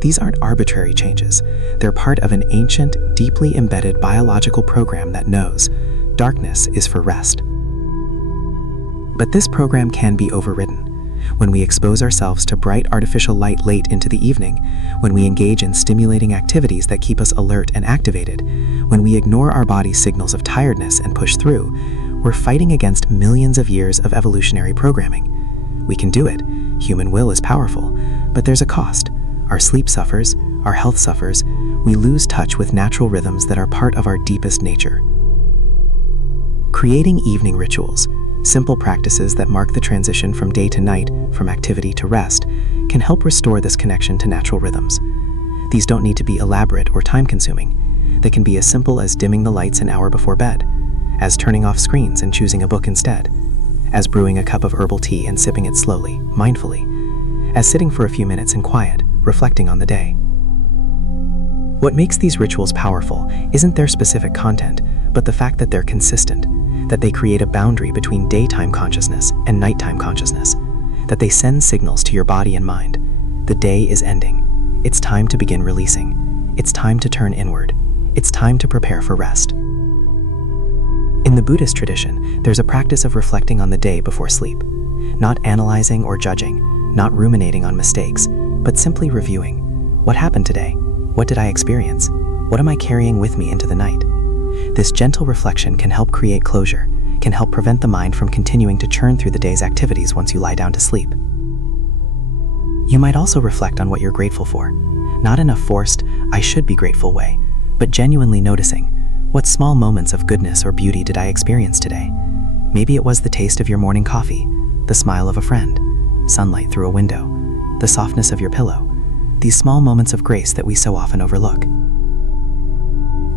These aren't arbitrary changes. They're part of an ancient, deeply embedded biological program that knows darkness is for rest. But this program can be overridden. When we expose ourselves to bright artificial light late into the evening, when we engage in stimulating activities that keep us alert and activated, when we ignore our body's signals of tiredness and push through, we're fighting against millions of years of evolutionary programming. We can do it. Human will is powerful, but there's a cost. Our sleep suffers, our health suffers, we lose touch with natural rhythms that are part of our deepest nature. Creating evening rituals, Simple practices that mark the transition from day to night, from activity to rest, can help restore this connection to natural rhythms. These don't need to be elaborate or time-consuming. They can be as simple as dimming the lights an hour before bed, as turning off screens and choosing a book instead, as brewing a cup of herbal tea and sipping it slowly, mindfully, as sitting for a few minutes in quiet, reflecting on the day. What makes these rituals powerful isn't their specific content, but the fact that they're consistent, that they create a boundary between daytime consciousness and nighttime consciousness, that they send signals to your body and mind. The day is ending. It's time to begin releasing. It's time to turn inward. It's time to prepare for rest. In the Buddhist tradition, there's a practice of reflecting on the day before sleep, not analyzing or judging, not ruminating on mistakes, but simply reviewing. What happened today? What did I experience? What am I carrying with me into the night? This gentle reflection can help create closure, can help prevent the mind from continuing to churn through the day's activities once you lie down to sleep. You might also reflect on what you're grateful for, not in a forced, I should be grateful way, but genuinely noticing, what small moments of goodness or beauty did I experience today? Maybe it was the taste of your morning coffee, the smile of a friend, sunlight through a window, the softness of your pillow, these small moments of grace that we so often overlook.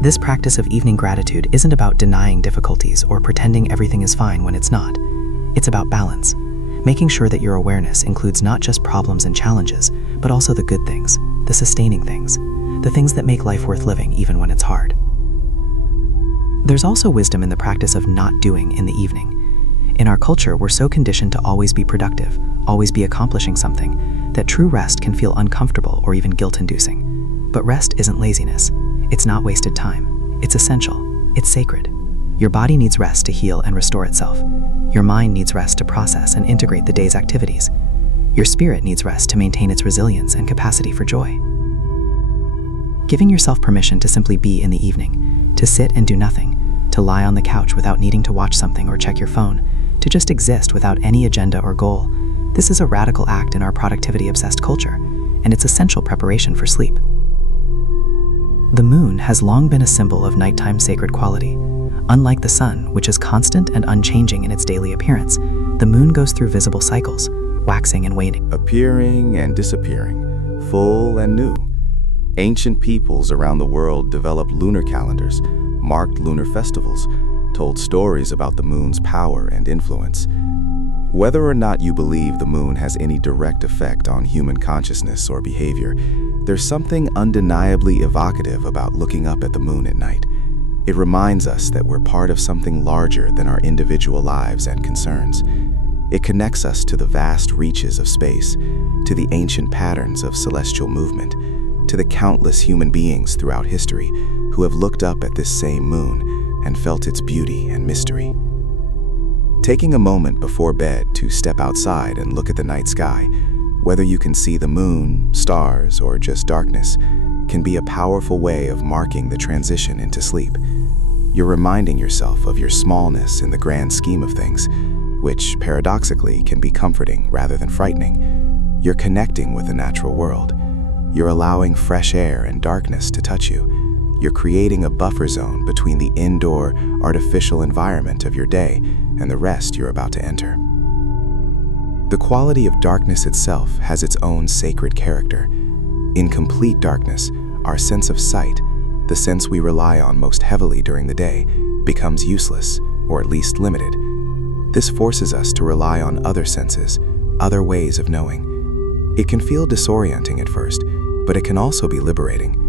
This practice of evening gratitude isn't about denying difficulties or pretending everything is fine when it's not. It's about balance, making sure that your awareness includes not just problems and challenges, but also the good things, the sustaining things, the things that make life worth living even when it's hard. There's also wisdom in the practice of not doing in the evening. In our culture, we're so conditioned to always be productive, always be accomplishing something, that true rest can feel uncomfortable or even guilt-inducing. But rest isn't laziness. It's not wasted time. It's essential. It's sacred. Your body needs rest to heal and restore itself. Your mind needs rest to process and integrate the day's activities. Your spirit needs rest to maintain its resilience and capacity for joy. Giving yourself permission to simply be in the evening, to sit and do nothing, to lie on the couch without needing to watch something or check your phone, to just exist without any agenda or goal, this is a radical act in our productivity-obsessed culture, and it's essential preparation for sleep. The moon has long been a symbol of nighttime sacred quality. Unlike the sun, which is constant and unchanging in its daily appearance, the moon goes through visible cycles, waxing and waning. Appearing and disappearing, full and new. Ancient peoples around the world developed lunar calendars, marked lunar festivals, told stories about the moon's power and influence. Whether or not you believe the moon has any direct effect on human consciousness or behavior, there's something undeniably evocative about looking up at the moon at night. It reminds us that we're part of something larger than our individual lives and concerns. It connects us to the vast reaches of space, to the ancient patterns of celestial movement, to the countless human beings throughout history who have looked up at this same moon and felt its beauty and mystery. Taking a moment before bed to step outside and look at the night sky, whether you can see the moon, stars, or just darkness, can be a powerful way of marking the transition into sleep. You're reminding yourself of your smallness in the grand scheme of things, which paradoxically can be comforting rather than frightening. You're connecting with the natural world. You're allowing fresh air and darkness to touch you. You're creating a buffer zone between the indoor, artificial environment of your day and the rest you're about to enter. The quality of darkness itself has its own sacred character. In complete darkness, our sense of sight, the sense we rely on most heavily during the day, becomes useless, or at least limited. This forces us to rely on other senses, other ways of knowing. It can feel disorienting at first, but it can also be liberating.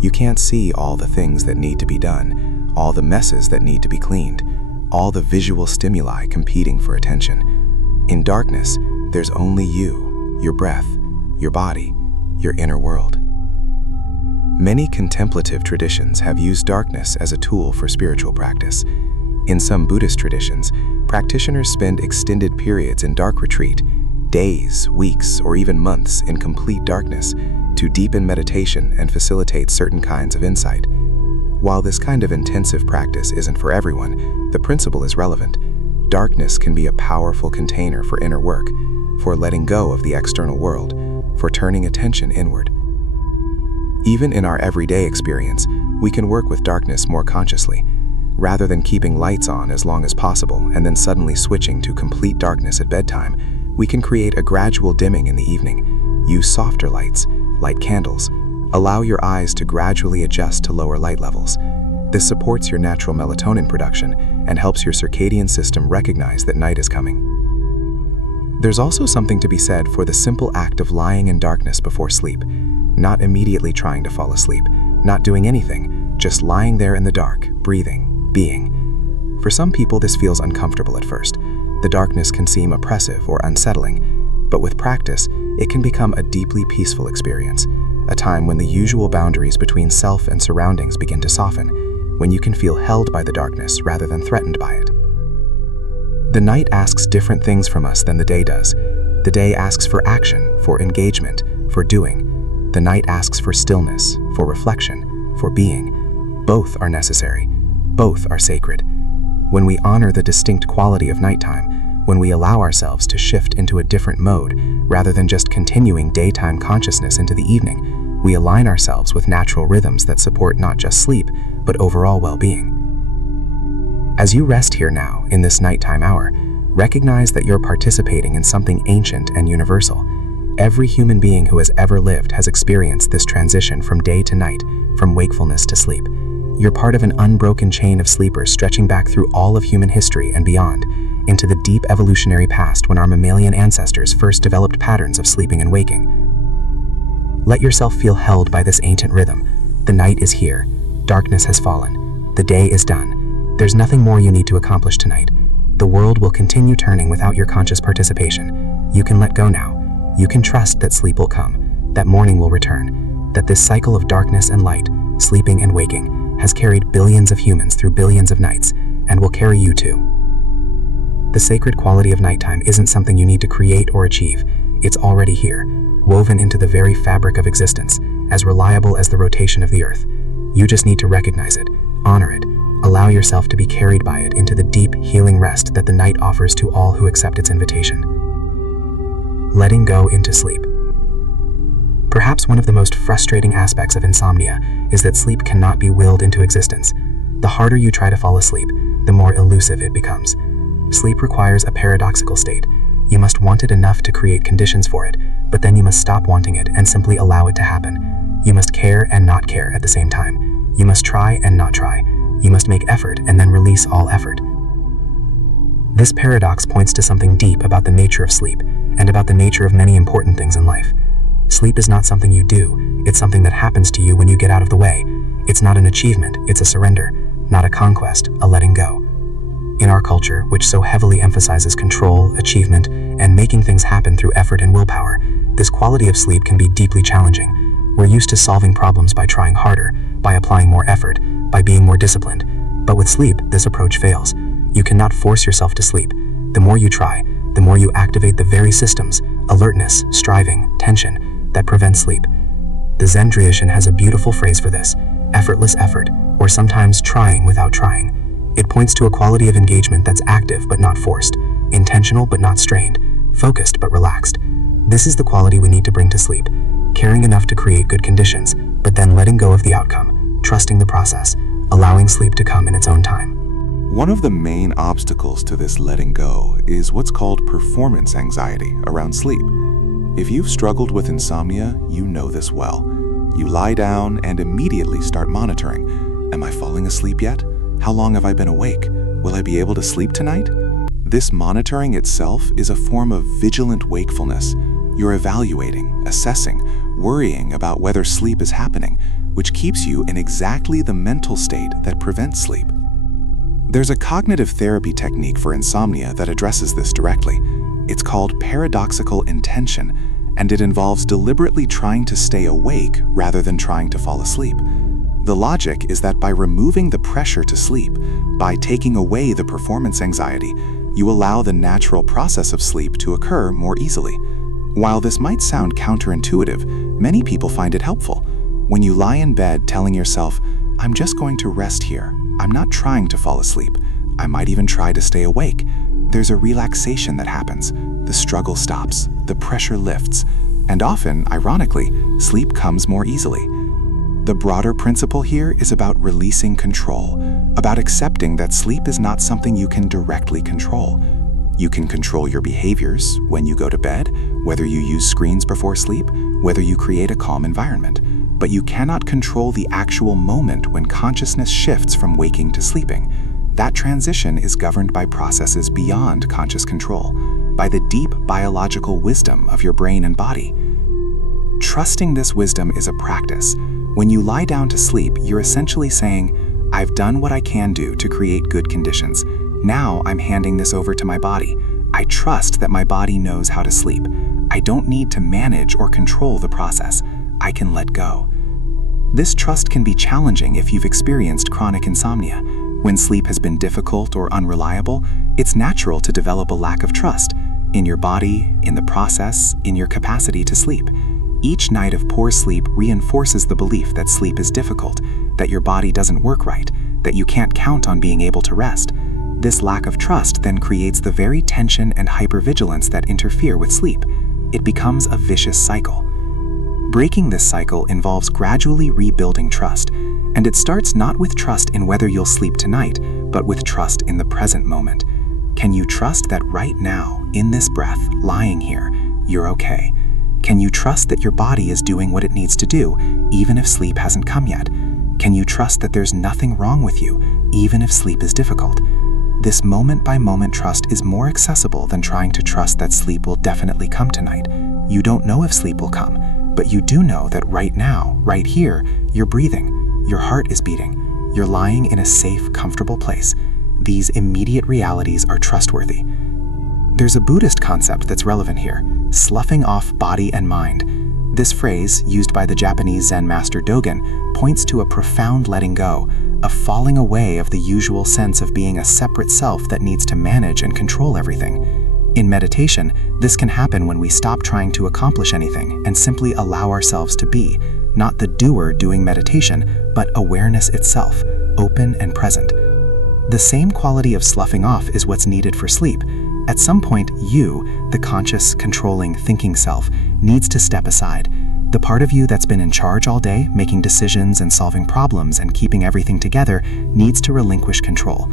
You can't see all the things that need to be done, all the messes that need to be cleaned, all the visual stimuli competing for attention. In darkness, there's only you, your breath, your body, your inner world. Many contemplative traditions have used darkness as a tool for spiritual practice. In some Buddhist traditions, practitioners spend extended periods in dark retreat, days, weeks, or even months in complete darkness to deepen meditation and facilitate certain kinds of insight. While this kind of intensive practice isn't for everyone, the principle is relevant. Darkness can be a powerful container for inner work, for letting go of the external world, for turning attention inward. Even in our everyday experience, we can work with darkness more consciously. Rather than keeping lights on as long as possible and then suddenly switching to complete darkness at bedtime, we can create a gradual dimming in the evening. Use softer lights, light candles. Allow your eyes to gradually adjust to lower light levels. This supports your natural melatonin production and helps your circadian system recognize that night is coming. There's also something to be said for the simple act of lying in darkness before sleep, not immediately trying to fall asleep, not doing anything, just lying there in the dark, breathing, being. For some people, this feels uncomfortable at first. The darkness can seem oppressive or unsettling, but with practice, it can become a deeply peaceful experience, a time when the usual boundaries between self and surroundings begin to soften, when you can feel held by the darkness rather than threatened by it. The night asks different things from us than the day does. The day asks for action, for engagement, for doing. The night asks for stillness, for reflection, for being. Both are necessary. Both are sacred. When we honor the distinct quality of nighttime, when we allow ourselves to shift into a different mode rather than just continuing daytime consciousness into the evening, we align ourselves with natural rhythms that support not just sleep, but overall well-being. As you rest here now, in this nighttime hour, recognize that you're participating in something ancient and universal. Every human being who has ever lived has experienced this transition from day to night, from wakefulness to sleep. You're part of an unbroken chain of sleepers stretching back through all of human history and beyond, into the deep evolutionary past when our mammalian ancestors first developed patterns of sleeping and waking. Let yourself feel held by this ancient rhythm. The night is here. Darkness has fallen. The day is done. There's nothing more you need to accomplish tonight. The world will continue turning without your conscious participation. You can let go now. You can trust that sleep will come, that morning will return, that this cycle of darkness and light, sleeping and waking, has carried billions of humans through billions of nights, and will carry you too. The sacred quality of nighttime isn't something you need to create or achieve. It's already here, woven into the very fabric of existence, as reliable as the rotation of the earth. You just need to recognize it, honor it, allow yourself to be carried by it into the deep, healing rest that the night offers to all who accept its invitation. Letting go into sleep. Perhaps one of the most frustrating aspects of insomnia is that sleep cannot be willed into existence. The harder you try to fall asleep, the more elusive it becomes. Sleep requires a paradoxical state. You must want it enough to create conditions for it, but then you must stop wanting it and simply allow it to happen. You must care and not care at the same time. You must try and not try. You must make effort and then release all effort. This paradox points to something deep about the nature of sleep and about the nature of many important things in life. Sleep is not something you do, it's something that happens to you when you get out of the way. It's not an achievement, it's a surrender, not a conquest, a letting go. In our culture, which so heavily emphasizes control, achievement, and making things happen through effort and willpower, this quality of sleep can be deeply challenging. We're used to solving problems by trying harder, by applying more effort, by being more disciplined. But with sleep, this approach fails. You cannot force yourself to sleep. The more you try, the more you activate the very systems, alertness, striving, tension, that prevent sleep. The Zen tradition has a beautiful phrase for this: effortless effort, or sometimes trying without trying. It points to a quality of engagement that's active but not forced, intentional but not strained, focused but relaxed. This is the quality we need to bring to sleep, caring enough to create good conditions, but then letting go of the outcome, trusting the process, allowing sleep to come in its own time. One of the main obstacles to this letting go is what's called performance anxiety around sleep. If you've struggled with insomnia, you know this well. You lie down and immediately start monitoring. Am I falling asleep yet? How long have I been awake? Will I be able to sleep tonight? This monitoring itself is a form of vigilant wakefulness. You're evaluating, assessing, worrying about whether sleep is happening, which keeps you in exactly the mental state that prevents sleep. There's a cognitive therapy technique for insomnia that addresses this directly. It's called paradoxical intention, and it involves deliberately trying to stay awake rather than trying to fall asleep. The logic is that by removing the pressure to sleep, by taking away the performance anxiety, you allow the natural process of sleep to occur more easily. While this might sound counterintuitive, many people find it helpful. When you lie in bed telling yourself, "I'm just going to rest here. I'm not trying to fall asleep. I might even try to stay awake," there's a relaxation that happens. The struggle stops, the pressure lifts, and often, ironically, sleep comes more easily. The broader principle here is about releasing control, about accepting that sleep is not something you can directly control. You can control your behaviors when you go to bed, whether you use screens before sleep, whether you create a calm environment. But you cannot control the actual moment when consciousness shifts from waking to sleeping. That transition is governed by processes beyond conscious control, by the deep biological wisdom of your brain and body. Trusting this wisdom is a practice. When you lie down to sleep, you're essentially saying, "I've done what I can do to create good conditions. Now I'm handing this over to my body. I trust that my body knows how to sleep. I don't need to manage or control the process. I can let go." This trust can be challenging if you've experienced chronic insomnia. When sleep has been difficult or unreliable, it's natural to develop a lack of trust in your body, in the process, in your capacity to sleep. Each night of poor sleep reinforces the belief that sleep is difficult, that your body doesn't work right, that you can't count on being able to rest. This lack of trust then creates the very tension and hypervigilance that interfere with sleep. It becomes a vicious cycle. Breaking this cycle involves gradually rebuilding trust, and it starts not with trust in whether you'll sleep tonight, but with trust in the present moment. Can you trust that right now, in this breath, lying here, you're okay? Can you trust that your body is doing what it needs to do, even if sleep hasn't come yet? Can you trust that there's nothing wrong with you, even if sleep is difficult? This moment-by-moment trust is more accessible than trying to trust that sleep will definitely come tonight. You don't know if sleep will come, but you do know that right now, right here, you're breathing, your heart is beating, you're lying in a safe, comfortable place. These immediate realities are trustworthy. There's a Buddhist concept that's relevant here, sloughing off body and mind. This phrase, used by the Japanese Zen master Dogen, points to a profound letting go, a falling away of the usual sense of being a separate self that needs to manage and control everything. In meditation, this can happen when we stop trying to accomplish anything and simply allow ourselves to be, not the doer doing meditation, but awareness itself, open and present. The same quality of sloughing off is what's needed for sleep. At some point, you, the conscious, controlling, thinking self, needs to step aside. The part of you that's been in charge all day, making decisions and solving problems and keeping everything together, needs to relinquish control.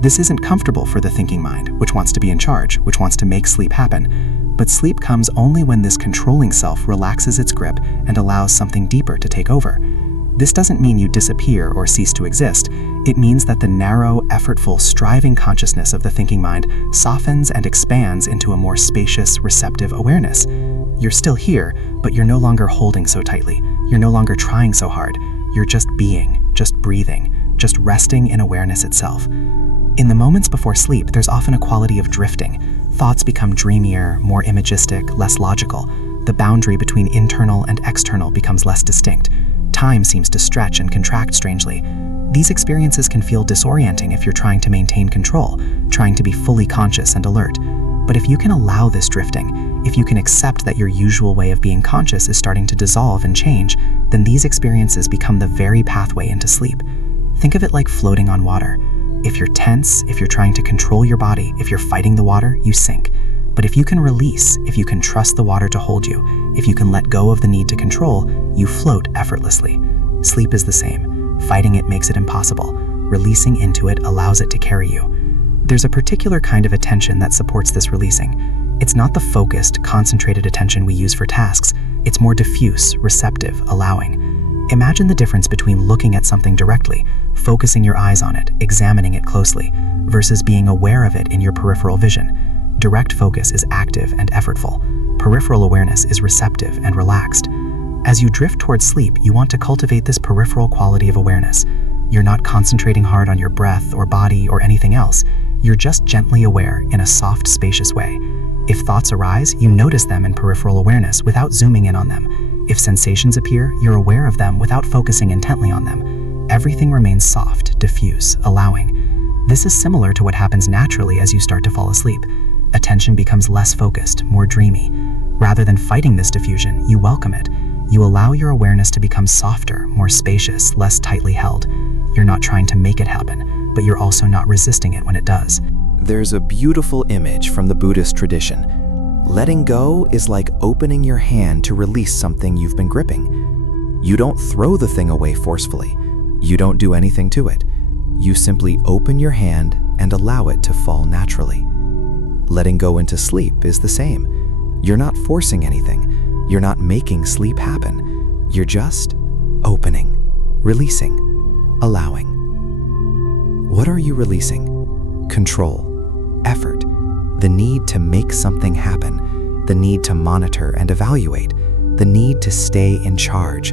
This isn't comfortable for the thinking mind, which wants to be in charge, which wants to make sleep happen. But sleep comes only when this controlling self relaxes its grip and allows something deeper to take over. This doesn't mean you disappear or cease to exist. It means that the narrow, effortful, striving consciousness of the thinking mind softens and expands into a more spacious, receptive awareness. You're still here, but you're no longer holding so tightly. You're no longer trying so hard. You're just being, just breathing, just resting in awareness itself. In the moments before sleep, there's often a quality of drifting. Thoughts become dreamier, more imagistic, less logical. The boundary between internal and external becomes less distinct. Time seems to stretch and contract strangely. These experiences can feel disorienting if you're trying to maintain control, trying to be fully conscious and alert. But if you can allow this drifting, if you can accept that your usual way of being conscious is starting to dissolve and change, then these experiences become the very pathway into sleep. Think of it like floating on water. If you're tense, if you're trying to control your body, if you're fighting the water, you sink. But if you can release, if you can trust the water to hold you, if you can let go of the need to control, you float effortlessly. Sleep is the same. Fighting it makes it impossible. Releasing into it allows it to carry you. There's a particular kind of attention that supports this releasing. It's not the focused, concentrated attention we use for tasks. It's more diffuse, receptive, allowing. Imagine the difference between looking at something directly, focusing your eyes on it, examining it closely, versus being aware of it in your peripheral vision. Direct focus is active and effortful. Peripheral awareness is receptive and relaxed. As you drift towards sleep, you want to cultivate this peripheral quality of awareness. You're not concentrating hard on your breath or body or anything else. You're just gently aware in a soft, spacious way. If thoughts arise, you notice them in peripheral awareness without zooming in on them. If sensations appear, you're aware of them without focusing intently on them. Everything remains soft, diffuse, allowing. This is similar to what happens naturally as you start to fall asleep. Attention becomes less focused, more dreamy. Rather than fighting this diffusion, you welcome it. You allow your awareness to become softer, more spacious, less tightly held. You're not trying to make it happen, but you're also not resisting it when it does. There's a beautiful image from the Buddhist tradition. Letting go is like opening your hand to release something you've been gripping. You don't throw the thing away forcefully. You don't do anything to it. You simply open your hand and allow it to fall naturally. Letting go into sleep is the same. You're not forcing anything. You're not making sleep happen. You're just opening, releasing, allowing. What are you releasing? Control, effort, the need to make something happen, the need to monitor and evaluate, the need to stay in charge.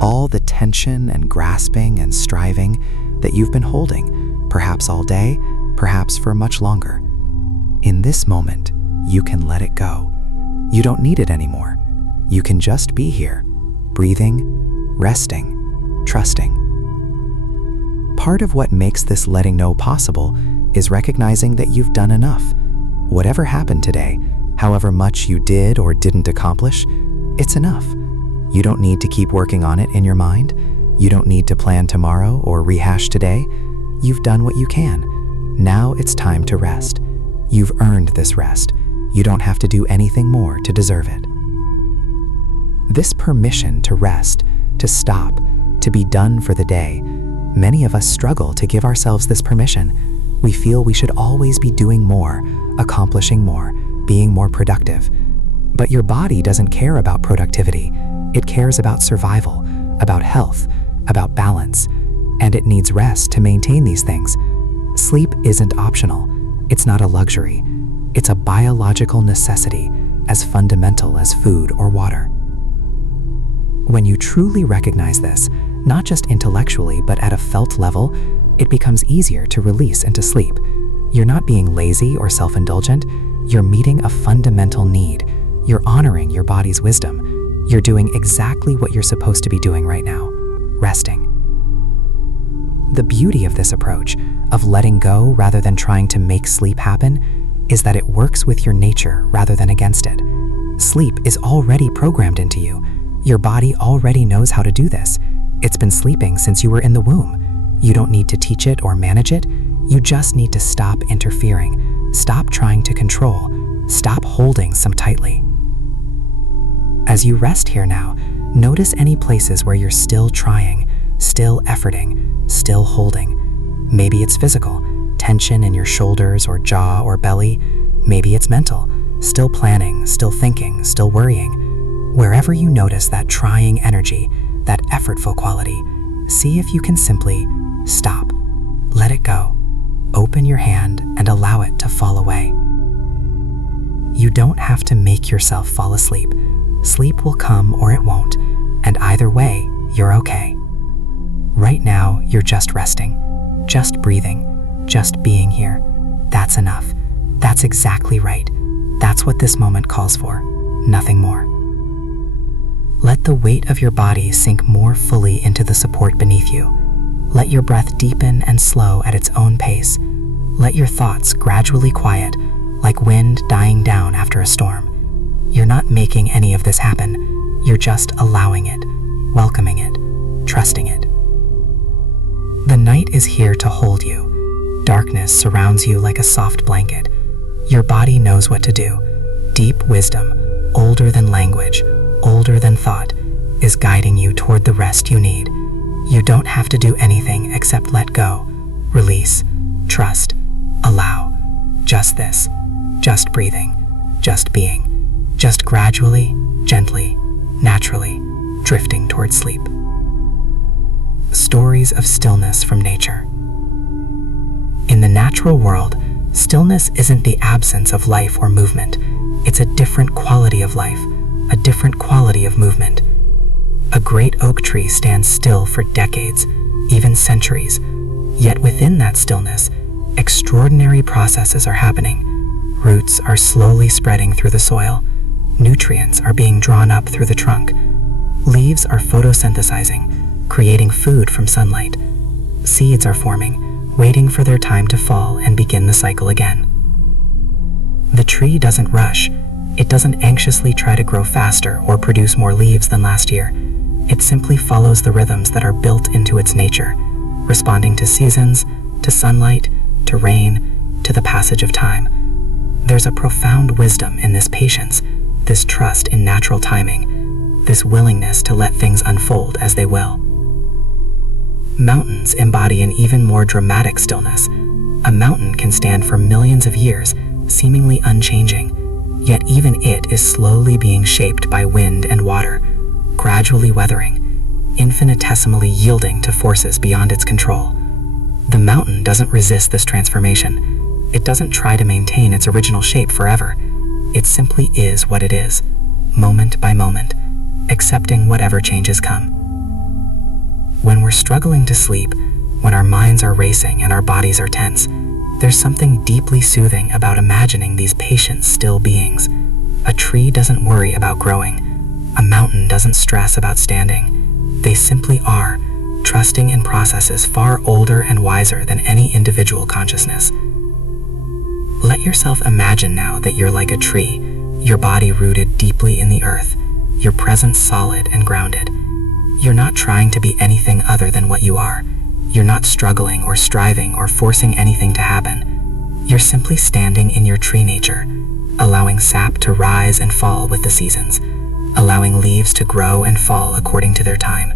All the tension and grasping and striving that you've been holding, perhaps all day, perhaps for much longer. In this moment, you can let it go. You don't need it anymore. You can just be here, breathing, resting, trusting. Part of what makes this letting go possible is recognizing that you've done enough. Whatever happened today, however much you did or didn't accomplish, it's enough. You don't need to keep working on it in your mind. You don't need to plan tomorrow or rehash today. You've done what you can. Now it's time to rest. You've earned this rest. You don't have to do anything more to deserve it. This permission to rest, to stop, to be done for the day, many of us struggle to give ourselves this permission. We feel we should always be doing more, accomplishing more, being more productive. But your body doesn't care about productivity. It cares about survival, about health, about balance, and it needs rest to maintain these things. Sleep isn't optional. It's not a luxury. It's a biological necessity, as fundamental as food or water. When you truly recognize this, not just intellectually but at a felt level, it becomes easier to release into sleep. You're not being lazy or self-indulgent. You're meeting a fundamental need. You're honoring your body's wisdom. You're doing exactly what you're supposed to be doing right now, resting. The beauty of this approach, of letting go rather than trying to make sleep happen, is that it works with your nature rather than against it. Sleep is already programmed into you. Your body already knows how to do this. It's been sleeping since you were in the womb. You don't need to teach it or manage it. You just need to stop interfering, stop trying to control, stop holding so tightly. As you rest here now, notice any places where you're still trying, still efforting, still holding. Maybe it's physical, tension in your shoulders or jaw or belly. Maybe it's mental, still planning, still thinking, still worrying. Wherever you notice that trying energy, that effortful quality, see if you can simply stop, let it go, open your hand and allow it to fall away. You don't have to make yourself fall asleep. Sleep will come or it won't, and either way, you're okay. Right now, you're just resting, just breathing, just being here. That's enough. That's exactly right. That's what this moment calls for, nothing more. Let the weight of your body sink more fully into the support beneath you. Let your breath deepen and slow at its own pace. Let your thoughts gradually quiet, like wind dying down after a storm. You're not making any of this happen. You're just allowing it, welcoming it, trusting it. The night is here to hold you. Darkness surrounds you like a soft blanket. Your body knows what to do. Deep wisdom, older than language, older than thought, is guiding you toward the rest you need. You don't have to do anything except let go, release, trust, allow. Just this, just breathing, just being. Just gradually, gently, naturally, drifting toward sleep. Stories of stillness from nature. In the natural world, stillness isn't the absence of life or movement. It's a different quality of life, a different quality of movement. A great oak tree stands still for decades, even centuries. Yet within that stillness, extraordinary processes are happening. Roots are slowly spreading through the soil. Nutrients are being drawn up through the trunk. Leaves are photosynthesizing, creating food from sunlight. Seeds are forming, waiting for their time to fall and begin the cycle again. The tree doesn't rush. It doesn't anxiously try to grow faster or produce more leaves than last year. It simply follows the rhythms that are built into its nature, responding to seasons, to sunlight, to rain, to the passage of time. There's a profound wisdom in this patience, this trust in natural timing. this willingness to let things unfold as they will. Mountains embody an even more dramatic stillness. A mountain can stand for millions of years, seemingly unchanging, yet even it is slowly being shaped by wind and water, gradually weathering, infinitesimally yielding to forces beyond its control. The mountain doesn't resist this transformation. It doesn't try to maintain its original shape forever. It simply is what it is, moment by moment, accepting whatever changes come. When we're struggling to sleep, when our minds are racing and our bodies are tense, there's something deeply soothing about imagining these patient, still beings. A tree doesn't worry about growing. A mountain doesn't stress about standing. They simply are, trusting in processes far older and wiser than any individual consciousness. Let yourself imagine now that you're like a tree, your body rooted deeply in the earth, your presence solid and grounded. You're not trying to be anything other than what you are. You're not struggling or striving or forcing anything to happen. You're simply standing in your tree nature, allowing sap to rise and fall with the seasons, allowing leaves to grow and fall according to their time,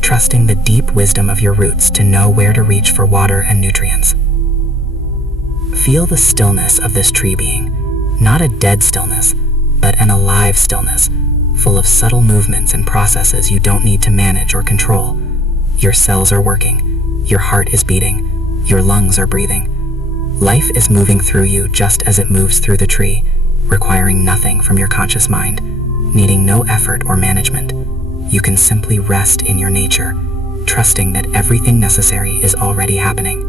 trusting the deep wisdom of your roots to know where to reach for water and nutrients. Feel the stillness of this tree being, not a dead stillness, but an alive stillness, full of subtle movements and processes you don't need to manage or control. Your cells are working, your heart is beating, your lungs are breathing. Life is moving through you just as it moves through the tree, requiring nothing from your conscious mind, needing no effort or management. You can simply rest in your nature, trusting that everything necessary is already happening.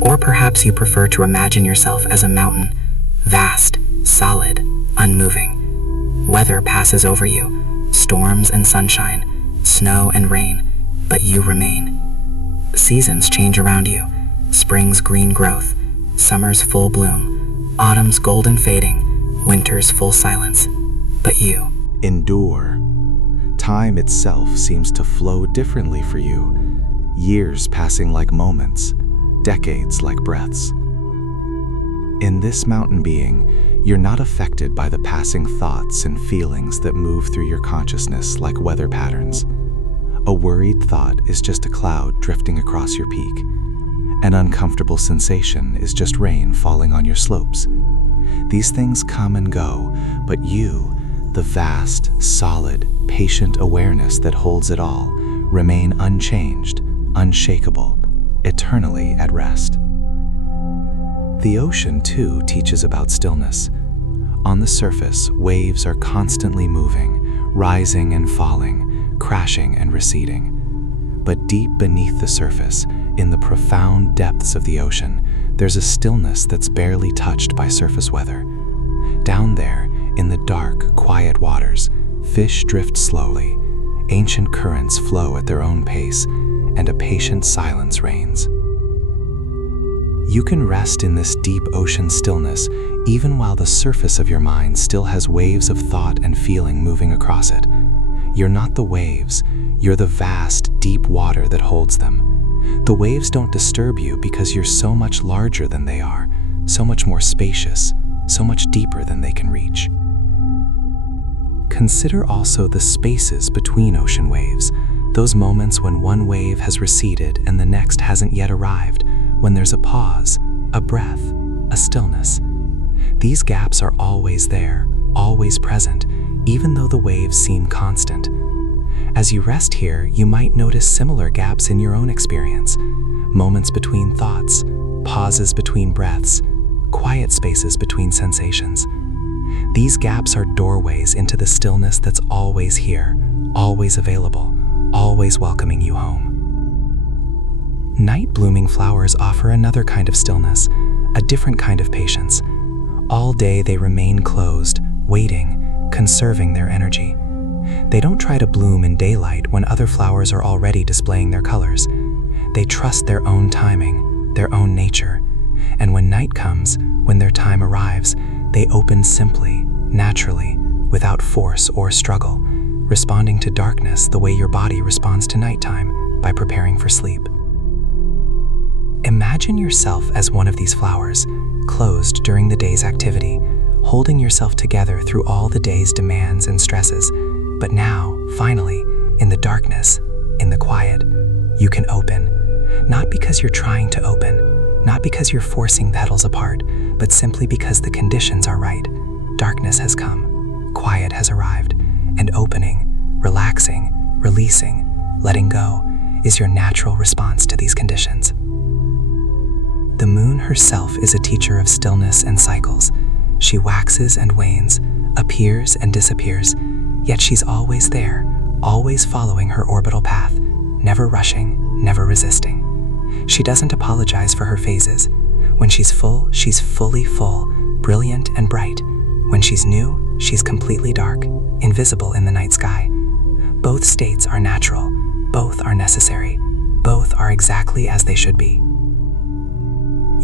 Or perhaps you prefer to imagine yourself as a mountain, vast, solid, unmoving. Weather passes over you, storms and sunshine, snow and rain, but you remain. Seasons change around you, spring's green growth, summer's full bloom, autumn's golden fading, winter's full silence, but you endure. Time itself seems to flow differently for you, years passing like moments, decades like breaths. In this mountain being, you're not affected by the passing thoughts and feelings that move through your consciousness like weather patterns. A worried thought is just a cloud drifting across your peak. An uncomfortable sensation is just rain falling on your slopes. These things come and go, but you, the vast, solid, patient awareness that holds it all, remain unchanged, unshakable, eternally at rest. The ocean, too, teaches about stillness. On the surface, waves are constantly moving, rising and falling, crashing and receding. But deep beneath the surface, in the profound depths of the ocean, there's a stillness that's barely touched by surface weather. Down there, in the dark, quiet waters, fish drift slowly, ancient currents flow at their own pace, and a patient silence reigns. You can rest in this deep ocean stillness even while the surface of your mind still has waves of thought and feeling moving across it. You're not the waves, you're the vast, deep water that holds them. The waves don't disturb you because you're so much larger than they are, so much more spacious, so much deeper than they can reach. Consider also the spaces between ocean waves, those moments when one wave has receded and the next hasn't yet arrived, when there's a pause, a breath, a stillness. These gaps are always there, always present, even though the waves seem constant. As you rest here, you might notice similar gaps in your own experience, moments between thoughts, pauses between breaths, quiet spaces between sensations. These gaps are doorways into the stillness that's always here, always available, always welcoming you home. Night-blooming flowers offer another kind of stillness, a different kind of patience. All day they remain closed, waiting, conserving their energy. They don't try to bloom in daylight when other flowers are already displaying their colors. They trust their own timing, their own nature. And when night comes, when their time arrives, they open simply, naturally, without force or struggle, responding to darkness the way your body responds to nighttime by preparing for sleep. Imagine yourself as one of these flowers, closed during the day's activity, holding yourself together through all the day's demands and stresses, But now, finally, in the darkness, in the quiet, you can open. Not because you're trying to open, not because you're forcing petals apart, but simply because the conditions are right. Darkness has come, quiet has arrived, and opening, relaxing, releasing, letting go, is your natural response to these conditions. The moon herself is a teacher of stillness and cycles. She waxes and wanes, appears and disappears, yet she's always there, always following her orbital path, never rushing, never resisting. She doesn't apologize for her phases. When she's full, she's fully full, brilliant and bright. When she's new, she's completely dark, invisible in the night sky. Both states are natural, both are necessary, both are exactly as they should be.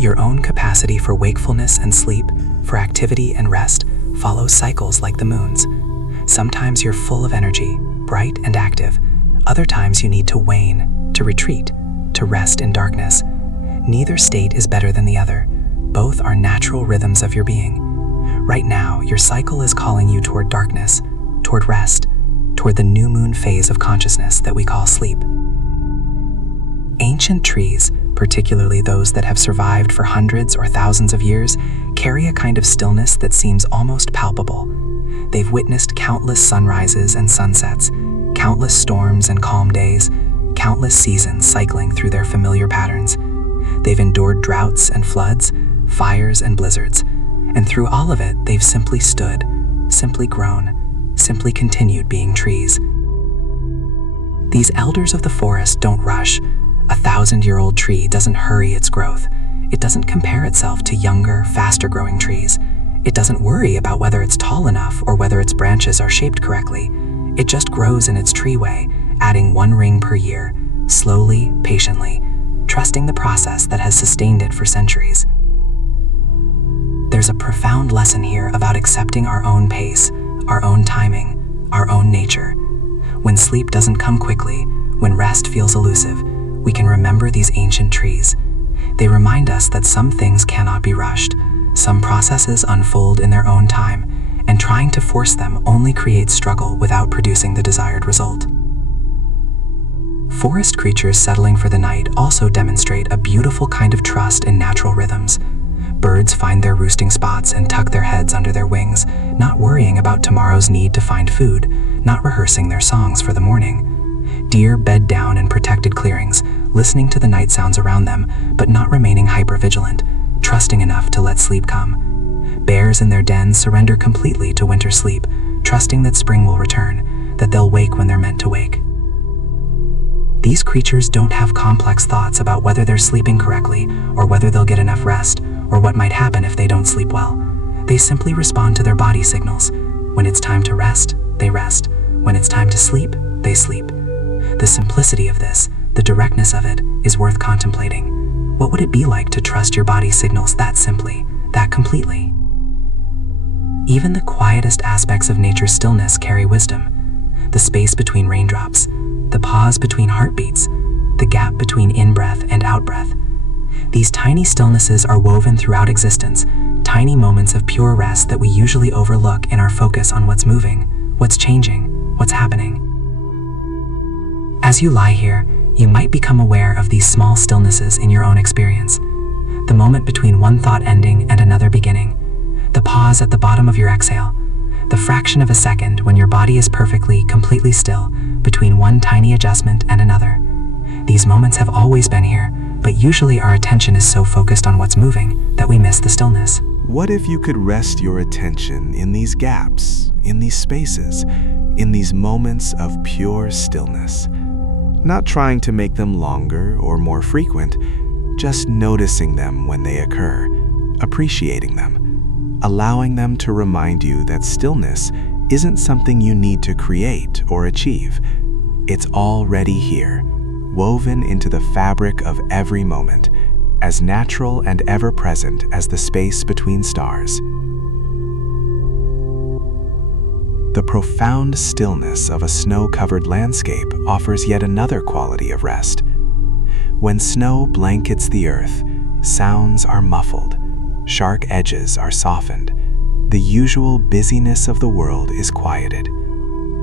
Your own capacity for wakefulness and sleep, for activity and rest, follows cycles like the moon's. Sometimes you're full of energy, bright and active. Other times you need to wane, to retreat, to rest in darkness. Neither state is better than the other. Both are natural rhythms of your being. Right now, your cycle is calling you toward darkness, toward rest, toward the new moon phase of consciousness that we call sleep. Ancient trees, particularly those that have survived for hundreds or thousands of years, carry a kind of stillness that seems almost palpable. They've witnessed countless sunrises and sunsets, countless storms and calm days, countless seasons cycling through their familiar patterns. They've endured droughts and floods, fires and blizzards, and through all of it, they've simply stood, simply grown, simply continued being trees. These elders of the forest don't rush. A 1,000-year-old tree doesn't hurry its growth. It doesn't compare itself to younger, faster-growing trees. It doesn't worry about whether it's tall enough or whether its branches are shaped correctly. It just grows in its tree way, adding one ring per year, slowly, patiently, trusting the process that has sustained it for centuries. There's a profound lesson here about accepting our own pace, our own timing, our own nature. When sleep doesn't come quickly, when rest feels elusive, we can remember these ancient trees. They remind us that some things cannot be rushed. Some processes unfold in their own time, and trying to force them only creates struggle without producing the desired result. Forest creatures settling for the night also demonstrate a beautiful kind of trust in natural rhythms. Birds find their roosting spots and tuck their heads under their wings, not worrying about tomorrow's need to find food, not rehearsing their songs for the morning. Deer bed down in protected clearings, listening to the night sounds around them, but not remaining hypervigilant, trusting enough to let sleep come. Bears in their dens surrender completely to winter sleep, trusting that spring will return, that they'll wake when they're meant to wake. These creatures don't have complex thoughts about whether they're sleeping correctly, or whether they'll get enough rest, or what might happen if they don't sleep well. They simply respond to their body signals. When it's time to rest, they rest. When it's time to sleep, they sleep. The simplicity of this, the directness of it, is worth contemplating. What would it be like to trust your body signals that simply, that completely? Even the quietest aspects of nature's stillness carry wisdom. The space between raindrops, the pause between heartbeats, the gap between in-breath and out-breath. These tiny stillnesses are woven throughout existence, tiny moments of pure rest that we usually overlook in our focus on what's moving, what's changing, what's happening. As you lie here, you might become aware of these small stillnesses in your own experience. The moment between one thought ending and another beginning, the pause at the bottom of your exhale, the fraction of a second when your body is perfectly, completely still between one tiny adjustment and another. These moments have always been here, but usually our attention is so focused on what's moving that we miss the stillness. What if you could rest your attention in these gaps, in these spaces, in these moments of pure stillness? Not trying to make them longer or more frequent, just noticing them when they occur, appreciating them, allowing them to remind you that stillness isn't something you need to create or achieve. It's already here, woven into the fabric of every moment, as natural and ever-present as the space between stars. The profound stillness of a snow-covered landscape offers yet another quality of rest. When snow blankets the earth, sounds are muffled, sharp edges are softened, the usual busyness of the world is quieted,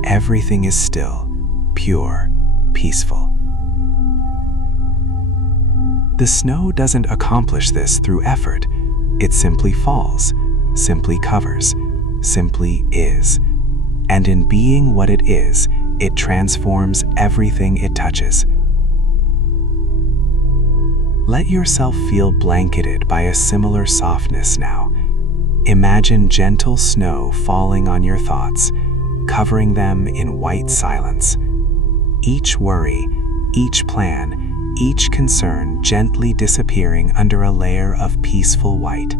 everything is still, pure, peaceful. The snow doesn't accomplish this through effort. It simply falls, simply covers, simply is. And in being what it is, it transforms everything it touches. Let yourself feel blanketed by a similar softness now. Imagine gentle snow falling on your thoughts, covering them in white silence. Each worry, each plan, each concern gently disappearing under a layer of peaceful white.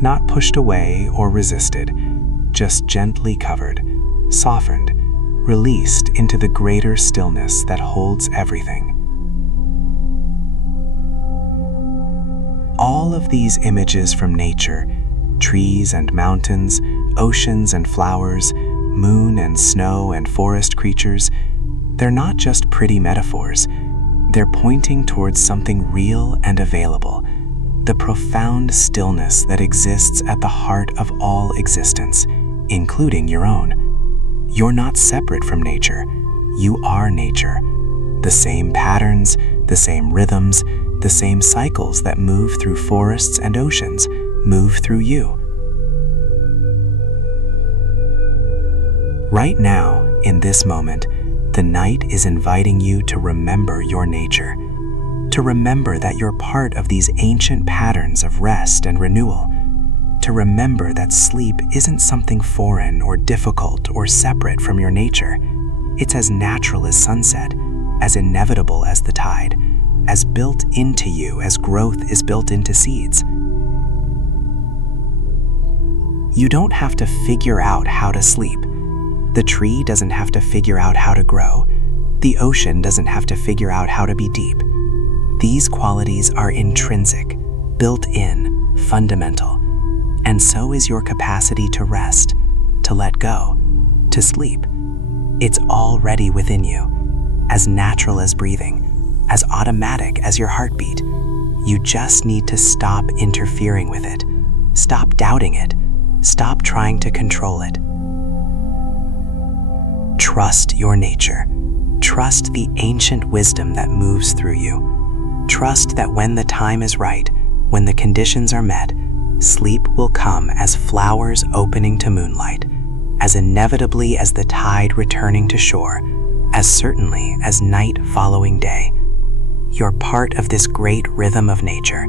Not pushed away or resisted, just gently covered, softened, released into the greater stillness that holds everything. All of these images from nature, trees and mountains, oceans and flowers, moon and snow and forest creatures, they're not just pretty metaphors. They're pointing towards something real and available, the profound stillness that exists at the heart of all existence, including your own. You're not separate from nature. You are nature. The same patterns, the same rhythms, the same cycles that move through forests and oceans move through you. Right now, in this moment, the night is inviting you to remember your nature, to remember that you're part of these ancient patterns of rest and renewal, to remember that sleep isn't something foreign or difficult or separate from your nature. It's as natural as sunset, as inevitable as the tide, as built into you as growth is built into seeds. You don't have to figure out how to sleep. The tree doesn't have to figure out how to grow. The ocean doesn't have to figure out how to be deep. These qualities are intrinsic, built in, fundamental. And so is your capacity to rest, to let go, to sleep. It's already within you, as natural as breathing, as automatic as your heartbeat. You just need to stop interfering with it. Stop doubting it. Stop trying to control it. Trust your nature. Trust the ancient wisdom that moves through you. Trust that when the time is right, when the conditions are met, sleep will come as flowers opening to moonlight, as inevitably as the tide returning to shore, as certainly as night following day. You're part of this great rhythm of nature.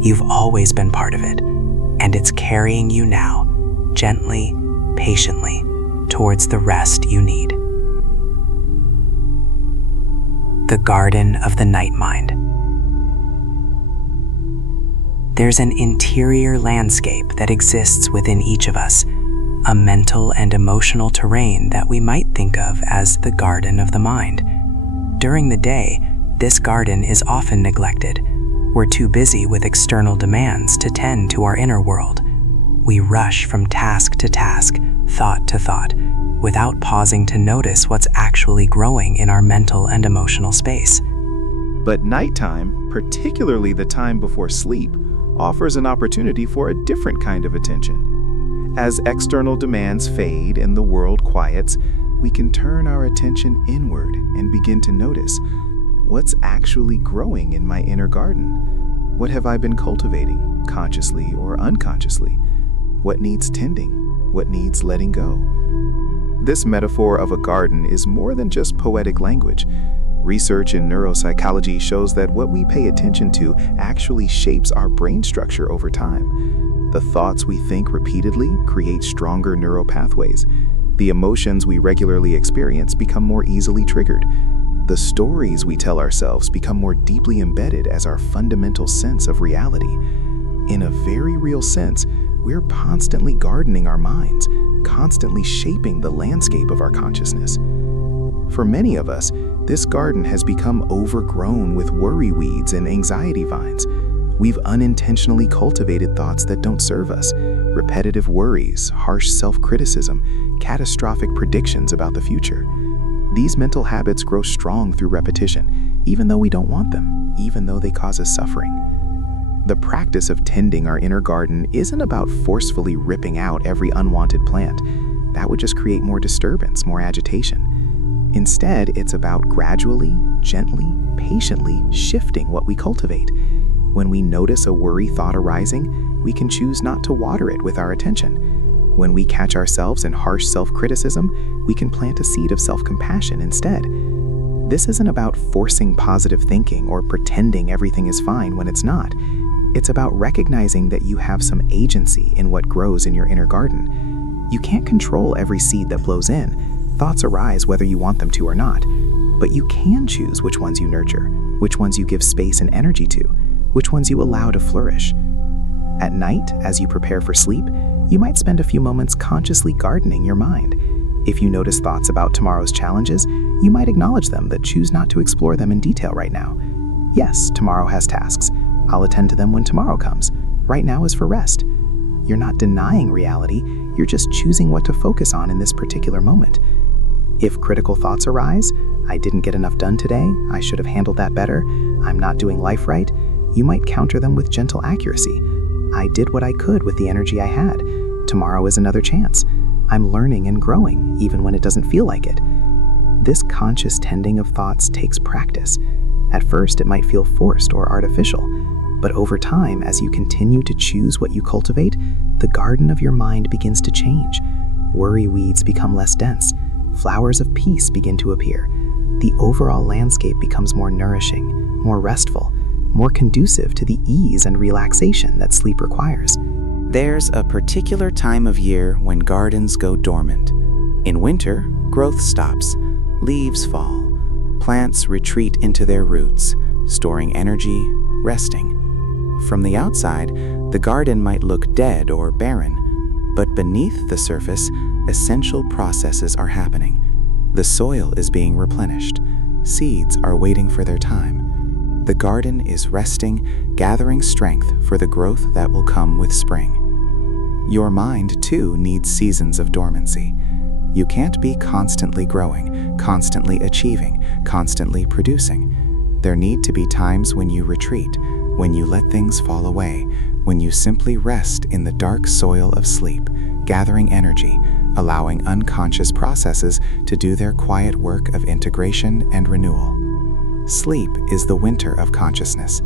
You've always been part of it, and it's carrying you now, gently, patiently, towards the rest you need. The Garden of the Night Mind. There's an interior landscape that exists within each of us, a mental and emotional terrain that we might think of as the garden of the mind. During the day, this garden is often neglected. We're too busy with external demands to tend to our inner world. We rush from task to task, thought to thought, without pausing to notice what's actually growing in our mental and emotional space. But nighttime, particularly the time before sleep, offers an opportunity for a different kind of attention. As external demands fade and the world quiets, we can turn our attention inward and begin to notice what's actually growing in my inner garden. What have I been cultivating, consciously or unconsciously? What needs tending? What needs letting go? This metaphor of a garden is more than just poetic language. Research in neuropsychology shows that what we pay attention to actually shapes our brain structure over time. The thoughts we think repeatedly create stronger neural pathways. The emotions we regularly experience become more easily triggered. The stories we tell ourselves become more deeply embedded as our fundamental sense of reality. In a very real sense, we're constantly gardening our minds, constantly shaping the landscape of our consciousness. For many of us, this garden has become overgrown with worry weeds and anxiety vines. We've unintentionally cultivated thoughts that don't serve us, repetitive worries, harsh self-criticism, catastrophic predictions about the future. These mental habits grow strong through repetition, even though we don't want them, even though they cause us suffering. The practice of tending our inner garden isn't about forcefully ripping out every unwanted plant. That would just create more disturbance, more agitation. Instead, it's about gradually, gently, patiently shifting what we cultivate. When we notice a worry thought arising, we can choose not to water it with our attention. When we catch ourselves in harsh self-criticism, we can plant a seed of self-compassion instead. This isn't about forcing positive thinking or pretending everything is fine when it's not. It's about recognizing that you have some agency in what grows in your inner garden. You can't control every seed that blows in. Thoughts arise whether you want them to or not. But you can choose which ones you nurture, which ones you give space and energy to, which ones you allow to flourish. At night, as you prepare for sleep, you might spend a few moments consciously gardening your mind. If you notice thoughts about tomorrow's challenges, you might acknowledge them but choose not to explore them in detail right now. Yes, tomorrow has tasks. I'll attend to them when tomorrow comes. Right now is for rest. You're not denying reality, you're just choosing what to focus on in this particular moment. If critical thoughts arise, I didn't get enough done today, I should have handled that better, I'm not doing life right, you might counter them with gentle accuracy. I did what I could with the energy I had. Tomorrow is another chance. I'm learning and growing, even when it doesn't feel like it. This conscious tending of thoughts takes practice. At first, it might feel forced or artificial, but over time, as you continue to choose what you cultivate, the garden of your mind begins to change. Worry weeds become less dense. Flowers of peace begin to appear. The overall landscape becomes more nourishing, more restful, more conducive to the ease and relaxation that sleep requires. There's a particular time of year when gardens go dormant. In winter, growth stops, leaves fall, plants retreat into their roots, storing energy, resting. From the outside, the garden might look dead or barren, but beneath the surface, essential processes are happening. The soil is being replenished. Seeds are waiting for their time. The garden is resting, gathering strength for the growth that will come with spring. Your mind, too, needs seasons of dormancy. You can't be constantly growing, constantly achieving, constantly producing. There need to be times when you retreat, when you let things fall away, when you simply rest in the dark soil of sleep, gathering energy, allowing unconscious processes to do their quiet work of integration and renewal. Sleep is the winter of consciousness.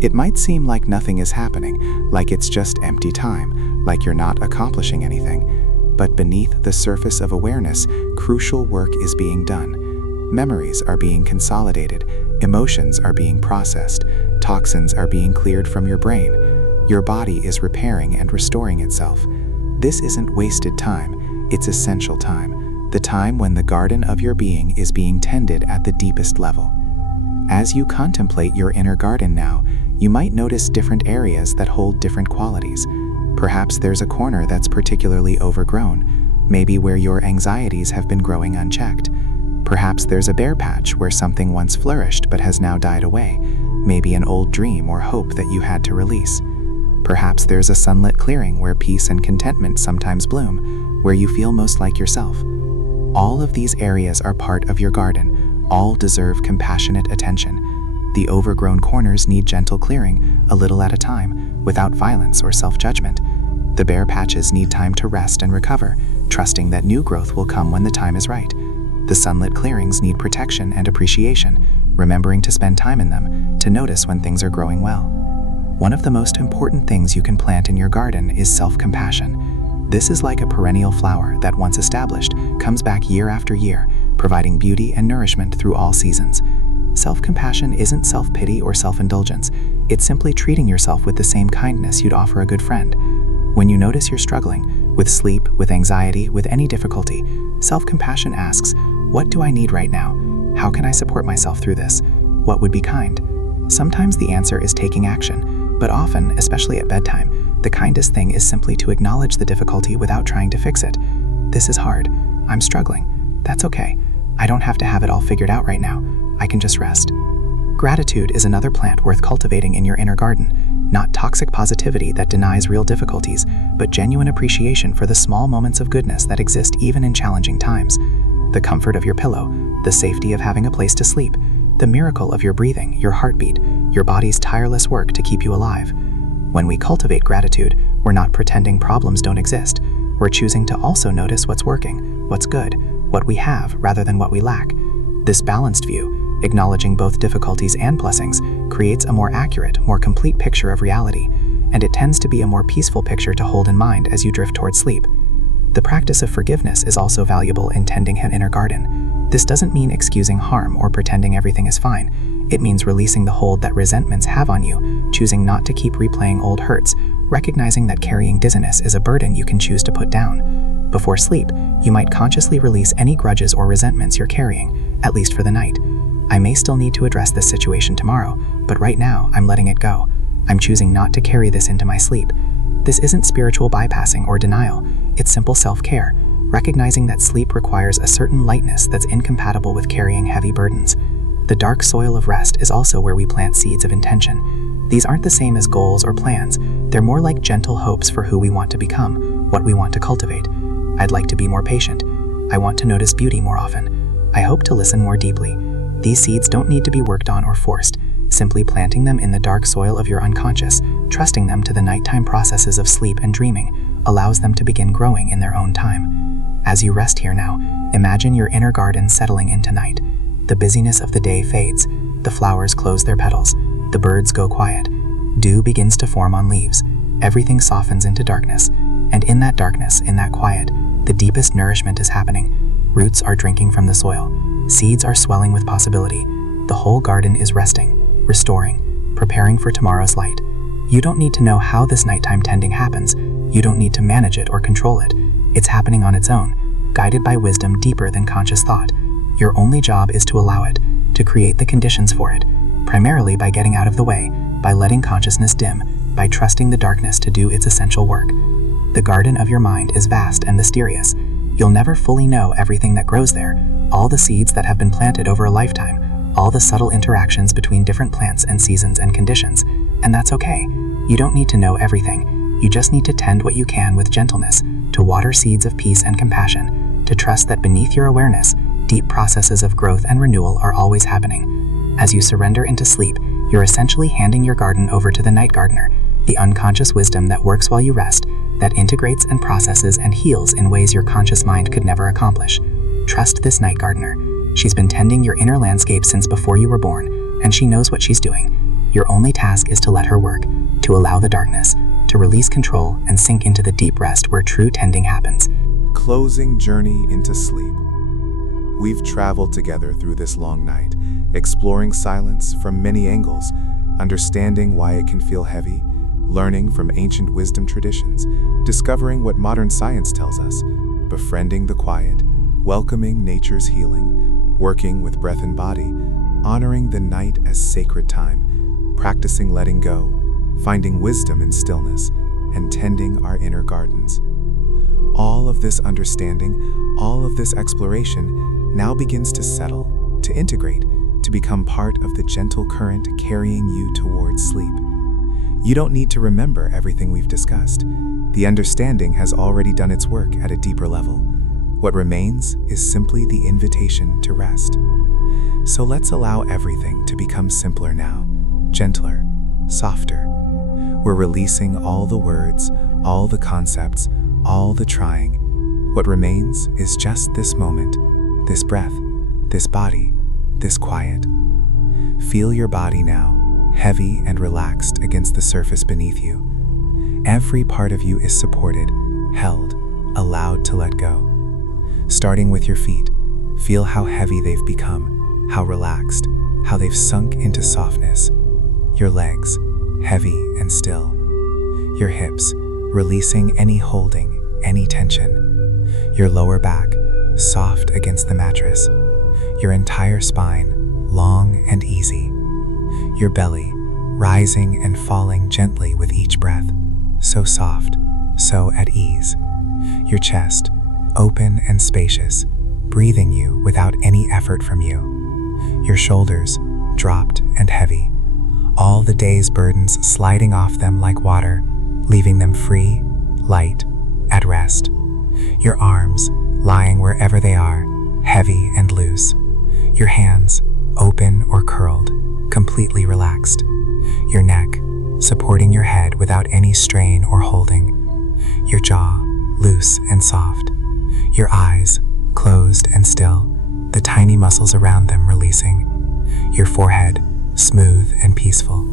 It might seem like nothing is happening, like it's just empty time, like you're not accomplishing anything. But beneath the surface of awareness, crucial work is being done. Memories are being consolidated, emotions are being processed, toxins are being cleared from your brain. Your body is repairing and restoring itself. This isn't wasted time, it's essential time, the time when the garden of your being is being tended at the deepest level. As you contemplate your inner garden now, you might notice different areas that hold different qualities. Perhaps there's a corner that's particularly overgrown, maybe where your anxieties have been growing unchecked. Perhaps there's a bare patch where something once flourished but has now died away, maybe an old dream or hope that you had to release. Perhaps there's a sunlit clearing where peace and contentment sometimes bloom, where you feel most like yourself. All of these areas are part of your garden. All deserve compassionate attention. The overgrown corners need gentle clearing, a little at a time, without violence or self-judgment. The bare patches need time to rest and recover, trusting that new growth will come when the time is right. The sunlit clearings need protection and appreciation, remembering to spend time in them, to notice when things are growing well. One of the most important things you can plant in your garden is self-compassion. This is like a perennial flower that, once established, comes back year after year, providing beauty and nourishment through all seasons. Self-compassion isn't self-pity or self-indulgence. It's simply treating yourself with the same kindness you'd offer a good friend. When you notice you're struggling, with sleep, with anxiety, with any difficulty, self-compassion asks, what do I need right now? How can I support myself through this? What would be kind? Sometimes the answer is taking action, but often, especially at bedtime, the kindest thing is simply to acknowledge the difficulty without trying to fix it. This is hard. I'm struggling. That's okay. I don't have to have it all figured out right now. I can just rest. Gratitude is another plant worth cultivating in your inner garden. Not toxic positivity that denies real difficulties, but genuine appreciation for the small moments of goodness that exist even in challenging times. The comfort of your pillow, the safety of having a place to sleep, the miracle of your breathing, your heartbeat, your body's tireless work to keep you alive. When we cultivate gratitude, we're not pretending problems don't exist. we're choosing to also notice what's working, what's good, what we have rather than what we lack. This balanced view, acknowledging both difficulties and blessings, creates a more accurate, more complete picture of reality, and it tends to be a more peaceful picture to hold in mind as you drift toward sleep. The practice of forgiveness is also valuable in tending an inner garden. This doesn't mean excusing harm or pretending everything is fine. It means releasing the hold that resentments have on you, choosing not to keep replaying old hurts, recognizing that carrying dizziness is a burden you can choose to put down. Before sleep, you might consciously release any grudges or resentments you're carrying, at least for the night. I may still need to address this situation tomorrow, but right now I'm letting it go. I'm choosing not to carry this into my sleep. This isn't spiritual bypassing or denial, it's simple self-care, recognizing that sleep requires a certain lightness that's incompatible with carrying heavy burdens. The dark soil of rest is also where we plant seeds of intention. These aren't the same as goals or plans, they're more like gentle hopes for who we want to become, what we want to cultivate. I'd like to be more patient. I want to notice beauty more often. I hope to listen more deeply. These seeds don't need to be worked on or forced. Simply planting them in the dark soil of your unconscious, trusting them to the nighttime processes of sleep and dreaming, allows them to begin growing in their own time. As you rest here now, imagine your inner garden settling into night. The busyness of the day fades, the flowers close their petals, the birds go quiet, dew begins to form on leaves, everything softens into darkness, and in that darkness, in that quiet, the deepest nourishment is happening. Roots are drinking from the soil, seeds are swelling with possibility, the whole garden is resting, restoring, preparing for tomorrow's light. You don't need to know how this nighttime tending happens. You don't need to manage it or control it. It's happening on its own, guided by wisdom deeper than conscious thought. Your only job is to allow it, to create the conditions for it, primarily by getting out of the way, by letting consciousness dim, by trusting the darkness to do its essential work. The garden of your mind is vast and mysterious. You'll never fully know everything that grows there, all the seeds that have been planted over a lifetime, all the subtle interactions between different plants and seasons and conditions, and that's okay. You don't need to know everything. You just need to tend what you can with gentleness, to water seeds of peace and compassion, to trust that beneath your awareness, deep processes of growth and renewal are always happening. As you surrender into sleep, you're essentially handing your garden over to the night gardener, the unconscious wisdom that works while you rest, that integrates and processes and heals in ways your conscious mind could never accomplish. Trust this night gardener. She's been tending your inner landscape since before you were born, and she knows what she's doing. Your only task is to let her work, to allow the darkness, to release control and sink into the deep rest where true tending happens. Closing journey into sleep. We've traveled together through this long night, exploring silence from many angles, understanding why it can feel heavy, learning from ancient wisdom traditions, discovering what modern science tells us, befriending the quiet, welcoming nature's healing, working with breath and body, honoring the night as sacred time, practicing letting go, finding wisdom in stillness, and tending our inner gardens. All of this understanding, all of this exploration now begins to settle, to integrate, to become part of the gentle current carrying you towards sleep. You don't need to remember everything we've discussed. The understanding has already done its work at a deeper level. What remains is simply the invitation to rest. So let's allow everything to become simpler now, gentler, softer. We're releasing all the words, all the concepts, all the trying. What remains is just this moment, this breath, this body, this quiet. Feel your body now, heavy and relaxed against the surface beneath you. Every part of you is supported, held, allowed to let go. Starting with your feet, feel how heavy they've become, how relaxed, how they've sunk into softness. Your legs, heavy and still. Your hips, releasing any holding, any tension. Your lower back, soft against the mattress. Your entire spine, long and easy. Your belly, rising and falling gently with each breath, so soft, so at ease. Your chest, open and spacious, breathing you without any effort from you. Your shoulders, dropped and heavy, all the day's burdens sliding off them like water, leaving them free, light, at rest. Your arms, lying wherever they are, heavy and loose. Your hands, open or curled, completely relaxed. Your neck, supporting your head without any strain or holding. Your jaw, loose and soft. Your eyes closed and still, the tiny muscles around them releasing. Your forehead smooth and peaceful.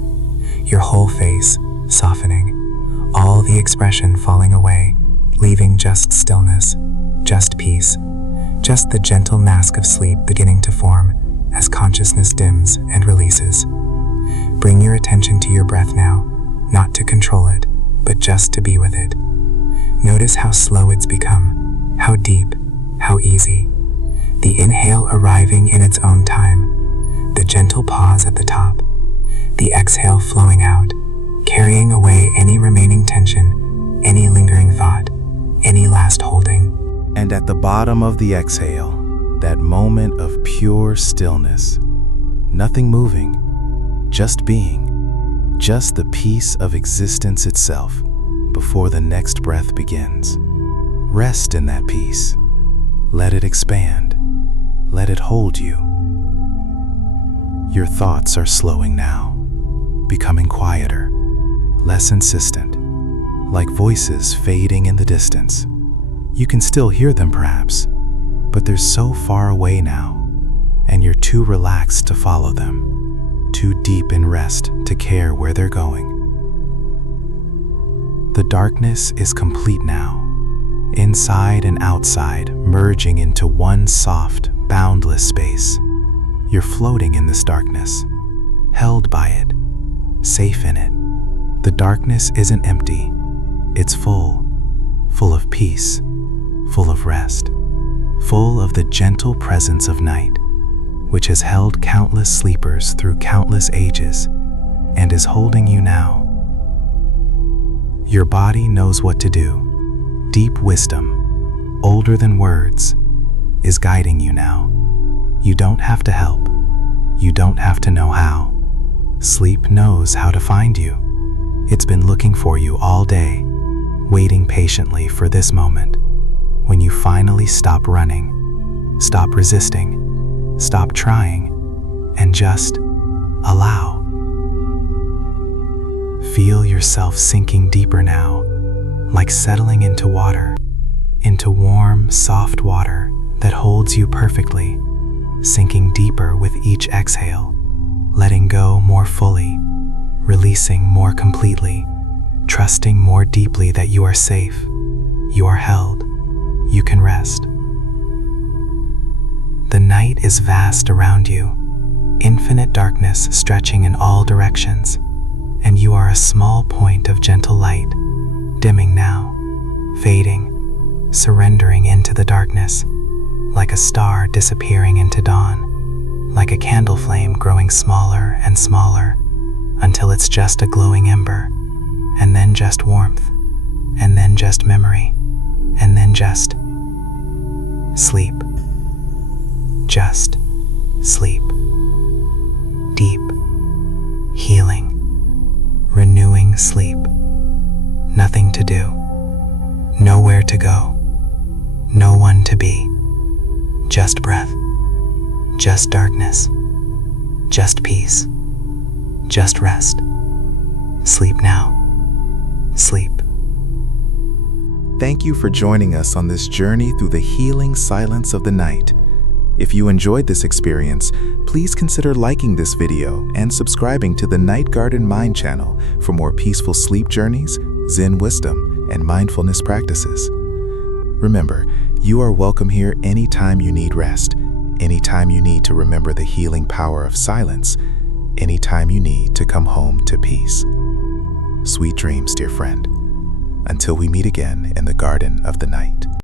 Your whole face softening, all the expression falling away, leaving just stillness, just peace, just the gentle mask of sleep beginning to form as consciousness dims and releases. Bring your attention to your breath now, not to control it, but just to be with it. Notice how slow it's become, how deep, how easy. The inhale arriving in its own time, the gentle pause at the top, the exhale flowing out, carrying away any remaining tension, any lingering thought, any last holding. And at the bottom of the exhale, that moment of pure stillness. Nothing moving, just being, just the peace of existence itself before the next breath begins. Rest in that peace. Let it expand. Let it hold you. Your thoughts are slowing now, becoming quieter, less insistent, like voices fading in the distance. You can still hear them perhaps, but they're so far away now, and you're too relaxed to follow them, too deep in rest to care where they're going. The darkness is complete now, inside and outside merging into one soft, boundless space. You're floating in this darkness, held by it, safe in it. The darkness isn't empty, it's full of peace, full of rest, full of the gentle presence of night, which has held countless sleepers through countless ages and is holding you now. Your body knows what to do. Deep wisdom, older than words, is guiding you now. You don't have to help. You don't have to know how. Sleep knows how to find you. It's been looking for you all day, waiting patiently for this moment, when you finally stop running, stop resisting, stop trying, and just allow. Feel yourself sinking deeper now, like settling into water, into warm, soft water that holds you perfectly, sinking deeper with each exhale, letting go more fully, releasing more completely, trusting more deeply that you are safe, you are held, you can rest. The night is vast around you, infinite darkness stretching in all directions, and you are a small point of gentle light, dimming now, fading, surrendering into the darkness, like a star disappearing into dawn, like a candle flame growing smaller and smaller, until it's just a glowing ember, and then just warmth, and then just memory, and then just sleep. Just sleep. Deep, healing, renewing sleep. Nothing to do, nowhere to go, no one to be. Just breath, just darkness, just peace, just rest. Sleep now. Sleep. Thank you for joining us on this journey through the healing silence of the night. If you enjoyed this experience, please consider liking this video and subscribing to the Night Garden Mind channel for more peaceful sleep journeys, Zen wisdom, and mindfulness practices. Remember, you are welcome here anytime you need rest, anytime you need to remember the healing power of silence, anytime you need to come home to peace. Sweet dreams, dear friend, until we meet again in the garden of the night.